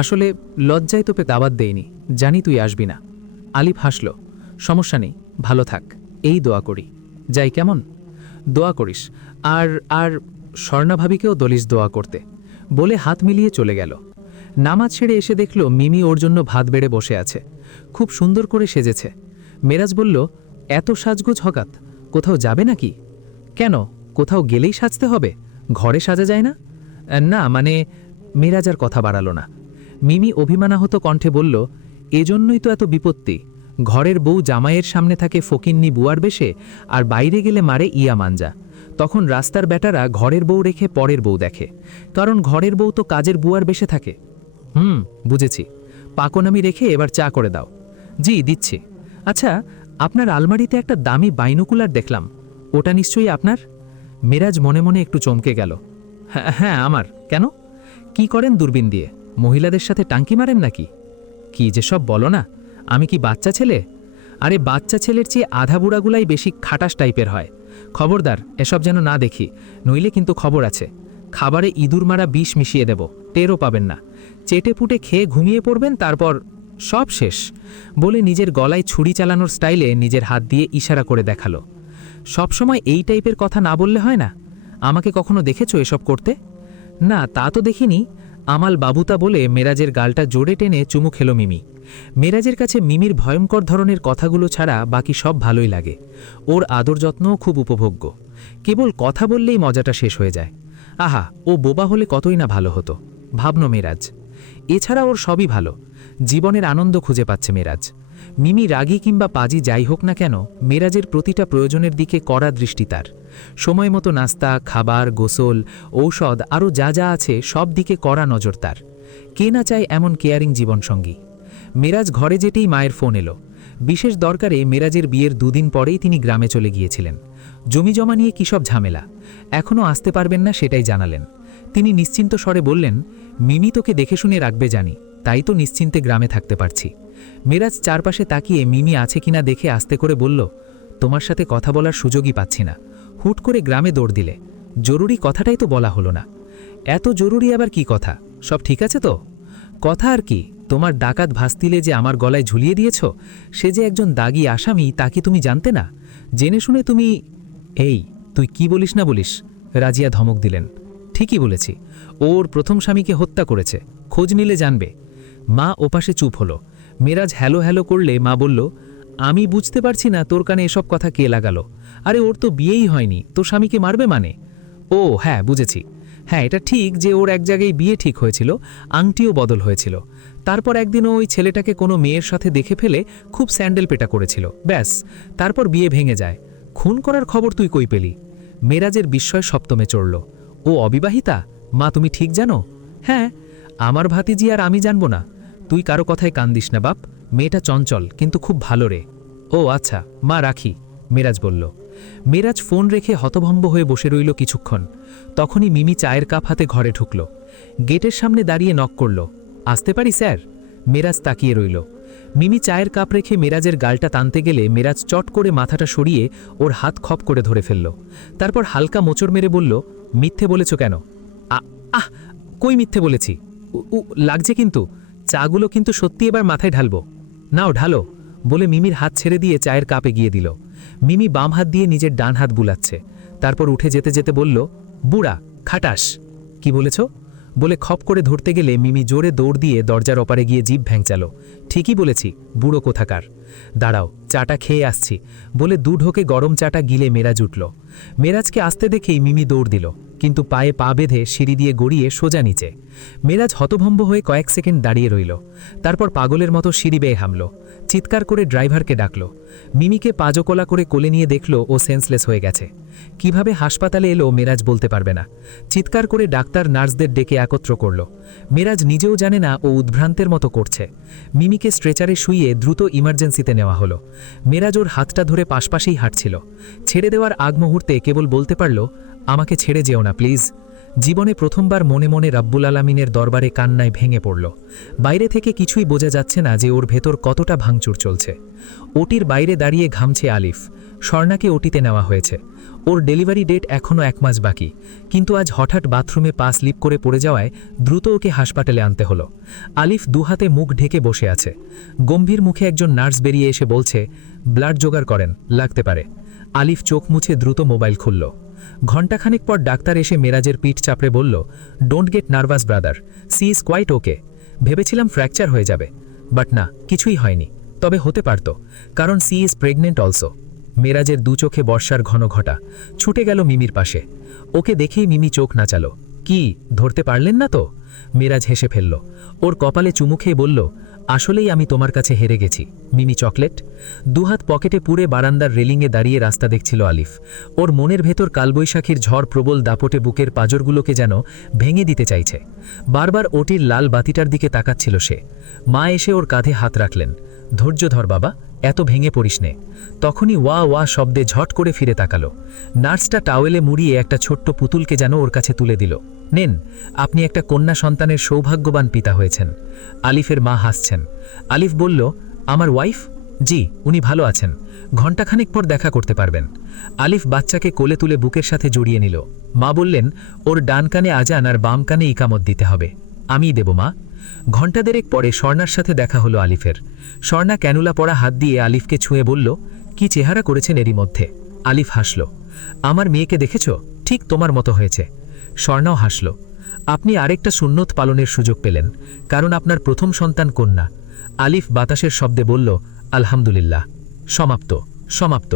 আসলে লজ্জায় তোকে দাওয়াত দেইনি, জানি তুই আসবি না। আলিফ হাসল, সমস্যা নেই, ভালো থাক, এই দোয়া করি। যাই কেমন? দোয়া করিস। আর আর স্বর্ণা ভাবিকেও দলিস দোয়া করতে, বলে হাত মিলিয়ে চলে গেল। নামাজ ছেড়ে এসে দেখল মিমি ওর জন্য ভাত বেড়ে বসে আছে। খুব সুন্দর করে সেজেছে। মেরাজ বলল, এত সাজগোজ হঠাৎ, কোথাও যাবে নাকি? কেন, কোথাও গেলেই সাজতে হবে? ঘরে সাজা যায় না? না মানে। মেরাজ আর কথা বাড়াল না। মিমি অভিমানাহত কণ্ঠে বলল, এজন্যই তো এত বিপত্তি। ঘরের বউ জামাইয়ের সামনে থাকে ফকিন্নি বুয়ার বেশে, আর বাইরে গেলে মারে ইয়া মাঞ্জা। তখন রাস্তার বেটারা ঘরের বউ রেখে পরের বউ দেখে, কারণ ঘরের বউ তো কাজের বুয়ার বেশে থাকে। বুঝেছি, পাকনামি রেখে এবার চা করে দাও। জি দিচ্ছি। আচ্ছা, আপনার আলমারিতে একটা দামি বাইনোকুলার দেখলাম, ওটা নিশ্চয়ই আপনার? মেরাজ মনে মনে একটু চমকে গেল। হ্যাঁ আমার। কেন? কি করেন দূরবীন দিয়ে? মহিলাদের সাথে টাঙ্কি মারেন নাকি? কি যে সব বলো না, আমি কি বাচ্চা ছেলে? আরে বাচ্চা ছেলের চেয়ে আধা বুড়াগুলাই বেশি খাটাস টাইপের হয়। খবরদার এসব যেন না দেখি, নইলে কিন্তু খবর আছে। খাবারে ইঁদুর মারা বিষ মিশিয়ে দেব, টেরও পাবেন না। চেটে পুটে খেয়ে ঘুমিয়ে পড়বেন, তারপর সব শেষ। বলে নিজের গলায় ছুরি চালানোর স্টাইলে নিজের হাত দিয়ে ইশারা করে দেখালো। সবসময় এই টাইপের কথা না বললে হয় না? আমাকে কখনো দেখেছো এসব করতে? না তা তো দেখিনি। আমাল বাবুতা বলে মেরাজের গালটা জোরে টেনে চুমু খেল মিমি। মেরাজের কাছে মিমির ভয়ঙ্কর ধরনের কথাগুলো ছাড়া বাকি সব ভালোই লাগে। ওর আদর যত্নও খুব উপভোগ্য। কেবল কথা বললেই মজাটা শেষ হয়ে যায়। আহা, ও বোবা হলে কতই না ভালো হতো, ভাবল মেরাজ। এছাড়া ওর সবই ভালো, জীবনের আনন্দ খুঁজে পাচ্ছে মেরাজ। মিমি রাগী কিংবা পাজি যাই হোক না কেন, মেরাজের প্রতিটা প্রয়োজনের দিকে কড়া দৃষ্টি তার। সময় মতো নাস্তা, খাবার, গোসল, ঔষধ আরও যা যা আছে সব দিকে কড়া নজর তার। কে না চায় এমন কেয়ারিং জীবনসঙ্গী? মেরাজ ঘরে যেতেই মায়ের ফোন এলো। বিশেষ দরকারে মেরাজের বিয়ের দুদিন পরেই তিনি গ্রামে চলে গিয়েছিলেন। জমিজমা নিয়ে কী সব ঝামেলা, এখনও আসতে পারবেন না সেটাই জানালেন। তিনি নিশ্চিন্ত স্বরে বললেন, মিমি তোকে দেখে শুনে রাখবে জানি, তাই তো নিশ্চিন্তে গ্রামে থাকতে পারছি। মেরাজ চারপাশে তাকিয়ে মিমি আছে কিনা দেখে আস্তে করে বলল, তোমার সাথে কথা বলার সুযোগই পাচ্ছি না। হুট করে গ্রামে দৌড় দিলে, জরুরি কথাটাই তো বলা হলো না। এত জরুরি আবার কি কথা? সব ঠিক আছে তো? কথা আর কি, তোমার ডাকাত ভাস্তিলে যে আমার গলায় ঝুলিয়ে দিয়েছ, সে যে একজন দাগী আসামি তা কি তুমি জানতে না? জেনে শুনে তুমি... এই তুই কি বলিস না বলিস? রাজিয়া ধমক দিলেন। ঠিকই বলেছি, ওর প্রথম স্বামীকে হত্যা করেছে, খোঁজ নিলে জানবে। মা ওপাশে চুপ হলো। মেরাজ হ্যালো হ্যালো করলে মা বলল, আমি বুঝতে পারছি না তোর কানে এসব কথা কে লাগালো। আরে ওর তো বিয়েই হয়নি, তোর স্বামীকে মারবে মানে? ও হ্যাঁ বুঝেছি। হ্যাঁ এটা ঠিক যে ওর এক জায়গায় বিয়ে ঠিক হয়েছিল, আংটিও বদল হয়েছিল। তারপর একদিনও ওই ছেলেটাকে কোনো মেয়ের সাথে দেখে ফেলে খুব স্যান্ডেল পেটা করেছিল, ব্যাস। তারপর বিয়ে ভেঙে যায়। খুন করার খবর তুই কই পেলি? মেরাজের বিস্ময় সপ্তমে চড়ল। ও অবিবাহিতা? মা তুমি ঠিক জানো? হ্যাঁ, আমার ভাতিজি আর আমি জানবো না? তুই কারো কথায় কান দিস না বাপ, মেয়েটা চঞ্চল কিন্তু খুব ভালো রে। ও আচ্ছা মা রাখি, মেরাজ বলল। মেরাজ ফোন রেখে হতভম্ব হয়ে বসে রইল কিছুক্ষণ। তখনই মিমি চায়ের কাপ হাতে ঘরে ঢুকল। গেটের সামনে দাঁড়িয়ে নক করল। আসতে পারি স্যার? মেরাজ তাকিয়ে রইল। মিমি চায়ের কাপ রেখে মেরাজের গালটা টানতে গেলে মেরাজ চট করে মাথাটা সরিয়ে ওর হাত খপ করে ধরে ফেলল। তারপর হালকা মোচড় মেরে বলল, মিথ্যে বলেছ কেন? আহ কই মিথ্যে বলেছি? লাগছে কিন্তু, চাগুলো কিন্তু সত্যি এবার মাথায় ঢালবো। নাও ঢালো, বলে মিমির হাত ছেড়ে দিয়ে চায়ের কাপ এগিয়ে দিল। মিমি বাম হাত দিয়ে নিজের ডান হাত বুলাচ্ছে। তারপর উঠে যেতে যেতে বলল, বুড়া খাটাস। কি বলেছ? বলে খপ করে ধরতে গেলে মিমি জোরে দৌড় দিয়ে দরজার ওপারে গিয়ে জিভ ভ্যাংচালো। ঠিকই বলেছি, বুড়ো কোথাকার। দাঁড়াও, চাটা খেয়ে আসছি বলে দু ঢোকে গরম চাটা গিলে মেরাজ উঠল। মেরাজকে আসতে দেখেই মিমি দৌড় দিল, কিন্তু পায়ে পা বেঁধে সিঁড়ি দিয়ে গড়িয়ে সোজা নিচে। মেরাজ হতভম্ব হয়ে কয়েক সেকেন্ড দাঁড়িয়ে রইল, তারপর পাগলের মতো সিঁড়ি বেয়ে হামল। চিৎকার করে ড্রাইভারকে ডাকল। মিমিকে পাজকোলা করে কোলে নিয়ে দেখল ও সেন্সলেস হয়ে গেছে। কিভাবে হাসপাতালে এলো মেরাজ বলতে পারবে না। চিৎকার করে ডাক্তার নার্সদের ডেকে একত্র করল। মেরাজ নিজেও জানে না ও উদ্ভ্রান্তের মতো করছে। মিমিকে স্ট্রেচারে শুইয়ে দ্রুত ইমার্জেন্সিতে নেওয়া হলো। মেরাজ ওর হাতটা ধরে পাশপাশেই হাঁটছিল। ছেড়ে দেওয়ার আগ মুহূর্তে কেবল বলতে পারল, আমাকে ছেড়ে যেও না প্লিজ। জীবনে প্রথমবার মনে মনে রাব্বুল আলামিনের দরবারে কান্নায় ভেঙে পড়ল। বাইরে থেকে কিছুই বোঝা যাচ্ছে না যে ওর ভেতর কতটা ভাঙচুর চলছে। ওটির বাইরে দাঁড়িয়ে ঘামছে আলিফ। স্বর্ণাকে ওটিতে নেওয়া হয়েছে। ওর ডেলিভারি ডেট এখনও 1 মাস বাকি, কিন্তু আজ হঠাৎ বাথরুমে পা স্লিপ করে পড়ে যাওয়ায় দ্রুত ওকে হাসপাতালে আনতে হলো। আলিফ দুহাতে মুখ ঢেকে বসে আছে। গম্ভীর মুখে একজন নার্স বেরিয়ে এসে বলছে, ব্লাড জোগাড় করেন, লাগতে পারে। আলিফ চোখ মুছে দ্রুত মোবাইল খুলল। ঘণ্টাখানেক পর ডাক্তার এসে মেরাজের পিঠ চাপড়ে বলল, don't get nervous brother, she is quite okay. ভেবেছিলাম ফ্র্যাকচার হয়ে যাবে, বাট না, কিছুই হয়নি। তবে হতে পারত, কারণ সি ইজ প্রেগনেন্ট অলসো। মেরাজের দু চোখে বর্ষার ঘন ঘটা। ছুটে গেল মিমির পাশে। ওকে দেখেই মিমি চোখ নাচালো। কি, ধরতে পারলেন না তো? মেরাজ হেসে ফেলল। ওর কপালে চুমু খেয়ে বলল, আসলেই আমি তোমার কাছে হেরে গেছি মিমি চকলেট। দুহাত পকেটে পুরে বারান্দার রেলিংয়ে দাঁড়িয়ে রাস্তা দেখছিল আলিফ। ওর মনের ভেতর কালবৈশাখীর ঝড় প্রবল দাপটে বুকের পাঁজরগুলোকে যেন ভেঙে দিতে চাইছে। বারবার ওটির লাল বাতিটার দিকে তাকাচ্ছিল সে। মা এসে ওর কাঁধে হাত রাখলেন। ধৈর্য ধর বাবা, এত ভেঙে পড়িস নে। তখনই ওয়া ওয়া শব্দে ঝট করে ফিরে তাকালো। নার্সটা টাওয়েলে মুড়িয়ে একটা ছোট্ট পুতুলকে যেন ওর কাছে তুলে দিল। নেন, আপনি একটা কন্যা সন্তানের সৌভাগ্যবান পিতা হয়েছেন। আলিফের মা হাসছেন। আলিফ বলল, আমার ওয়াইফ? জি, উনি ভালো আছেন, ঘণ্টাখানেক পর দেখা করতে পারবেন। আলিফ বাচ্চাকে কোলে তুলে বুকের সাথে জড়িয়ে নিল। মা বললেন, ওর ডান কানে আজান আর বাম কানে ইকামত দিতে হবে। আমিই দেব মা। ঘণ্টা দেড়েক পরে স্বর্ণার সাথে দেখা হলো আলিফের। স্বর্ণা ক্যানুলা পড়া হাত দিয়ে আলিফকে ছুঁয়ে বলল, কি চেহারা করেছেন এরই মধ্যে। আলিফ হাসল। আমার মেয়েকে দেখেছ, ঠিক তোমার মতো হয়েছে। স্বর্ণাও হাসল। আপনি আরেকটা সুন্নত পালনের সুযোগ পেলেন, কারণ আপনার প্রথম সন্তান কন্যা। আলিফ বাতাসের শব্দে বলল, আলহামদুলিল্লাহ। সমাপ্ত, সমাপ্ত।